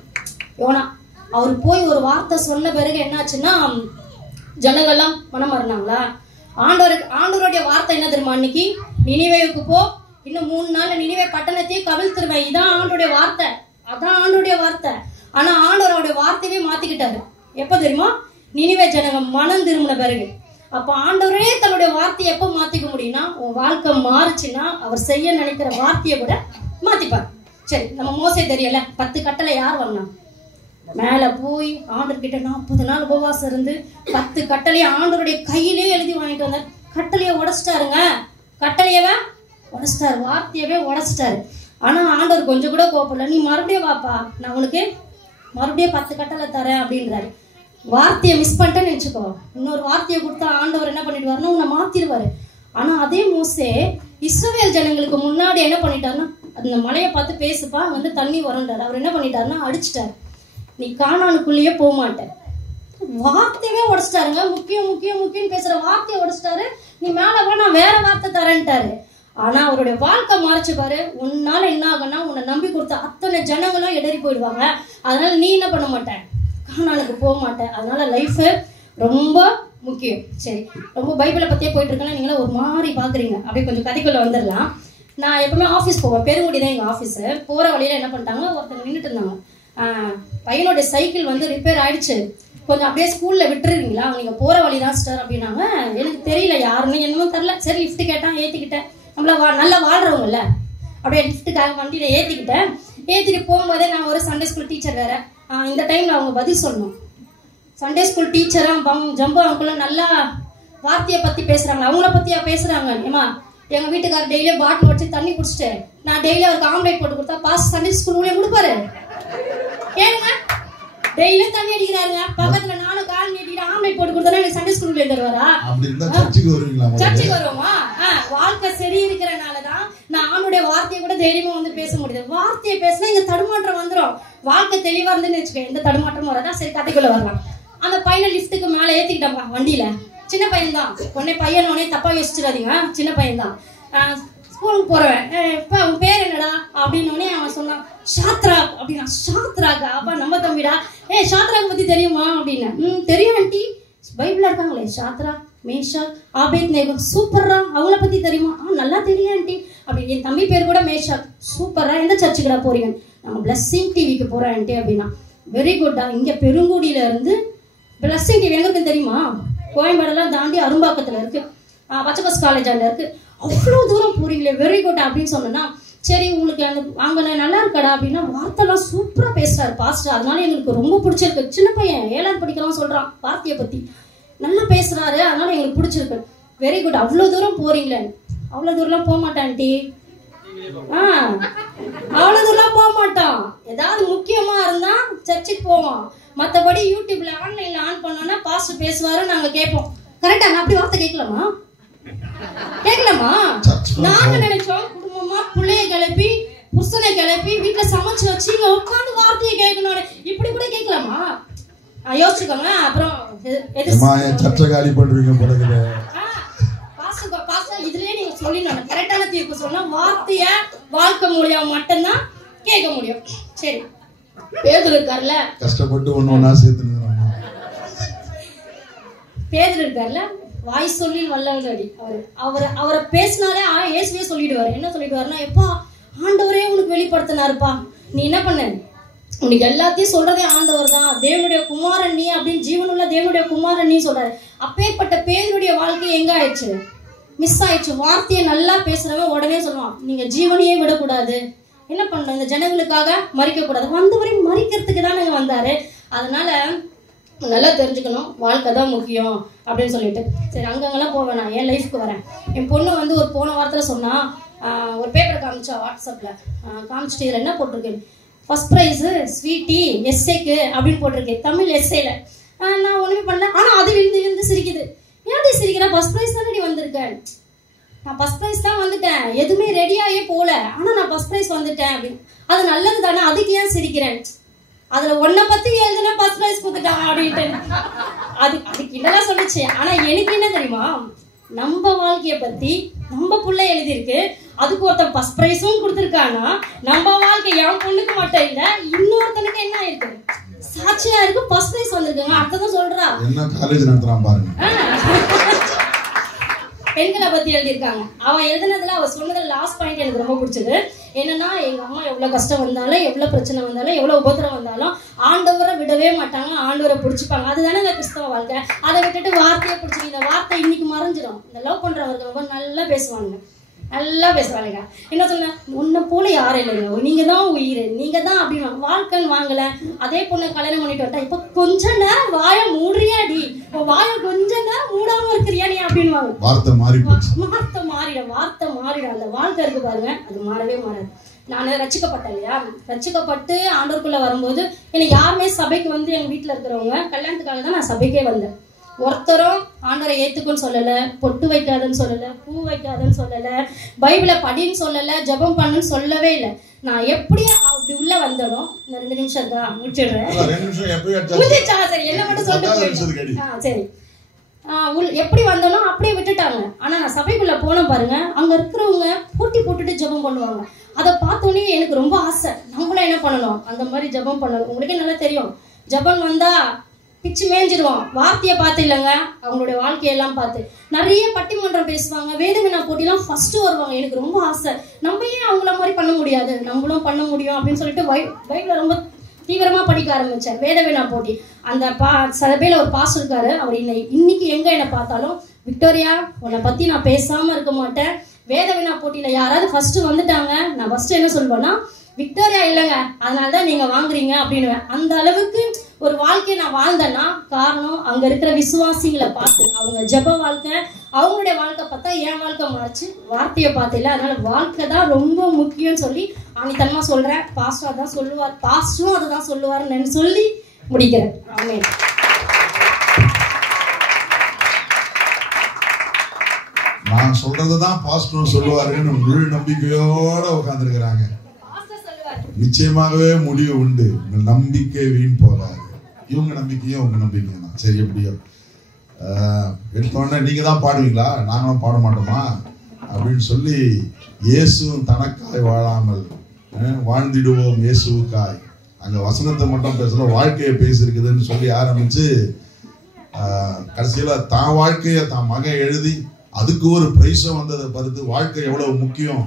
யோனா அவர் போய் ஒரு வார்த்தை சொன்ன பிறகு என்னாச்சுன்னா ஜனங்கள்லாம் மனம் மாறினாங்களா? ஆண்டவருடைய வார்த்தை என்ன தெரியுமா? அன்னைக்கு நினிவேவுக்கு போ, இன்னும் 3 நாள்ல நினிவே பட்டணத்தையே கவிழ்த்துருவேன். இதான் ஆண்டோடைய வார்த்தை, அதான் ஆண்டோடைய வார்த்தை. ஆனா ஆண்டவருடைய வார்த்தையே மாத்திக்கிட்டாரு. எப்ப தெரியுமா? நினிவே ஜனங்க மனம் திரும்பின பிறகு. அப்ப ஆண்டவரே தன்னுடைய வார்த்தையை எப்ப மாத்திக்க முடியும்னா உன் வாழ்க்கை மாறுச்சுன்னா அவர் செய்ய நினைக்கிற வார்த்தையை கூட மாத்திப்பார். சரி, நம்ம மோசே தெரியல, 10 கட்டளை யார் வாங்கினா? மேல போய் ஆண்டவர் கிட்ட 40 நாள் உபவாசம் இருந்து 10 கட்டளையை ஆண்டவருடைய கையிலே எழுதி வாங்கிட்டு வந்தார். கட்டளைய உடைச்சிட்டாருங்க, கட்டளையவே உடைச்சிட்டாரு, வார்த்தையவே உடைச்சிட்டாரு. ஆனா ஆண்டவர் கொஞ்சம் கூட கோபப்படல. நீ மறுபடியும் வாப்பா, நான் உனக்கு மறுபடியும் 10 கட்டளை தரேன் அப்படின்றாரு. வார்த்தையை மிஸ் பண்ணிட்டேன்னு வச்சுக்கோ, இன்னொரு வார்த்தையை கொடுத்தா ஆண்டவர் என்ன பண்ணிடுவாருன்னா உன்னை மாத்திடுவாரு. ஆனா அதே மோசே இஸ்ரவேல் ஜனங்களுக்கு முன்னாடி என்ன பண்ணிட்டாருன்னா அந்த மலையை பார்த்து பேசுப்பா, வந்து தண்ணி வரண்டாரு. அவர் என்ன பண்ணிட்டாருன்னா அடிச்சுட்டாரு, நீ கானானுக்குள்ளேயே போக மாட்டேன். வார்த்தையவே உடைச்சிட்டாருங்க. முக்கியம் முக்கியம் முக்கியம் பேசுற வார்த்தையை உடைச்சிட்டாரு. நீ மேல வா, நான் வேற வார்த்தை தரேன்ட்டாரு. ஆனா அவருடைய வாழ்க்கை மாறிச்சு பாரு. உன்னால என்ன ஆகுன்னா உன்னை நம்பி கொடுத்த அத்தனை ஜனங்களும் இடறி போயிடுவாங்க. அதனால நீ என்ன பண்ண மாட்டேன், கானானுக்கு போக மாட்டேன். அதனால லைஃப் ரொம்ப முக்கியம். சரி, ரொம்ப பைபிளை பத்தியே போயிட்டு இருக்கேன்னா நீங்களா ஒரு மாதிரி பாக்குறீங்க. அப்படியே கொஞ்சம் கதைக்குள்ள வந்துடலாம். நான் எப்பவுமே ஆஃபீஸ் போவேன், பெருங்குடி தான் எங்க ஆஃபீஸ். போற வழியில என்ன பண்ணிட்டாங்க, ஒருத்தங்க நின்றுட்டு இருந்தாங்க. பையனுடைய சைக்கிள் வந்து ரிப்பேர் ஆயிடுச்சு, கொஞ்சம் அப்படியே ஸ்கூல்ல விட்டுருவீங்களா, நீங்க போற வழிதான் சார் அப்படின்னாங்க. எனக்கு தெரியல யாருன்னு, என்னமோ தெரியல. சரி லிஃப்ட் கேட்டான், ஏத்திக்கிட்டேன். நம்மள நல்லா வாழ்றவங்கல்ல, அப்படியே லிஃப்ட்டுக்காக வண்டியில ஏத்திக்கிட்டேன். ஏத்திட்டு போகும்போதே நான் ஒரு சண்டே ஸ்கூல் டீச்சர் வேற. இந்த டைம்ல அவங்க பதில் சொல்லணும். சண்டே ஸ்கூல் டீச்சரா ஜம்போ அவங்களுக்குள்ள நல்லா வார்த்தையை பத்தி பேசுறாங்க. அவங்கள பத்தியா பேசுறாங்க? ஏமா எங்க வீட்டுக்காரர் டெய்லியும் பாட்டில் வச்சு தண்ணி குடிச்சிட்டு நான் டெய்லி அவருக்கு ஆம்லேட் போட்டு கொடுத்தா பாஸ் சண்டே ஸ்கூல் ஊழியம் கொடுப்பாரு. கேளுங்க, டெய்லியும் தண்ணி அடிக்கிறாருங்க. பக்கத்துல நானும் கால் நீட்டிட்டு ஆம்லேட் போட்டு கொடுத்தா எனக்கு சண்டே ஸ்கூல் ஊழியம் தருவாரா? சர்ச்சுக்கு வருவோமா? வாழ்க்கை சரி இருக்கிறனாலதான் நான் ஆணுடைய வார்த்தையை கூட தைரியமா வந்து பேச முடியுது. வார்த்தையை பேசினா இங்க தடுமாற்றம் வந்துடும். வாழ்க்கை தெளிவா இருந்துன்னு வச்சுக்கோங்க, எந்த தடுமாற்றமும் வரதான். சரி, கதைக்குள்ள வரலாம். அந்த பையனை லிஃப்ட்டுக்கு மேல ஏத்திக்கிட்டாங்க வண்டியில. சின்ன பையன் தான், உடனே பையன் உடனே தப்பா யோசிச்சிடாதீங்க, சின்ன பையன் தான். ஸ்கூலுக்கு போறவன், இப்ப அவன் பேர் என்னடா அப்படின்னு அவன் சொன்னான், ஷாத்ராக் அப்படின்னா. ஷாத்ராக்கா? அப்பா நம்ம தம்பிடா. ஷாத்ராக் பத்தி தெரியுமா அப்படின்னு. தெரியும் ஆண்டி, பைபிள்ல இருக்காங்களே ஷாத்ராக் மேஷாக் ஆபேத்நேகோ, சூப்பர்ரா, அவங்கள பத்தி தெரியுமா? நல்லா தெரியும் ஆண்டி அப்படி. என் தம்பி பேர் கூட மேஷாக். சூப்பர்ரா, எந்த சர்ச்சுக்குடா போறீங்க? நம்ம பிளஸ்ஸிங் டிவிக்கு போறோம் ஆண்டி அப்படின்னா. வெரி குட்டா. இங்க பெருங்குடியில இருந்து பிளஸ்ஸிங் டிவி எங்க இருக்குன்னு தெரியுமா? கோயம்பேடெல்லாம் தாண்டி அரும்பாக்கத்துல இருக்கு, பச்சைபஸ் காலேஜ் அங்க இருக்கு. அவ்வளவு தூரம் போறீங்களே, வெரி குட் அப்படின்னு சொன்னா, சரி உங்களுக்கு அந்த அங்க நல்லா இருக்கடா அப்படின்னா. வார்த்தைலாம் சூப்பரா பேசுறாரு பாஸ்டர், அதனால எங்களுக்கு ரொம்ப பிடிச்சிருக்கு. சின்ன பையன் 7வது படிக்கலாம் சொல்றான், வார்த்தையை பத்தி நல்லா பேசுறாரு, அதனால எங்களுக்கு பிடிச்சிருக்கு. Very good. அவ்வளவு தூரம் போறீங்களே? அவ்வளவு தூரம்லாம் போக மாட்டான் ஆண்டி. அவ்வளவு தூரம்லாம் போக மாட்டான். ஏதாவது முக்கியமா இருந்தா சர்ச்சுக்கு போவோம், மத்தபடி யூடியூப்ல ஆன்லைன்ல ஆன் பண்ணோம்னா பாஸ்டர் பேசுவாரு, நாங்க கேட்போம். கரெக்டா? நான் அப்படி வார்த்தை கேட்கலாமா? கேட்கலாமா? நாங்க நினைச்சோம் குடும்பமா பிள்ளைய கிளப்பி புருஷனை கிளப்பி வீட்டுல சமைச்சு வச்சு இங்க உட்காந்து வார்த்தையை கேட்கணும், இப்படி கூட கேட்கலாமா? யோசிச்சுக்கோங்க. அப்புறம் சர்ச்சைகாலி பண்றீங்க போல. பாஸ்டர் இதுலயே நீங்க சொல்லிடணும், கரெக்டான தீர்ப்பு சொன்னா வார்த்தைய வாழ்க்கை மூலியம் மட்டும்தான் கேட்க முடியும். சரி, பேதுரு இருக்கார்ல, கஷ்டப்பட்டு ஒண்ணு சேர்த்து பேதுரு இருக்கார்ல, வாய் சொல்லி வல்லவடி. அவரை பேசினாலே இயேசுவே சொல்லிடுவாரு. என்ன சொல்லிடுவாருன்னா, எப்பா ஆண்டவரே உனக்கு வெளிப்படுத்தினாருப்பா, நீ என்ன பண்ண, உனக்கு எல்லாத்தையும் சொல்றதே ஆண்டவர் தான், தேவனுடைய குமாரன் நீ அப்படின்னு, ஜீவனுள்ள தேவனுடைய குமாரன் நீ சொல்றாரு. அப்பேற்பட்ட பேதுருடைய வாழ்க்கை எங்க ஆயிடுச்சு? மிஸ் ஆயிடுச்சு. வார்த்தையை நல்லா பேசுறவன் உடனே சொல்லுவான், நீங்க ஜீவனையே விடக்கூடாது, என்ன பண்ண, இந்த ஜனங்களுக்காக மறிக்க கூடாது. வந்தவரையும் மறிக்கிறதுக்கு தான் நாங்க வந்தாரு. அதனால நல்லா தெரிஞ்சுக்கணும், வாழ்க்கை தான் முக்கியம் அப்படின்னு சொல்லிட்டு. சரி, அங்கங்கெல்லாம் போவேன், நான் என் லைஃப்க்கு வரேன். என் பொண்ணு வந்து ஒரு போன வாரத்தில் சொன்னா, ஒரு பேப்பரை காமிச்சா வாட்ஸ்அப்ல, காமிச்சிட்டு இதில் என்ன போட்டிருக்கேன், ஃபர்ஸ்ட் ப்ரைஸு ஸ்வீட்டி எஸ்ஏக்கு அப்படின்னு போட்டிருக்கேன், தமிழ் எஸ்ஏல. நான் ஒண்ணுமே பண்ணல, ஆனா அது விழுந்து சிரிக்குது. ஏன்டி சிரிக்கிறேன், ஃபர்ஸ்ட் ப்ரைஸ் தானே வந்திருக்கேன். நான் ஃபர்ஸ்ட் ப்ரைஸ் தான் வந்துட்டேன், எதுவுமே ரெடியாகவே போல, ஆனா நான் ஃபர்ஸ்ட் ப்ரைஸ் வந்துட்டேன் அப்படின்னு. அது நல்லது தானே, அதுக்கு ஏன் சிரிக்கிறேன்? அதுல ஒன்ன பத்தி எழுதுனா ஃபர்ஸ்ட் பிரைஸ் கொடுத்துட்டான் அப்படின்ட்டு அதுக்கு என்னெல்லாம் சொல்லிச்சு. ஆனா எனக்கு என்ன தெரியுமா, நம்ம வாழ்க்கைய பத்தி நம்ம புள்ள எழுதிருக்கு, அதுக்கு ஒருத்தன் ஃபர்ஸ்ட் பிரைஸும் கொடுத்துருக்கானா, நம்ம வாழ்க்கை என் பொண்ணுக்கு மட்டும் இல்ல இன்னொருத்தனுக்கு என்ன இருக்கு, சாட்சியா இருக்கு, ஃபர்ஸ்ட் பிரைஸ் வந்திருக்குங்க. அடுத்ததான் சொல்றா என்ன காலேஜ் நடத்துறான் பாருங்க. பெண்களை பத்தி எழுதியிருக்காங்க. அவன் எழுதுனதுல அவ சொன்னதுல லாஸ்ட் பாயிண்ட் எனக்கு ரொம்ப பிடிச்சது. என்னன்னா, எங்க அம்மா எவ்வளவு கஷ்டம் வந்தாலும், எவ்வளவு பிரச்சனை வந்தாலும், எவ்வளவு உபத்திரம் வந்தாலும் ஆண்டவரை விடவே மாட்டாங்க, ஆண்டவரை பிடிச்சிப்பாங்க. அதுதானே இந்த கிறிஸ்தவ வாழ்க்கை. அதை விட்டுட்டு வார்த்தையை பிடிச்சி, இந்த வார்த்தை இன்னைக்கு மறைஞ்சிடும். இந்த லவ் பண்றவங்க ரொம்ப நல்லா பேசுவாங்க, நல்லா பேசுறாங்க. என்ன சொன்ன, உன்னை போல யாரும் இல்லைங்க, நீங்க தான் உயிர், நீங்க தான் அப்படின்னு. வாழ்க்கைன்னு வாங்கல. அதே பொண்ணை கல்யாணம் பண்ணிட்டு வட்டா, இப்ப கொஞ்ச நேரம் வாய மூடுறியாடி, வாய கொஞ்ச நேரம் மூடாம இருக்கிறியா நீ அப்படின்னு. வார்த்தை மாறிடும். வார்த்தை மாறிடும். அந்த வாழ்க்கை இருக்கு பாருங்க, அது மாறவே மாறாது. நான் ரட்சிக்கப்பட்டேன் இல்லையா, ரட்சிக்கப்பட்டு ஆண்டவருக்குள்ள வரும்போது என்னை யாருமே சபைக்கு வந்து, எங்க வீட்டுல இருக்கிறவங்க கல்யாணத்துக்காக தான் நான் சபைக்கே வந்தேன். ஒருத்தரும் ஆண்டவரை ஏத்துக்குன்னு சொல்லல, பொட்டு வைக்காதுன்னு சொல்லல, பூ வைக்காதுன்னு சொல்லல, பைபிளை படின்னு சொல்லல, ஜெபம் பண்ணுன்னு சொல்லவே இல்லை. நான் எப்படி அப்படி உள்ள வந்தனோ, இந்த 2 நிமிஷம் இருக்கா முடிச்சிடுறேன். சரி, என்ன மட்டும் சொல்லிட்டு சரி, எப்படி வந்தனோ அப்படியே விட்டுட்டாங்க. ஆனா நான் சபைக்குள்ள போன பாருங்க, அங்க இருக்கிறவங்க போட்டி போட்டுட்டு ஜெபம் பண்ணுவாங்க. அதை பார்த்தோன்னே எனக்கு ரொம்ப ஆசை, நம்மளும் என்ன பண்ணணும், அந்த மாதிரி ஜெபம் பண்ணணும். உங்களுக்கே நல்லா தெரியும், ஜெபம் வந்தா பிச்சு மேய்ஞ்சிடுவோம். வார்த்தையை பார்த்து இல்லைங்க, அவங்களுடைய வாழ்க்கையெல்லாம் பார்த்து. நிறைய பட்டிமன்றம் பேசுவாங்க, வேத வினா போட்டிலாம் ஃபர்ஸ்ட் வருவாங்க. எனக்கு ரொம்ப ஆசை, நம்ம ஏன் அவங்கள மாதிரி பண்ண முடியாது, நம்மளும் பண்ண முடியும் அப்படின்னு சொல்லிட்டு பைபிளை ரொம்ப தீவிரமா படிக்க ஆரம்பிச்சேன். வேத வினா போட்டி. அந்த சபையில ஒரு பாஸ்டர் இருக்காரு, அவர் இன்னைக்கு எங்க என்ன பார்த்தாலும், விக்டோரியா உன்னை பத்தி நான் பேசாம இருக்க மாட்டேன், வேத வினா போட்டியில யாராவது ஃபர்ஸ்ட் வந்துட்டாங்க, நான் ஃபர்ஸ்ட் என்ன சொல்வேன்னா, விக்டோரியா இல்லைங்க, அதனாலதான் நீங்க வாங்குறீங்க அப்படின்னு. அந்த அளவுக்கு ஒரு வாழ்க்கையை நான் வாழ்ந்தேன்னா காரணம் அங்க இருக்கிற விசுவாசிகளை பார்த்து, அவங்க ஜெப வாழ்க்கை, அவங்களுடைய வாழ்க்கை பார்த்தா என் வாழ்க்கை மாறிச்சு, வார்த்தையை பார்த்து இல்லை. அதனால வாழ்க்கை தான் ரொம்ப முக்கியம்னு சொல்லி ஆணித்தனமா சொல்றேன். பாஸ்டர் தான் சொல்லுவார், பாஸ்டரும் அதுதான் சொல்லுவாருன்னு சொல்லி முடிக்கிறேன். ஆமென். நான் நான் சொல்றதுதான் பாஸ்டர் சொல்லுவாருன்னு முழு நம்பிக்கையோட உட்கார்ந்துருக்கிறாங்க. நிச்சயமாகவே முடிவு உண்டு. உங்கள் நம்பிக்கை வீண் போகாது. இவங்க நம்பிக்கையும் உங்க நம்பிக்கையும் தான். சரி, எப்படியோ எடுத்தோடனே நீங்க தான் பாடுவீங்களா, நாங்களும் பாட மாட்டோமா அப்படின்னு சொல்லி இயேசுவும் தனக்காய் வாழாமல் வாழ்ந்திடுவோம் இயேசுவுக்காய். அங்க வசனத்தை மட்டும் பேசல, வாழ்க்கையை பேசிருக்குதுன்னு சொல்லி ஆரம்பிச்சு கடைசியில தான் வாழ்க்கைய தான் மகன் எழுதி அதுக்கு ஒரு பிரைஸும் வந்ததை பார்த்து வாழ்க்கை எவ்வளவு முக்கியம்,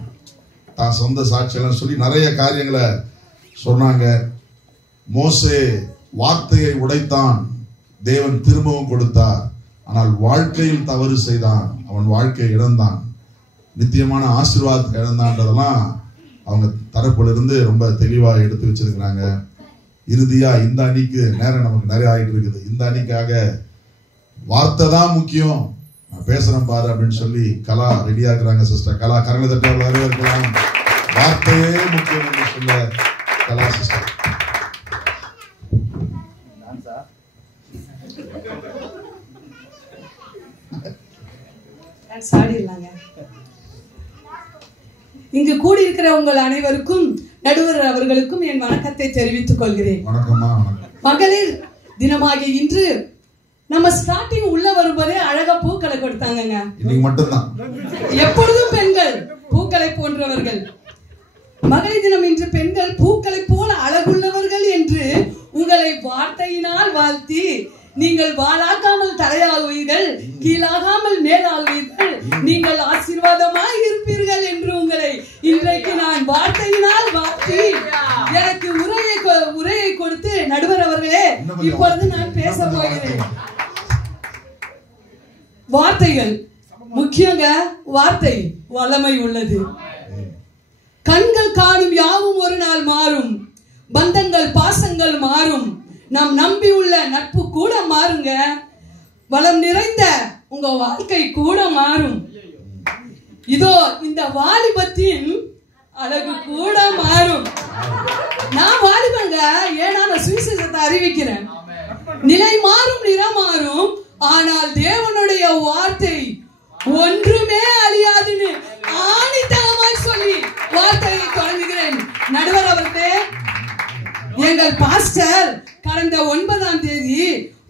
தான் சொந்த சாட்சியெல்லாம் சொல்லி நிறைய காரியங்களை சொன்னாங்க. மோசே வார்த்தையை உடைத்தான், தேவன் திரும்பவும் கொடுத்தார். ஆனால் வாழ்க்கையில் தவறு செய்தான், அவன் வாழ்க்கையை இழந்தான், நித்தியமான ஆசீர்வாதத்தை இழந்தான்றதெல்லாம் அவங்க தரப்புல இருந்து ரொம்ப தெளிவா எடுத்து வச்சிருக்கிறாங்க. இறுதியா இந்த அணிக்கு நேரம் நமக்கு நிறைய ஆகிட்டு இருக்குது. இந்த அணிக்காக வார்த்தை தான் முக்கியம், நான் பேசுறேன் பாரு அப்படின்னு சொல்லி கலா ரெடியா இருக்கிறாங்க. சிஸ்டர் கலா கரங்களை தட்டி வரவேற்கலாம். வார்த்தையே முக்கியம் என்று சொல்ல கலா சிஸ்டர். சாடிடலாங்க. இங்கு கூடியிருக்கிற உங்கள் அனைவருக்கும் நடுவர் அவர்களுக்கும் என் வணக்கத்தை தெரிவித்துக் கொள்கிறேன். மகளிர் தினமாகிய இன்று நம்ம ஸ்டார்டிங் உள்ள வரும்போதே அழகா பூக்களை கொடுத்தாங்க. எப்பொழுதும் பெண்கள் பூக்களை போன்றவர்கள். மகளிர் தினம் இன்று பெண்கள் பூக்களை போல அழகுள்ளவர்கள் என்று உங்களை வார்த்தையினால் வாழ்த்தி, நீங்கள் வாழாக்காமல் தலையாகுவீர்கள், கீழாகாமல் மேலாகுவீர்கள், நீங்கள் ஆசீர்வாதமாய் இருப்பீர்கள் என்று உங்களை இன்றைக்கு நான் வார்த்தையினால் வாழ்த்தி எனக்கு உரையை கொடுத்து, நடுவர் அவர்களே இப்பொழுது நான் பேச போகிறேன். வார்த்தைகள் முக்கியங்க. வார்த்தை வல்லமை உள்ளது. கண்கள் காணும் யாவும் ஒரு நாள் மாறும், பந்தங்கள் பாசங்கள் மாறும், நாம் நம்பி உள்ள நட்பு கூட மாறுங்க, வளம் நிறைந்த உங்க வாழ்க்கை கூட மாறும். இதோ இந்த வாலிபத்தின் அழகு கூட மாறும். நான் வாலிபங்க, ஏன்னா நான் சுவிசேஷத்தை அறிவிக்கிறேன். நிலை மாறும், நிறம் மாறும், ஆனால் தேவனுடைய வார்த்தை ஒன்றுமே அழியாதுன்னு ஆணித்தனமாய் சொல்லி வார்த்தையை தொடங்குகிறேன். நடுவர் அவர்களே, எங்கள் பாஸ்டர் கடந்த 9ஆம் தேதி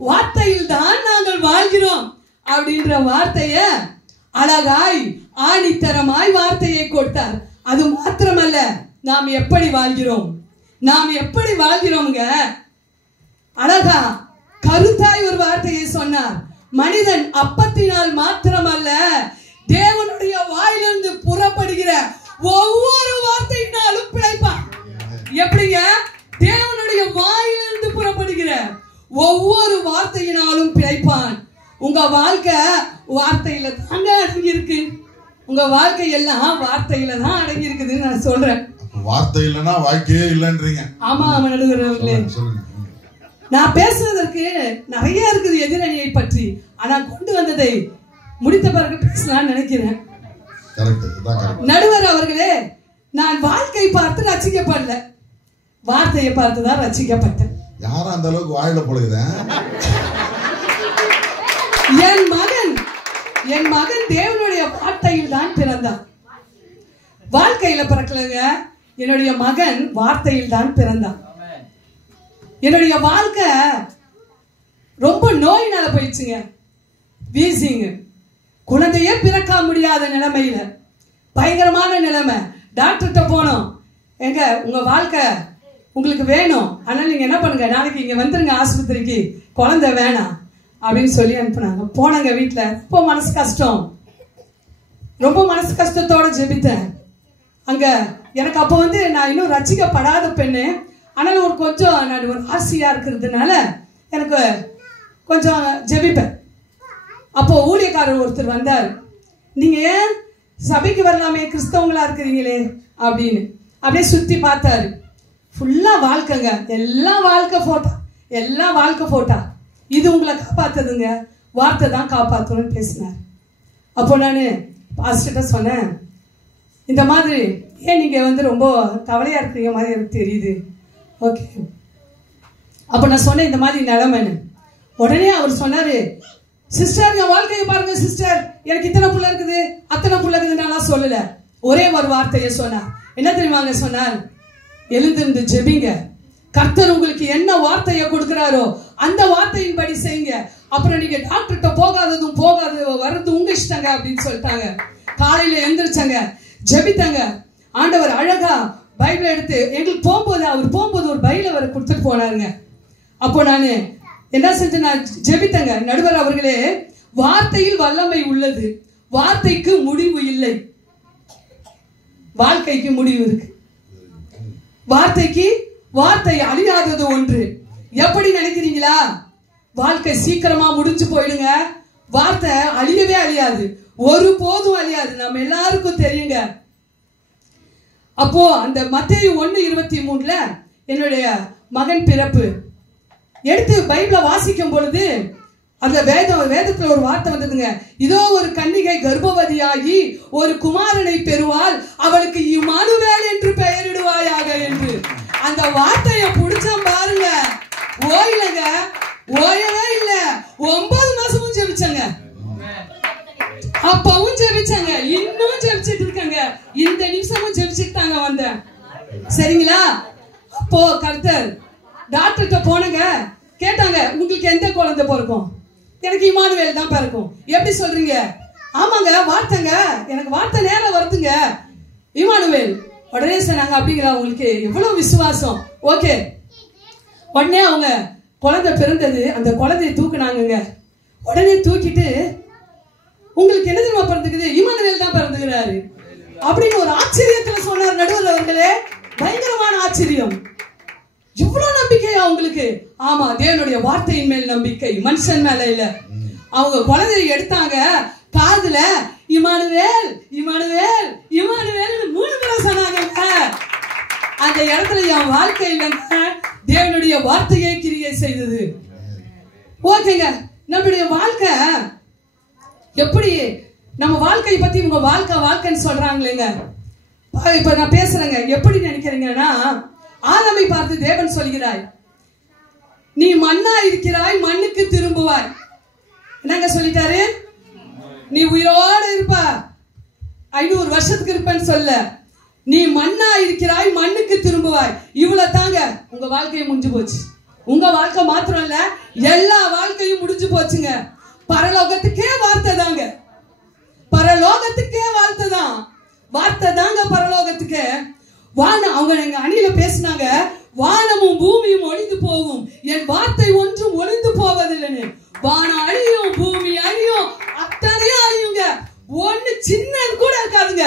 வார்த்தையில் தான் நாங்கள் வாழ்கிறோம் அப்படின்ற வார்த்தைய அழகாய் ஆணித்தரமாய் வார்த்தையை கொடுத்தார். அது மாத்திரமல்ல, நாம் எப்படி வாழ்கிறோம், நாம் எப்படி வாழ்கிறோம்ங்க, அழகா கருத்தாய் ஒரு வார்த்தையை சொன்னார். மனிதன் அப்பத்தினால் மாத்திரமல்ல, தேவனுடைய வாயிலிருந்து புறப்படுகிற ஒவ்வொரு வார்த்தையினாலும் பிழைப்பான். எப்படிங்க? தேவனுடைய வாயிலிருந்து புறப்படுகிற ஒவ்வொரு வார்த்தையினாலும் பிழைப்பான். உங்க வாழ்க்கை வார்த்தையில தாங்க அடங்கி இருக்கு. உங்க வாழ்க்கை எல்லாம் வார்த்தையில தான் அடங்கி இருக்குதுன்னு நான் சொல்றேன். வார்த்தை இல்லைன்னா வாழ்க்கையே இல்லைன்றீங்க. ஆமா நடுவர்களே, நான் பேசுறதற்கு நிறைய இருக்குது எதிரணியை பற்றி. ஆனா கொண்டு வந்ததை முடித்த பிறகு பேசலாம்னு நினைக்கிறேன். நடுவர் அவர்களே, நான் வாழ்க்கை பார்த்து ரசிக்கப்படல, வார்த்தையை பார்த்துதான் ரசிக்கப்பட்டேன். யாரும் அந்த அளவுக்கு வாயில போடுகிறேன். என் மகன் தேவனுடைய வார்த்தையில் தான் பிறந்தான். வாழ்க்கையில பிறக்கலங்க, என்னுடைய மகன் வார்த்தையில் தான் பிறந்தான். என்னுடைய வாழ்க்கை ரொம்ப நோயினால போயிடுச்சுங்க. வீசிங்க, குழந்தையே பிறக்க முடியாத நிலைமையில, பயங்கரமான நிலைமை. டாக்டர்கிட்ட போனோம், எங்க உங்க வாழ்க்கை உங்களுக்கு வேணும், அதனால நீங்க என்ன பண்ணுங்க, நாளைக்கு இங்க வந்துருங்க ஆஸ்பத்திரிக்கு, குழந்தை வேணாம் அப்படின்னு சொல்லி அனுப்புனாங்க. போனாங்க. வீட்டுல ரொம்ப மனசு கஷ்டம், ரொம்ப மனசு கஷ்டத்தோட ஜெபித்தேன். அங்க எனக்கு அப்ப நான் இன்னும் ரட்சிக்கப்படாத பெண்ணு, ஆனாலும் ஒரு கொஞ்சம் நான் ஒரு ஆசையா இருக்கிறதுனால எனக்கு கொஞ்சம் ஜெபிப்பேன். அப்போ ஊழியக்காரர் ஒருத்தர் வந்தார். நீங்க ஏன் சபைக்கு வரலாமே, கிறிஸ்தவங்களா இருக்கிறீங்களே அப்படின்னு. அப்படியே சுத்தி பார்த்தாரு. ஃபுல்லா வாழ்க்கைங்க, எல்லாம் வாழ்க்கை போட்டா, எல்லாம் வாழ்க்கை போட்டா. இது உங்களை காப்பாத்துதுங்க, வார்த்தை தான் காப்பாற்றணும்னு பேசினார். அப்போ நான் பாஸ்டர்கிட்ட சொன்னேன், இந்த மாதிரி ஏன் நீங்க ரொம்ப கவலையா இருக்கிறீங்க மாதிரி எனக்கு தெரியுது. ஓகே, அப்போ நான் சொன்னேன் இந்த மாதிரி நிலைமைன்னு. உடனே அவர் சொன்னாரு, சிஸ்டர் என் வாழ்க்கையை பாருங்க சிஸ்டர், எனக்கு இத்தனை புள்ள இருக்குது அத்தனை புள்ள இருக்குதுன்னு சொல்லல. ஒரே ஒரு வார்த்தையை சொன்னார். என்ன தெரியுமாங்க சொன்னார்? எழுந்திருந்து ஜெபிங்க. கர்த்தர் உங்களுக்கு என்ன வார்த்தையை கொடுக்கிறாரோ அந்த வார்த்தையின்படி செய்யுங்க. அப்புறம் நீங்க டாக்டர்கிட்ட போகாததும் வர்றது உங்க இஷ்டங்க அப்படின்னு சொல்லிட்டாங்க. காலையில எந்திரிச்சாங்க, ஜெபித்தாங்க. ஆண்டவர் அழகா பைபிள் எடுத்து எங்களுக்கு போகும்போது ஒரு பைபிளை அவர் கொடுத்துட்டு போனாருங்க. அப்போ நான் என்ன செஞ்சேன், நான் ஜெபித்தங்க. நடுவர் அவர்களே, வார்த்தையில் வல்லமை உள்ளது, வார்த்தைக்கு முடிவு இல்லை. வாழ்க்கைக்கு முடிவு இருக்கு. வார்த்தை அழியாதது ஒன்று. எப்படி நினைக்கிறீங்களா? வாழ்க்கை சீக்கிரமா முடிஞ்சு போயிடுங்க. வார்த்தை அழியவே அழியாது, ஒருபோதும் அழியாது. நம்ம எல்லாருக்கும் தெரியுங்க. அப்போ அந்த மத்தேயு 1:23 என்னுடைய மகன் பிறப்பு எடுத்து பைபிள வாசிக்கும் பொழுது அந்த வேதத்துல ஒரு வார்த்தை வந்ததுங்க. இதோ ஒரு கன்னிகை கர்ப்பவதியாகி ஒரு குமாரனை பெறுவாள், அவளுக்கு இம்மானுவேல் என்று பெயரிடுவாயாக என்று. அந்த வார்த்தையை புடிச்சோம் பாருங்க, ஓயலங்க, ஓயவே இல்ல. 9 மாசமும் ஜெபிச்சாங்க, அப்பவும் ஜெபிச்சாங்க, இன்னும் ஜெபிச்சிட்டு இருக்காங்க. இந்த நிமிஷமும் ஜெபிச்சுட்டு தாங்க வந்தேன். சரிங்களா? அப்போ கர்த்தர் டாக்டர்கிட்ட போனங்க. கேட்டாங்க, உங்களுக்கு எந்த குழந்தை பிறக்கும்? எனக்கு இம்மானுவேல் தான் பிறக்கும். எப்படி சொல்றீங்க? ஆமாங்க, வார்த்தைங்க, எனக்கு வார்த்தை நேரம் வருதுங்க, இம்மானுவேல். உடனே சொன்னாங்க, அப்படிங்களா, உங்களுக்கு எவ்வளவு விசுவாசம். ஓகே. உடனே அவங்க குழந்தை பிறந்தது. அந்த குழந்தையை தூக்குனாங்க. உடனே தூக்கிட்டு, உங்களுக்கு என்ன தெரியுமா பிறந்துக்குது? இம்மானுவேல் தான் பிறந்துக்கிறாரு அப்படின்னு ஒரு ஆச்சரியத்துல சொன்னார் நடுவர் அவர்களே. பயங்கரமான ஆச்சரியம். இவ்வளவு நம்பிக்கை அவங்களுக்கு. ஆமா, தேவனுடைய வார்த்தையின் மேல் நம்பிக்கை, மனுஷன் மேல இல்ல. அவங்க குழந்தையை எடுத்தாங்க, காதுல இம்மானுவேல் இம்மானுவேல் இம்மானுவேல் 3 முறை சொன்னாங்க. அந்த இடத்துல என் வாழ்க்கையில தேவனுடைய வார்த்தையை கிரியை செய்தது. ஓகேங்க, நம்மளுடைய வாழ்க்கை எப்படி, நம்ம வாழ்க்கையை பத்தி இவங்க வாழ்க்கைன்னு சொல்றாங்களேங்க. இப்ப நான் பேசுறேங்க, எப்படி நினைக்கிறீங்கன்னா, ஆதாமை பார்த்து தேவன் சொல்கிறாய், நீ மண்ணா இருக்கிறாய், மண்ணுக்கு திரும்புவாய். என்னங்க சொல்லிட்டாரு? நீ உயிரோட இருப்ப, 500 வருஷத்துக்கு இருப்பேன்னு சொல்ல. நீ மண்ணா இருக்கிறாய், மண்ணுக்கு திரும்புவாய். இவ்வளவு தாங்க, உங்க வாழ்க்கையை முடிஞ்சு போச்சு. உங்க வாழ்க்கை மாத்திரம் இல்ல, எல்லா வாழ்க்கையும் முடிஞ்சு போச்சுங்க. பரலோகத்துக்கே வார்த்தை தாங்க, பரலோகத்துக்கே வார்த்தை தான், வார்த்தை தாங்க பரலோகத்துக்கு. அவங்க எங்க அணியில பேசினாங்க, வானமும் பூமியும் ஒளிந்து போகும், என் வார்த்தை ஒன்றும் ஒளிந்து போவதில்லைன்னு. வானம் அழியும், பூமி அழியும், அத்தனையும் அழியுங்க, ஒண்ணு சின்னது கூட இருக்காதுங்க.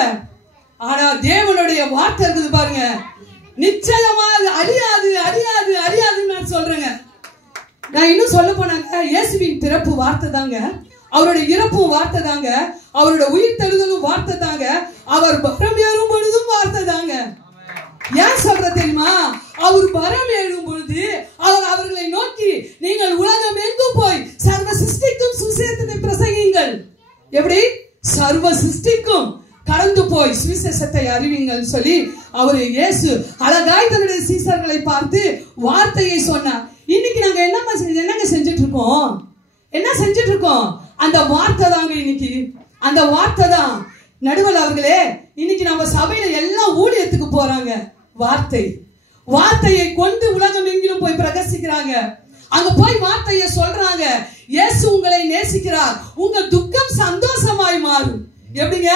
ஆனா தேவனுடைய வார்த்தை இருக்குது பாருங்க, நிச்சயமா அழியாது அழியாது அழியாதுன்னு நான் சொல்றேங்க. நான் இன்னும் சொல்ல போனாங்க, இயேசுவின் பிறப்பு வார்த்தை தாங்க, அவருடைய இறப்பும் வார்த்தை தாங்க, அவருடைய உயிர் தெழுதலும் வார்த்தை தாங்க, அவர் பரம் ஏறும் பொழுதும் வார்த்தை தாங்க. ஏன் சொல்ற தெரியுமா? அவர் பரம் ஏறும் பொழுது அவர் அவர்களை நோக்கி, நீங்கள் உலகம் எங்கும் போய் சர்வ சிருஷ்டிக்கும் சுவிசேஷத்தை பிரசங்கியுங்கள். எப்படி? சர்வ சிருஷ்டிக்கும் கடந்து போய் சுவிசேஷத்தை அறிவிங்கள் சொல்லி அவர் இயேசு அழகாய் தன்னுடைய சீசர்களை பார்த்து வார்த்தையை சொன்னார். இன்னைக்கு நாங்க என்னங்க செஞ்சுட்டு இருக்கோம்? என்ன செஞ்சுட்டு இருக்கோம்? அந்த வார்த்தை தாங்க இன்னைக்கு, அந்த வார்த்தை தான். நடுவர் அவர்களே, இன்னைக்கு நம்ம சபையில எல்லாம் ஊழியத்துக்கு போறாங்க. வார்த்தையை கொண்டு உலகம் எங்கிலும் போய் பிரகாசிக்கிறாங்க. அங்க போய் வார்த்தையை சொல்றாங்க. இயேசு உங்களை நேசிக்கிறார், உங்க துக்கம் சந்தோஷமாய் மாறும். எப்படிங்க?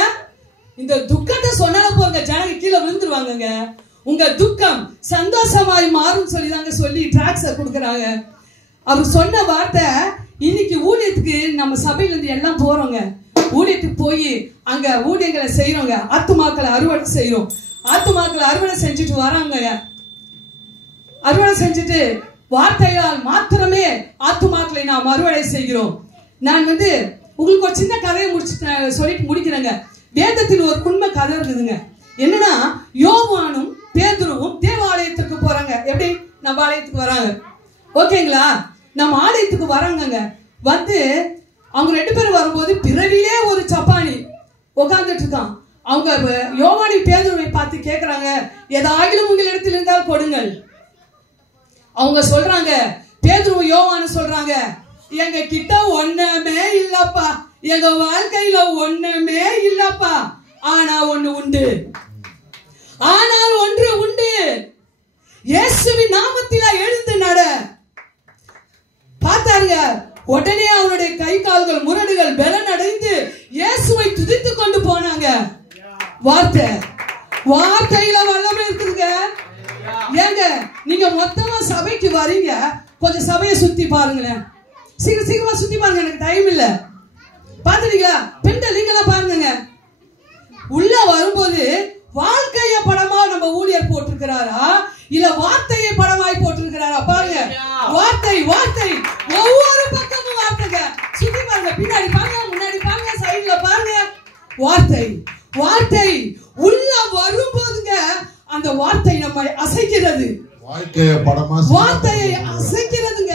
இந்த துக்கத்தை சொன்னால போங்க, ஜனங்க கீழே விழுந்துருவாங்க. உங்க துக்கம் சந்தோஷமாய் மாறும் சொல்லி டிராக்ஸ கொடுக்கறாங்க. அவர் சொன்ன வார்த்தை இன்னைக்கு ஊழியத்துக்கு நம்ம சபையில இருந்து எல்லாம் போறோங்க. ஊழியத்துக்கு போய் அங்க ஊழியங்களை செய்யறோங்க, ஆத்துமாக்களை அறுவடை செய்யறோம். ஆத்துமாக்களை அறுவடை செஞ்சுட்டு வராங்க. அறுவடை செஞ்சுட்டு வார்த்தையால் மாத்திரமே ஆத்துமாக்களை நாம் அறுவடை செய்கிறோம். நான் உங்களுக்கு ஒரு சின்ன கதையை சொல்லிட்டு முடிக்கிறேங்க. வேதத்தில் ஒரு உண்மை கதை இருந்ததுங்க. என்னன்னா, யோவானும் பேதுருவும் தேவாலயத்துக்கு போறாங்க. எப்படி? நம்ம ஆலயத்துக்கு வராங்க. ஓகேங்களா? நம்ம ஆலயத்துக்கு வராங்க. அவங்க 2 பேரும் வரும்போது பிறவிலே ஒரு சப்பானி உட்கார்ந்துட்டு இருக்கான். அவங்க யோவானி பேதுருவை பார்த்து கேட்கிறாங்க, ஏதாகிலும் உங்களிடத்தில் இருந்தால் கொடுங்கள். அவங்க சொல்றாங்க, பேதுரு யோவானு சொல்றாங்க, எங்க கிட்ட ஒண்ணுமே இல்லப்பா, எங்க வாழ்க்கையில ஒண்ணுமே இல்லப்பா. ஆனா ஒண்ணு உண்டு, ஆனால் ஒன்று உண்டு. இயேசுவின் நாமத்தில எழுந்து நட. பார்த்தாருங்க, உடனே அவனுடைய கை கால்கள் முரடுகள் பலன் அடைந்து இயேசுவை துதித்து கொண்டு போனாங்க. வார்த்தையில வல்லமை இருக்குதுங்க. ஏங்க நீங்க மொத்தமா சபைக்கு வரீங்க, கொஞ்சம் சபையை சுத்தி பாருங்களேன். சீக்கிரமா சுத்தி பாருங்க, எனக்கு டைம் இல்ல. பாத்துட்டீங்களா? பெண்கள் நீங்களா பாருங்க. உள்ள வரும்போது வாழ்க்கைய படமா நம்ம ஊழியர் போட்டிருக்கிறாரா, இல்ல வார்த்தையை படமாய் போட்டிருக்கிறாரா? பாருங்க, வார்த்தை ஒவ்வொரு பக்கமும் வார்த்தைங்க. சுத்தி பாருங்க, பின்னாடி பாருங்க, முன்னாடி பாருங்க, சைடுல பாருங்க. வார்த்தை உள்ள வரும்போதுங்க அந்த வார்த்தை நம்மை அசைக்கிறது. வார்த்தையை அசைக்கிறதுங்க.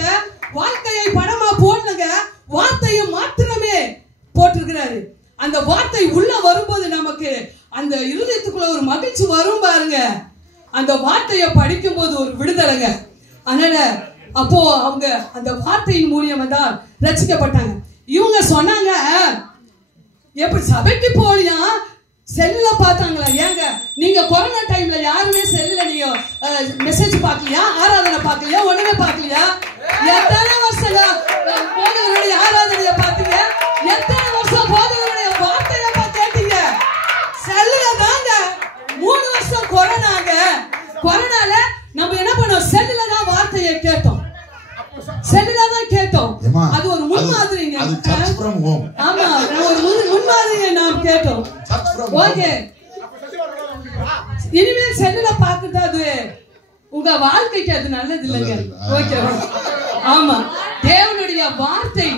வாழ்க்கையை படமா போடலங்க, வார்த்தையை மாத்திரமே போட்டிருக்கிறாரு. அந்த வார்த்தை உள்ள வரும்போது நமக்கு அந்த இருதயத்துக்குள்ள ஒரு மகிழ்ச்சி வரும் பாருங்க. அந்த வார்த்தையை படிக்கும் போது ஒரு விடுதலைங்க. அதனால அப்போ அவங்க அந்த வார்த்தையின் மூலியமா தான் ரட்சிக்கப்பட்டாங்க. இவங்க சொன்னாங்க, எப்படி சபைக்கு போலியா, செல்லுல பார்த்தாங்களா? ஏங்க நீங்க கொரோனா டைம்ல யாருமே செல்லுல நீங்க மெசேஜ் பார்க்கலையா, ஆராதனை பார்க்கலையா, ஒண்ணுமே பார்க்கலையா? எத்தனை வருஷம் போதகருடைய ஆராதனையை பார்த்தீங்க? எத்தனை வருஷம் போதகருடைய வார்த்தையை கேட்டீங்க? செல்லுல தாங்க 3 வருஷம் கொரோனால நம்ம என்ன பண்ணோம்? செல்லுல தான் வார்த்தையை கேட்டோம், செல்லுல தான் கேட்டோம். அது ஒரு முன்மாதிரிங்க. ஆமா, ஒரு முன்மாதிரியை நாம் கேட்டோம். ஓகே, இனிமேல் செல்லுல பாக்குறது அது உங்க வாழ்க்கைக்கு அது நல்லது இல்லைங்க. ஓகே, ஆமா, தேவனுடைய வார்த்தை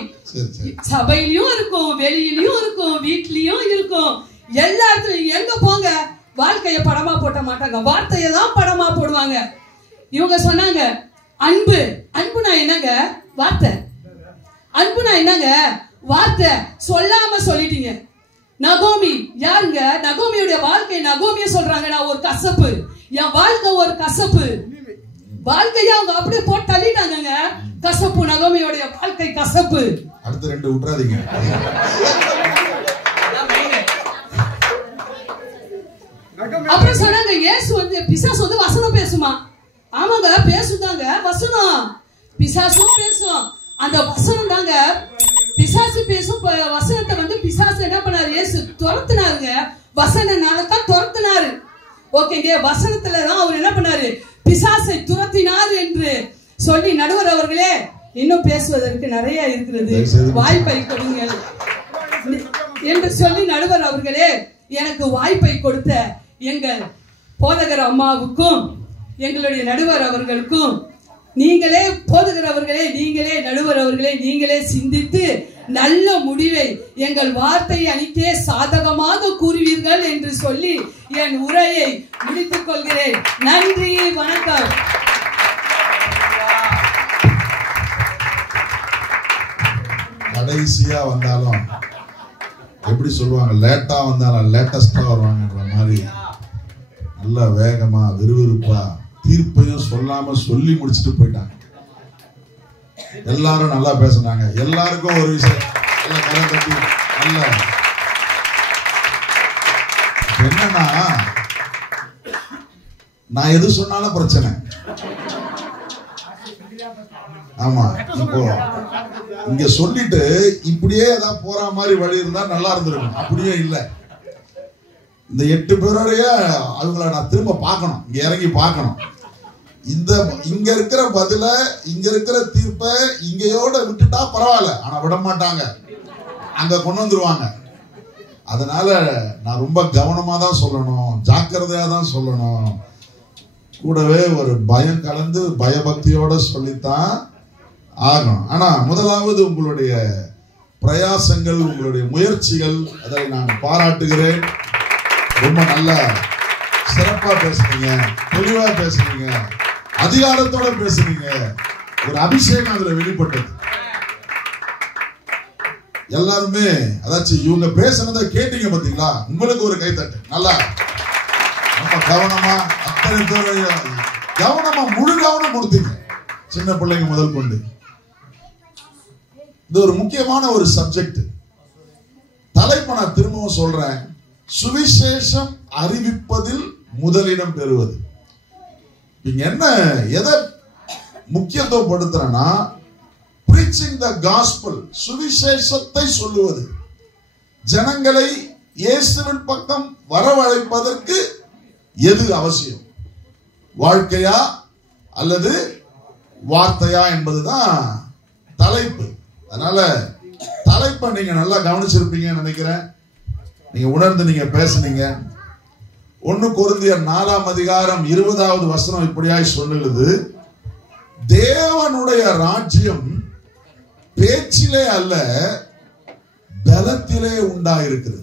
சபையிலயும் இருக்கும், வெளியிலயும் இருக்கும், வீட்லயும் இருக்கும், எல்லா இடத்துலயும். எங்க போங்க, வாழ்க்கைய படமா போட்ட மாட்டாங்க, வார்த்தையை தான் படமா போடுவாங்க. இவங்க சொன்னாங்க, அன்புனா என்னங்க? வார்த்தை. அன்புனா என்னங்க? வார்த்தை. சொல்லாம சொல்லிட்டீங்க. நகோமி யாருங்க? நகோமியுடைய வாழ்க்கை. நகோமிய சொல்றாங்க, நான் ஒரு கசப்பு, என் வாழ்க்கை ஒரு கசப்பு. வாழ்க்கைய அவங்க அப்படியே போட்டு தள்ளிட்டாங்க. கசப்பு, நகோமியுடைய வாழ்க்கை கசப்பு. அடுத்த 2 விட்டுறாதீங்க. அப்புறம் சொன்னாங்க, இயேசு பிசாசு வசனம் பேசுமா? ஆமாங்க, பேசுதாங்க வசனம். பிசாசும் பேசும். அந்த வசனம் தாங்க பிசாசு பேசும். வசனத்தை பிசாசு என்ன பண்ணாரு? இயேசு துரத்துனாருங்க. வசனனால தான் துரத்துனாரு. ஓகேங்க, வசனத்துல தான் அவர் என்ன பண்ணாரு? பிசாசை துரத்தினார் என்று சொல்லி, நடுவர் அவர்களே, இன்னும் பேசுவதற்கு நிறைய இருக்கிறது, வாய்ப்பை கொடுங்கள் என்று சொல்லி, நடுவர் அவர்களே, எனக்கு வாய்ப்பை கொடுத்த எங்கள் போதகர் அம்மாவுக்கும் எங்களுடைய நடுவர் அவர்களுக்கும், நீங்களே போதகர் அவர்களே, நீங்களே நடுவர் அவர்களே, நீங்களே சிந்தித்து நல்ல முடிவை எங்கள் வார்த்தை அணிக்கே சாதகமாக கூறுவீர்கள் என்று சொல்லி என் உரையை முடித்துக் கொள்கிறேன். நன்றி, வணக்கம். கடைசியா வந்தாலும் எப்படி சொல்லுவாங்க, லேட்டா வந்தாலும் லேட்டஸ்டா வருவாங்கன்ற மாதிரி நல்ல வேகமா விறுவிறுப்பா தீர்ப்பையும் சொல்லாம சொல்லி முடிச்சுட்டு போயிட்டாங்க. எல்லாரும் நல்லா பேசினாங்க. எல்லாருக்கும் ஒரு விஷயம் நல்ல என்னன்னா, நான் எது சொன்னாலும் பிரச்சனை. ஆமா, இப்போ இங்க சொல்லிட்டு இப்படியே ஏதாவது போற மாதிரி வழி இருந்தா நல்லா இருந்திருக்கும். அப்படியே இல்லை. இந்த 8 பேரோடைய அவங்கள நான் திரும்ப பார்க்கணும், இங்க இறங்கி பார்க்கணும். இங்க இருக்கிற பதில, இங்க இருக்கிற தீர்ப்பை இங்கயோட விட்டுட்டா பரவாயில்ல, ஆனா விட மாட்டாங்க, அங்க கொண்டு வந்துருவாங்க. அதனால நான் ரொம்ப கவனமா தான் சொல்லணும், ஜாக்கிரதையா தான் சொல்லணும். கூடவே ஒரு பயம் கலந்து பயபக்தியோட சொல்லித்தான் ஆகணும். ஆனா முதலாவது உங்களுடைய பிரயாசங்கள், உங்களுடைய முயற்சிகள், அதை நான் பாராட்டுகிறேன். ரொம்ப நல்லா சிறப்பா பேசுறீங்க, தெளிவா பேசுறீங்க, அதிகாரத்தோட பேசுறீங்க. ஒரு அபிஷேகம் அதுல வெளிப்பட்டது. எல்லாருமே அதாச்சும் இவங்க பேசுனதை கேட்டீங்க பாத்தீங்களா? உங்களுக்கு ஒரு கைத்தட்டு. நல்லா ரொம்ப கவனமா, அத்தனை பேரையும் கவனமா, முழு கவனம் கொடுத்தீங்க, சின்ன பிள்ளைங்க முதல் கொண்டு. இது ஒரு முக்கியமான ஒரு சப்ஜெக்ட். தலைப்பை நான் திரும்பவும் சொல்றேன், சுவிசேஷம் அறிவிப்பதில் முதலிடம் பெறுவது. இங்க என்ன எதை முக்கியத்துவப்படுத்துறேன்னா, preaching the gospel, சுவிசேஷத்தை சொல்லுவது. ஜனங்களை இயேசுவின் பக்கம் வரவழைப்பதற்கு எது அவசியம், வாழ்க்கையா அல்லது வார்த்தையா என்பதுதான் தலைப்பு. அதனால தலைப்பை நீங்க நல்லா கவனிச்சிருப்பீங்கன்னு நினைக்கிறேன். நீங்க உணர்ந்து நீங்க பேசுனீங்க. 1 கொரிந்தியர் 4ஆம் அதிகாரம் 20வது வசனம் இப்படியாய் சொல்லுகிறது, தேவனுடைய ராஜ்யம் பேச்சிலே அல்ல பலத்திலே உண்டாயிருக்கிறது.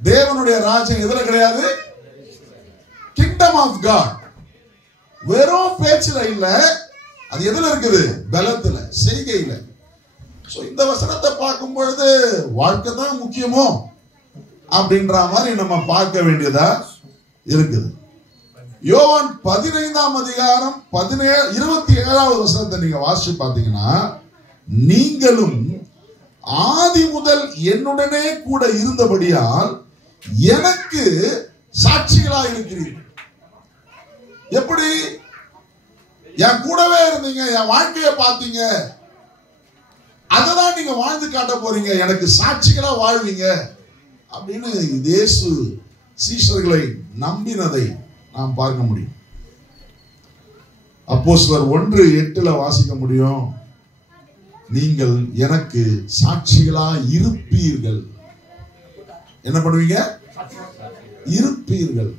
தேவனுடைய ராஜ்யம் எதுல கிடையாது? Kingdom of God. வெறும் பேச்சில இல்ல, அது எதுல இருக்குது? பலத்துல, செய்கையில. சோ இந்த வசனத்தை பார்க்கும் பொழுது வாழ்க்கை தான் முக்கியமோ அப்படின்ற மாதிரி நம்ம பார்க்க வேண்டியதா இருக்குது. யோவான் 15ஆம் அதிகாரம் 27வது வசனத்தை நீங்க வாசிச்சு பார்த்தீங்கன்னா, நீங்களும் ஆதி முதல் என்னுடனே கூட இருந்தபடியால் எனக்கு சாட்சிகளா இருக்கிறீர்கள். எப்படி? என் கூடவே இருந்தீங்க, என் வாழ்க்கையை பார்த்தீங்க, அததான் நீங்க வாழ்ந்து காட்ட போறீங்க, எனக்கு சாட்சிகளா வாழ்வீங்க அப்படின்னு இயேசு சீஷர்களை நம்பினதை நாம் பார்க்க முடியும். அப்போஸ்தலர் 1:8 வாசிக்க முடியும், நீங்கள் எனக்கு சாட்சிகளா இருப்பீர்கள். என்ன பண்ணுவீங்க? இருப்பீர்கள்.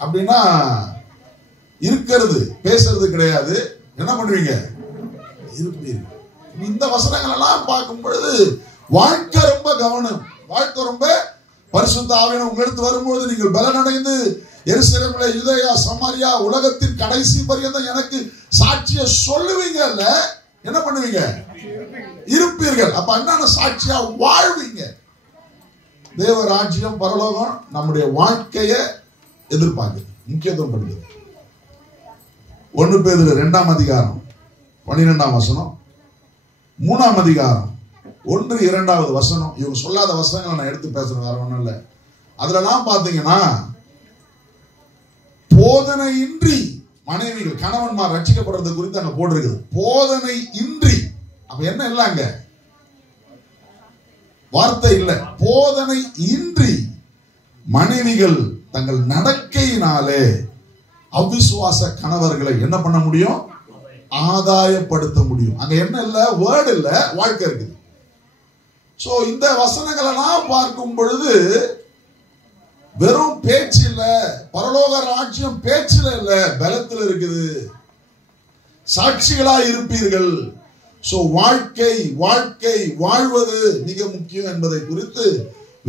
அப்படின்னா இருக்கிறது, பேசுறது கிடையாது. என்ன பண்ணுவீங்க? இருப்பீர்கள். இந்த வசனங்கள் எல்லாம் பார்க்கும் பொழுது வாழ்க்கை ரொம்ப கவனம், வாழ்க்கை ரொம்ப பரிசுத்த ஆவியானவர் உங்களுக்கு வரும்போது நீங்கள் பலனடைந்து எருசலேமிலே, யூதேயா, சமாரியா, உலகத்தின் கடைசி பரியந்தம் எனக்கு சாட்சியை சொல்லுவீங்கல்ல, என்ன பண்ணுவீங்க? இருப்பீர்கள். அப்ப என்னென்ன? சாட்சியா வாழ்வீங்க. தேவ ராஜ்யம், பரலோகம் நம்முடைய வாழ்க்கையை எதிர்பார்க்குது, முக்கியத்துவம் படுது. 1 பேதுரு 2ஆம் அதிகாரம் 12ஆம் வசனம், 3ஆம் அதிகாரம் 1-2வது வசனம். இவங்க சொல்லாத வசனங்களை நான் எடுத்து பேசுறேன், வேற ஒண்ணும் இல்லை. அதுலலாம் பாத்தீங்கன்னா, போதனை இன்றி மனைவிகள், கணவன்மார் ரட்சிக்கப்படுறது குறித்து அங்க போட்டிருக்குது. போதனை இன்றி. அப்ப என்ன இல்ல? அங்க வார்த்தை இல்ல. போதனை இன்றி மனைவிகள் தங்கள் நடக்கையினாலே அவிசுவாச கணவர்களை என்ன பண்ண முடியும்? ஆதாயப்படுத்த முடியும். அங்க என்ன இல்ல? வேர்டு இல்ல, வாழ்க்கை இருக்குது. சோ இந்த வசனங்கள் எல்லாம் பார்க்கும் பொழுது வெறும் பேச்சு இல்ல, பரலோக ராஜ்யம் பேச்சுல இல்ல, பலத்தில் இருக்குது. சாட்சிகளா இருப்பீர்கள். சோ வாழ்க்கை வாழ்வது மிக முக்கியம் என்பதை குறித்து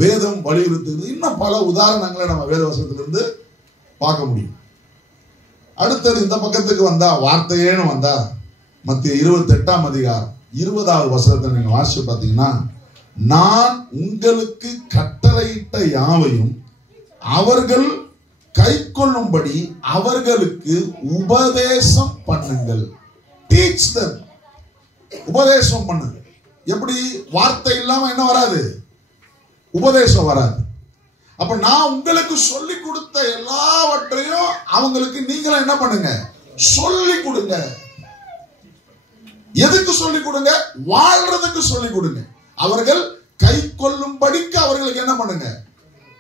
வேதம் வலியுறுத்துகிறது. இன்னும் பல உதாரணங்களை நம்ம வேத வசனத்திலிருந்து பார்க்க முடியும். அடுத்தது இந்த பக்கத்துக்கு வந்தா, வார்த்தையேன்னு வந்தா, மத்திய 28ஆம் அதிகாரம் 20வது வசனத்தை நீங்க வாசிச்சு பார்த்தீங்கன்னா, நான் உங்களுக்கு கட்டளையிட்ட யாவையும் அவர்கள் கை கொள்ளும்படி அவர்களுக்கு உபதேசம் பண்ணுங்கள். Teach them. உபதேசம் பண்ணுங்க. எப்படி? வார்த்தை இல்லாம என்ன வராது? உபதேசம் வராது. அப்ப நான் உங்களுக்கு சொல்லி கொடுத்த எல்லாவற்றையும் அவங்களுக்கு நீங்களும் என்ன பண்ணுங்க? சொல்லி கொடுங்க. எதுக்கு சொல்லி கொடுங்க? வாழ்றதுக்கு சொல்லி கொடுங்க. அவர்கள் கை கொள்ளும்படிக்கு அவர்களுக்கு என்ன பண்ணுங்க?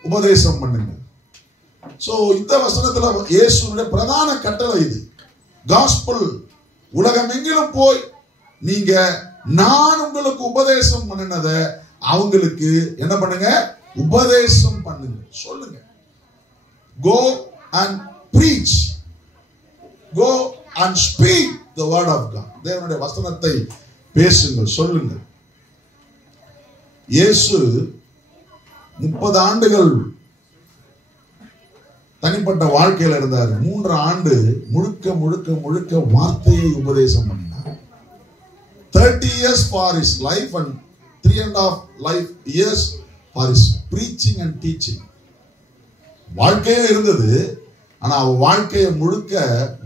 உபதேசம் பண்ணுங்க. சோ இந்த வசனத்துல இயேசுவினுடைய பிரதான கட்டளை இது. காஸ்பல் உலகம் எங்கிலும் போய் நீங்க நான் உங்களுக்கு உபதேசம் பண்ணினத அவங்களுக்கு என்ன பண்ணுங்க? உபதேசம் பண்ணுங்க, சொல்லுங்க. Go and preach. Go and speak the word of God. தேவனுடைய வசனத்தை பேசுங்கள், சொல்லுங்கள். இயேசு 30 ஆண்டுகள் தனிப்பட்ட வாழ்க்கையில் இருந்தார். 3 ஆண்டு முழுக்க முழுக்க முழுக்க வார்த்தையை உபதேசம் பண்ணினார். 30 years for his life and 3.5 years for his preaching and teaching. வாழ்க்கையே இருந்தது, ஆனா அவ வாழ்க்கையை முழுக்க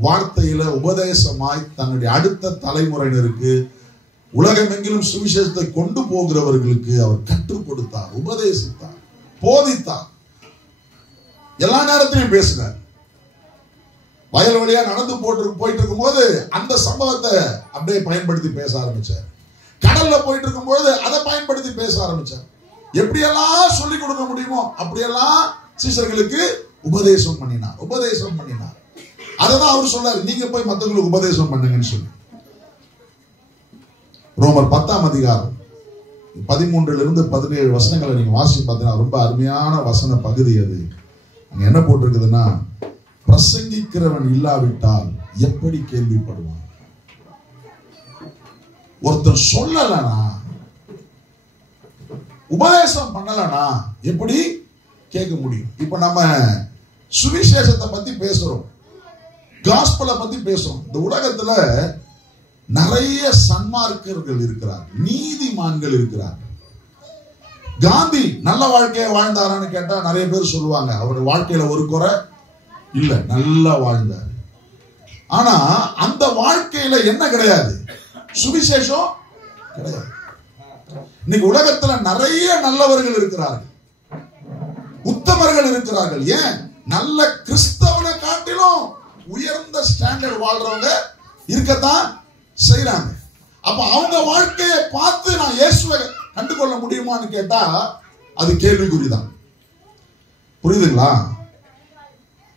வார்த்தையில உபதேசமாய் தன்னுடைய அடுத்த தலைமுறையினருக்கு உலகமெங்கிலும் சுவிசேஷத்தை கொண்டு போகிறவர்களுக்கு அவர் கற்றுக் கொடுத்தார், உபதேசித்தார், போதித்தார். எல்லா நேரத்திலையும் பேசினார். வயல் வழியா நடந்து போயிட்டு இருக்கும் போது அந்த சம்பவத்தை அப்படியே பயன்படுத்தி பேச ஆரம்பிச்சார். கடல்ல போயிட்டு இருக்கும் போது அதை பயன்படுத்தி பேச ஆரம்பிச்சார். எப்படியெல்லாம் சொல்லிக் கொடுக்க முடியுமோ அப்படியெல்லாம் சீஷர்களுக்கு உபதேசம் பண்ணினார். அததான் அவர் சொல்றாரு, நீங்க போய் மத்தவங்களுக்கு உபதேசம் பண்ணுங்கன்னு சொல்லி. ரோமர் 10ஆம் அதிகாரம் 13 - 17 வசனங்களை நீங்க வாசிச்சு பார்த்தீங்கன்னா ரொம்ப அருமையான வசன பகுதி அது. அங்க என்ன போட்டிருக்குதுன்னா, பிரசங்கிக்கிறவன் இல்லாவிட்டால் எப்படி கேள்விப்படுவான்? ஒருத்தர் சொல்லலனா, உபதேசம் பண்ணலனா எப்படி கேட்க முடியும்? இப்ப நம்ம சுவிசேஷத்தை பத்தி பேசுறோம், காஸ்பலை பத்தி பேசுறோம். இந்த உலகத்துல நிறைய சன்மார்க்கர்கள் இருக்கிறார், நீதிமான்கள் இருக்கிறார். காந்தி நல்ல வாழ்க்கையை வாழ்ந்தாரான்னு கேட்டா நிறைய பேர் சொல்லுவாங்க, அவருடைய வாழ்க்கையில ஒரு குறை இல்ல, நல்லா வாழ்ந்தார். ஆனா அந்த வாழ்க்கையில என்ன கிடையாது? சுவிசேஷம் கிடையாது. இன்னைக்கு உலகத்துல நிறைய நல்லவர்கள் இருக்கிறார்கள், உத்தமர்கள் இருக்கிறார்கள். ஏன்? நல்ல கிறிஸ்தவனை காட்டிலும் உயர்ந்த ஸ்டாண்டர்ட் வாழ்றவங்க இருக்கத்தான் செய்யறாங்க. அப்ப அவங்க வாழ்க்கையை பார்த்து நான் இயேசுவை கண்டுகொள்ள முடியுமான்னு கேட்டா அது கேள்விக்குறிதான். புரியுதுங்களா?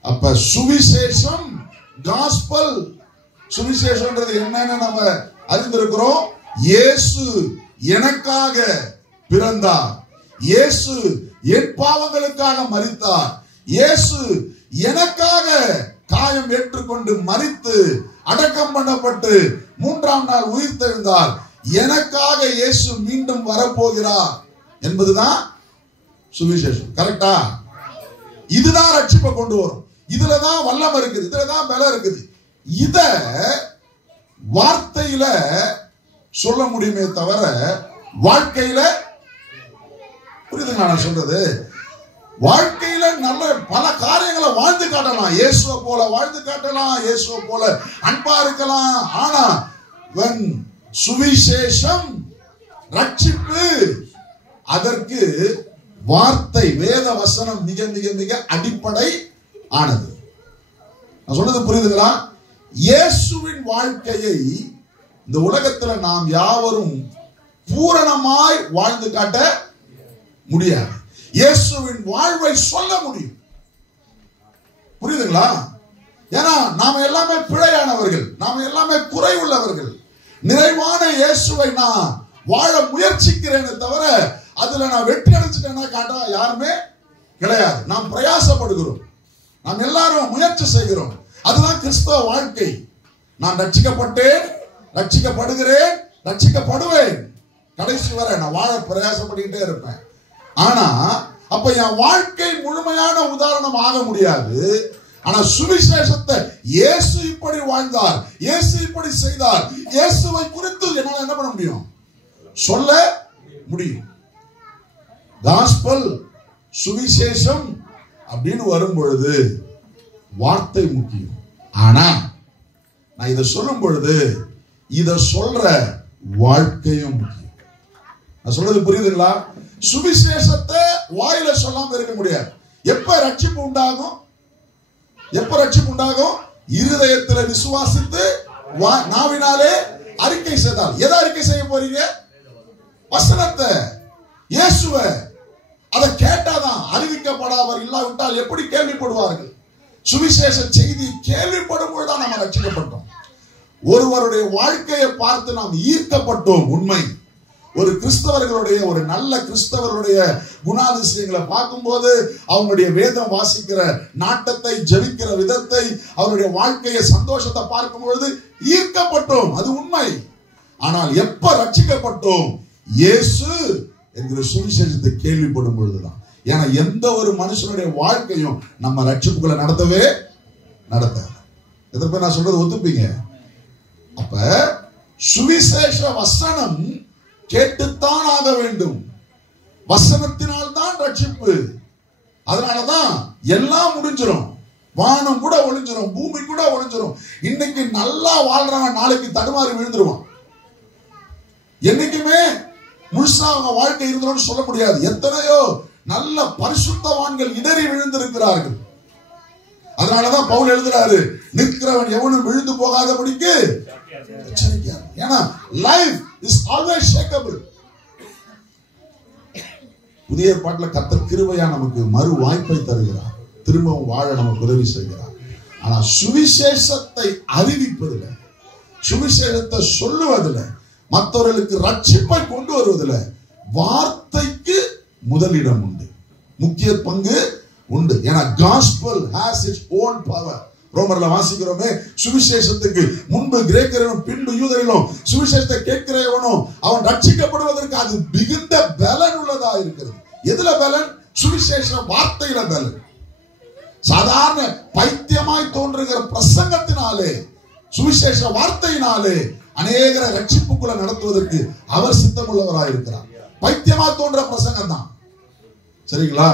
அப்ப சுவிசேஷம், காஸ்பல், சுவிசேஷம்ன்றது என்னன்னு நம்ம அறிந்திருக்கிறோம். இயேசு எனக்காக பிறந்தார், இயேசு என் பாவங்களுக்காக மரித்தார், இயேசு எனக்காக காயம் ஏற்றுக்கொண்டு மரித்து அடக்கம் பண்ணப்பட்டு 3ஆம் நாள் உயிர்த்தெழுந்தார், எனக்காக இயேசு மீண்டும் வரப்போகிறார் என்பதுதான் சுவிசேஷம். கரெக்டா? இதுதான் ரட்சிப்பை கொண்டு வரும். இதுலதான் வல்லம் இருக்குது, இதுலதான் பலம் இருக்குது. இத வார்த்தையில சொல்ல முடியுமே தவிர வாழ்க்கையில, புரியுதுங்களா நான் சொல்றது? வாழ்க்கையில நல்ல பல காரியங்களை வாழ்ந்து காட்டலாம், இயேசுவை போல வாழ்ந்து காட்டலாம், இயேசுவை போல அன்பா இருக்கலாம். ஆனா சுவிசேஷம், ரட்சிப்பு, அதற்கு வார்த்தை, வேத வசனம் மிக மிக மிக அடிப்படை ஆனது. நான் சொன்னது புரியுதுங்களா? இயேசுவின் வாழ்க்கையை இந்த உலகத்துல நாம் யாவரும் பூரணமாய் வாழ்ந்து காட்ட முடியாது. இயேசுவின் வாழ்வை சொல்ல முடியும். புரியுதுங்களா? ஏன்னா நாம எல்லாமே பிழையானவர்கள், நாம எல்லாமே குறை உள்ளவர்கள். நிறைவான இயேசுவை நான் வாழ முயற்சிக்கிறேன்னு தவிர அதுல நான் வெற்றி அடைச்சிட்டேன்னா காட்ட யாருமே கிடையாது. நாம் பிரயாசப்படுகிறோம், நாம் எல்லாரும் முயற்சி செய்கிறோம். அதுதான் கிறிஸ்தவ வாழ்க்கை. நான் ரட்சிக்கப்பட்டேன், ரட்சிக்கப்படுகிறேன், ரட்சிக்கப்படுவேன், கடைசி வரை நான் வாழ பிரயாசப்பட்டுக்கிட்டே இருப்பேன். ஆனா அப்ப என் வாழ்க்கை முழுமையான உதாரணம் ஆக முடியாது. ஆனா சுவிசேஷத்தை இயேசு இப்படி வாழ்ந்தார், இயேசு இப்படி செய்தார், இயேசுவை குறித்து என்னால என்ன பண்ண முடியும்? சொல்ல முடியும். காஸ்பல், சுவிசேஷம் அப்படின்னு வரும் பொழுது வார்த்தை முக்கியம். ஆனா நான் இதை சொல்லும் பொழுது இத சொல்ற வாழ்க்கையும் முக்கியம். நான் சொல்றது புரியுதுங்களா? சுவிசேஷத்தை வாயில சொல்லாம இருக்க முடியாது. எப்ப ரட்சிப்பு உண்டாகும்? எப்ப ரட்சிப்பு உண்டாகும்? இருதயத்தில் விசுவாசித்து நாவினாலே அறிக்கை செய்தால். எதை அறிக்கை செய்ய போறீங்க? வசனத்தை, இயேசுவை. அதை கேட்டாதான். அறிவிக்கப்படாதவர் இல்லாவிட்டால் எப்படி கேள்விப்படுவார்கள்? சுவிசேஷ செய்தி கேள்விப்படும் பொழுதுதான் நம்ம ரட்சிக்கப்பட்டோம். ஒருவருடைய வாழ்க்கையை பார்த்து நாம் ஈர்க்கப்பட்டோம். உண்மை. ஒரு கிறிஸ்தவர்களுடைய, ஒரு நல்ல கிறிஸ்தவர்களுடைய குணாதிசயங்களை பார்க்கும்போது, அவங்களுடைய வேதம் வாசிக்கிற நாட்டத்தை, ஜெபிக்கிற விதத்தை, அவருடைய வாழ்க்கையை, சந்தோஷத்தை பார்க்கும் பொழுது ஈர்க்கப்பட்டோம். அது உண்மை. ஆனால் எப்ப ரட்சிக்கப்பட்டோம்? இயேசு என்கிற சுவிசேஷத்தை கேள்விப்படும் பொழுதுதான். ஏன்னா எந்த ஒரு மனுஷனுடைய வாழ்க்கையும் நம்ம ரட்சிப்புகளை நடத்தவே நடத்தாது. எதற்கு நான் சொல்றது ஒத்துப்பீங்க? அப்ப சுவிசேஷ வசனம் கேட்டுத்தான் ஆக வேண்டும். வசனத்தினால் தான் ரட்சிப்பு. அதனாலதான் எல்லாம் முடிஞ்சிடும். வானம் கூட ஒளிஞ்சிரும், பூமி கூட ஒளிஞ்சிரும். இன்னைக்கு நல்லா வாழ்றவன் நாளைக்கு தடுமாறி விழுந்துருவான். என்னைக்குமே முழுசா அவங்க வாழ்க்கை இருந்தோம்னு சொல்ல முடியாது. எத்தனையோ நல்ல பரிசுத்தவான்கள் இடறி விழுந்திருக்கிறார்கள். அதனாலதான் பவுல் எழுதுறாரு, நிற்கிறவன் எவனும் விழுந்து போகாதபடிக்கு எச்சரிக்கையா. ஏன்னா லைஃப் இஸ் ஆல்வேஸ் ஷேக்கபிள். புதிய ஏற்பாட்டுல கர்த்தர் கிருபையா நமக்கு மறு வாய்ப்பை தருகிறார், திரும்பவும் வாழ நமக்கு உதவி செய்கிறார். ஆனா சுவிசேஷத்தை அறிவிப்பதில், சுவிசேஷத்தை சொல்லுவதில், மற்றவர்களுக்கு ரட்சிப்பை கொண்டு வருவதில் வார்த்தைக்கு முதலிடம் உண்டு, முக்கிய பங்கு உண்டு. ஏன்னா gospel has its own power. ரோமர்ல வாசிக்கிறோமே, சுவிசேஷத்துக்கு முன்பு கிரேக்கரிலும் பின்பு யூதரிலும் சுவிசேஷத்தை கேட்கிறவனும் அவன் ரட்சிக்கப்படுவதற்கு அது மிகுந்த பலன் உள்ளதா இருக்கிறது. எதுல பலன்? சுவிசேஷ வார்த்தையில பலன். சாதாரண பைத்தியமாய் தோன்றுகிற பிரசங்கத்தினாலே, சுவிசேஷ வார்த்தையினாலே அநேகரை ரட்சிப்புக்குள்ள நடத்துவதற்கு அவர் சித்தமுள்ளவராய் இருக்கிறார். பைத்தியமா தோன்ற பிரசங்கம் தான், சரிங்களா?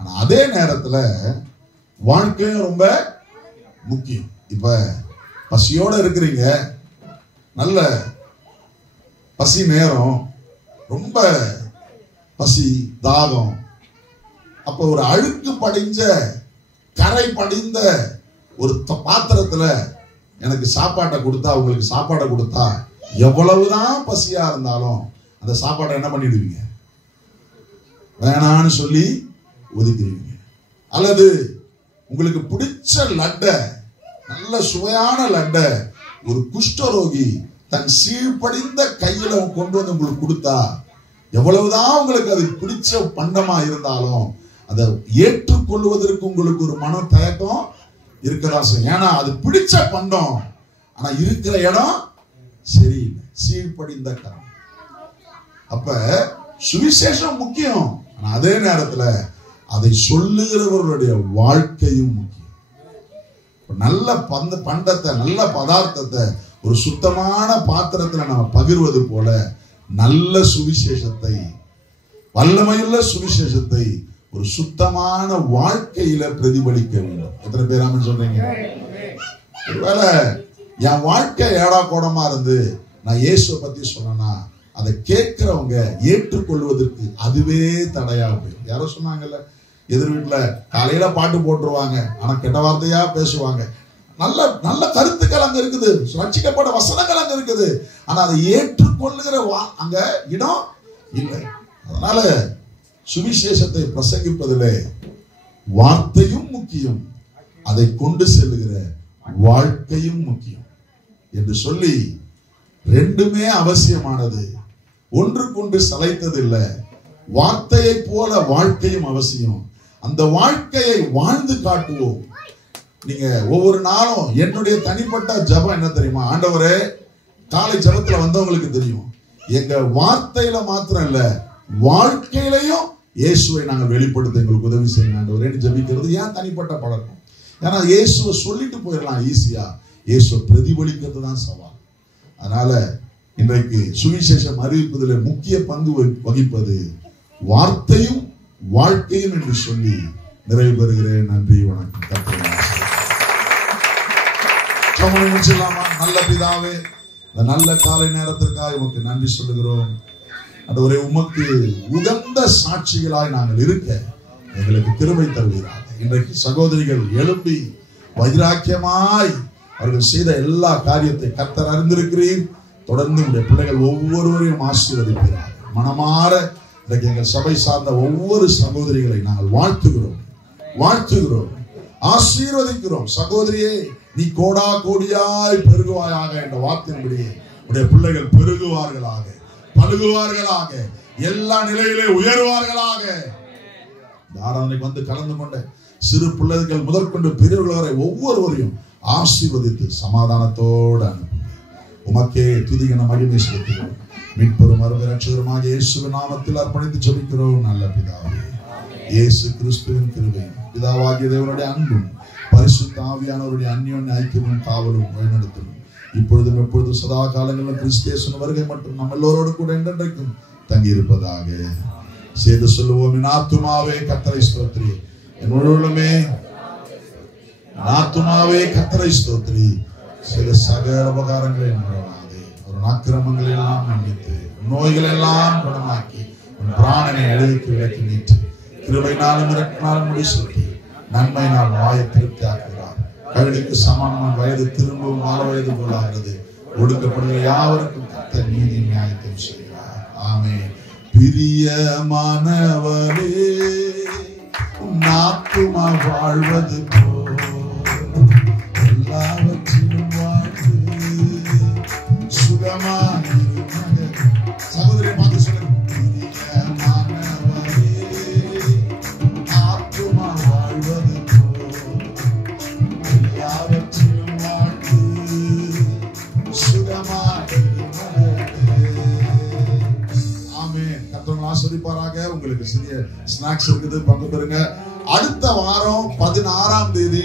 ஆனா அதே நேரத்துல வாழ்க்கையும் ரொம்ப முக்கியம். இப்ப பசியோட இருக்கிறீங்க, நல்ல பசி நேரம், ரொம்ப பசி தாகம், அப்ப ஒரு அழுக்கு படிஞ்ச கரை படிந்த ஒரு பாத்திரத்துல எனக்கு சாப்பாட்டை கொடுத்தா, உங்களுக்கு சாப்பாடை கொடுத்தா, எவ்வளவுதான் பசியா இருந்தாலும் அந்த சாப்பாடை என்ன பண்ணிடுவீங்க? வேணான்னு சொல்லி ஒதுக்குவீங்க. அல்லது உங்களுக்கு பிடிச்ச லட்டை, நல்ல சுவையான லட்டை ஒரு குஷ்டரோகி தன் சீழ்படிந்த கையில கொண்டு வந்து உங்களுக்கு கொடுத்தா, எவ்வளவுதான் உங்களுக்கு அது பிடிச்ச பண்டமா இருந்தாலும் அதை ஏற்றுக்கொள்வதற்கு உங்களுக்கு ஒரு மன தயக்கம் இருக்கதான் செய்யும். ஏன்னா அது பிடிச்ச பண்டம், ஆனா இருக்கிற இடம் சரியில்லை, சீழ்படிந்த கரம். அப்ப சுவிசேஷம் முக்கியம், ஆனா அதே நேரத்துல அதை சொல்லுகிறவர்களுடைய வாழ்க்கையும் முக்கியம். நல்ல பண்டத்தை, நல்ல பதார்த்தத்தை ஒரு சுத்தமான பாத்திரத்துல நம்ம பகிர்வது போல நல்ல சுவிசேஷத்தை, வல்லமையுள்ள சுவிசேஷத்தை ஒரு சுத்தமான வாழ்க்கையில பிரதிபலிக்க வேண்டும். எத்தனை பேர் ஆமென் சொல்றீங்க? ஒருவேளை என் வாழ்க்கை ஏடா கோடமா இருந்து நான் இயேசுவை பத்தி சொன்னா அதை கேட்கிறவங்க ஏற்றுக்கொள்வதற்கு அதுவே தடையா போயிடும். யாரோ சொன்னாங்கல்ல, எதிர் வீட்டுல காலையில பாட்டு போட்டுருவாங்க, ஆனா கெட்ட வார்த்தையா பேசுவாங்க. நல்ல நல்ல கருத்துக்கள் அங்க இருக்குது, ரட்சிக்கப்பட்ட வசனங்கள் அங்க இருக்குது, ஆனா அதை ஏற்றுக்கொள்ளுகிற அங்க இடம் இல்லை. அதனால சுவிசேஷத்தை பிரசங்கிப்பதிலே வார்த்தையும் முக்கியம், அதை கொண்டு செல்லுகிற வாழ்க்கையும் முக்கியம் என்று சொல்லி ரெண்டுமே அவசியமானது, ஒன்றுக்கொன்று சளைத்தது இல்லை. வார்த்தையை போல வாழ்க்கையும் அவசியம். அந்த வாழ்க்கையை வாழ்ந்து காட்டுவோம். நீங்க ஒவ்வொரு நாளும் என்னுடைய தனிப்பட்ட ஜெபம் என்ன தெரியுமா? ஆண்டவரே, காலை ஜெபத்துல வந்தவங்களுக்கு தெரியும், எங்க வார்த்தையில மாத்திரம் இல்ல, வாழ்க்கையிலையும் இயேசுவை நாங்கள் வெளிப்படுத்த எங்களுக்கு உதவி செய்யுங்க ஆண்டவரே ஜெபிக்கிறது ஏன் தனிப்பட்ட பழக்கம். ஏன்னா இயேசுவை சொல்லிட்டு போயிடலாம் ஈஸியா, இயேசுவை பிரதிபலிக்கிறது தான் சவால். அதனால இன்றைக்கு சுவிசேஷம் அறிவிப்பதில் முக்கிய பங்கு வகிப்பது வார்த்தையும் வாழ்க்கையும் என்று சொல்லி நிறைவு பெறுகிறேன். நன்றி, வணக்கம். முடிச்சிடலாமா? நல்ல பிதாவே, இந்த நல்ல காலை நேரத்திற்காக உமக்கு நன்றி சொல்லுகிறோம். ஆண்டவரே, உமக்கு உகந்த சாட்சிகளாய் நாங்கள் இருக்க எங்களுக்கு கிருபை தருவீராக. இன்றைக்கு சகோதரிகள் எழும்பி வைராக்கியமாய் அவர்கள் செய்த எல்லா காரியத்தை கர்த்தர் அறிந்திருக்கிறீர். தொடர்ந்து உடைய பிள்ளைகள் ஒவ்வொருவரையும் ஆசீர்வதிக்கிறார். மனமாற இன்றைக்கு எங்கள் சபை சார்ந்த ஒவ்வொரு சகோதரிகளை நாங்கள் வாழ்த்துகிறோம், ஆசீர்வதிக்கிறோம். சகோதரியே, நீ கோடா கோடியாய் பெருகுவாயாக என்ற வார்த்தையின்படியே உடைய பிள்ளைகள் பெருகுவார்களாக, பழுகுவார்களாக, எல்லா நிலையிலே உயர்வார்களாக. ஆராதனைக்கு வந்து கலந்து கொண்ட சிறு பிள்ளைகள் முதற்கொண்டு பெரியவர்கள் வரை ஒவ்வொருவரையும் ஆசீர்வதித்து சமாதானத்தோடு அனுப்புங்க. உமக்கே துதிகன மகிமை செலுத்துகிறோம். மீட்பெரும் அருமை ரட்சகருமாக இயேசுவின் நாமத்தில் அர்ப்பணித்து ஜெபிக்கிறோம் நல்ல பிதாவே. இயேசு கிறிஸ்துவின் கிருபையும் பிதாவாகிய தேவனுடைய அன்பும் பரிசுத்த ஆவியானவருடைய அந்யோன்ய ஐக்கியமும் காவலும் வழிநடத்தலும் இப்பொழுதும் எப்பொழுதும் சதா காலங்களிலும் கிறிஸ்தேசன் வருகை மற்றும் நம்ம எல்லோரோடு கூட என்றென்றைக்கும் தங்கி இருப்பதாக. செய்து சொல்லுவோம், என் ஆத்துமாவே கர்த்தரை ஸ்தோத்திரி, என் முழுவதுமே ஆத்துமாவே கர்த்தரை ஸ்தோத்திரி, சில சகல உபகாரங்களை மறவாதே. ஒரு அக்கிரமங்களை எல்லாம் மன்னித்து நோய்கள் எல்லாம் குணமாக்கி உன் பிராணனை அழுவிக்கு விலக்கி நீட்டு கிருபையினாலும் இரட்டினாலும் முடிசூட்டி நன்மையினால் வாயை திருப்தி ஆக்குகிறார். கவிதைக்கு சமானமான வயது திரும்பவும் 6 வயது போலாகிறது. ஒடுக்கப்படுகிற யாவருக்கும் கர்த்தர் நீதி நியாயத்தை செய்கிறார். ஆமென். பிரியமானவரே உன் ஆத்துமா வாழ்வது போல் எல்லாவற்றிலும் வாழ்வு சுகமாயிருக்கிறது. சகோதரி பார்த்து சொல்லுங்க. பிரியமானவரே ஆத்துமா வாழ்வது போல் எல்லாவற்றிலும் வாழ்வு சுகமாயிருக்கிறது. ஆமென். கர்த்தர் ஆசீர்வதிப்பாராக. உங்களுக்கு சிறிய ஸ்நாக்ஸ் இருக்குது, பங்கு பெறுங்க. அடுத்த வாரம் 16ஆம் தேதி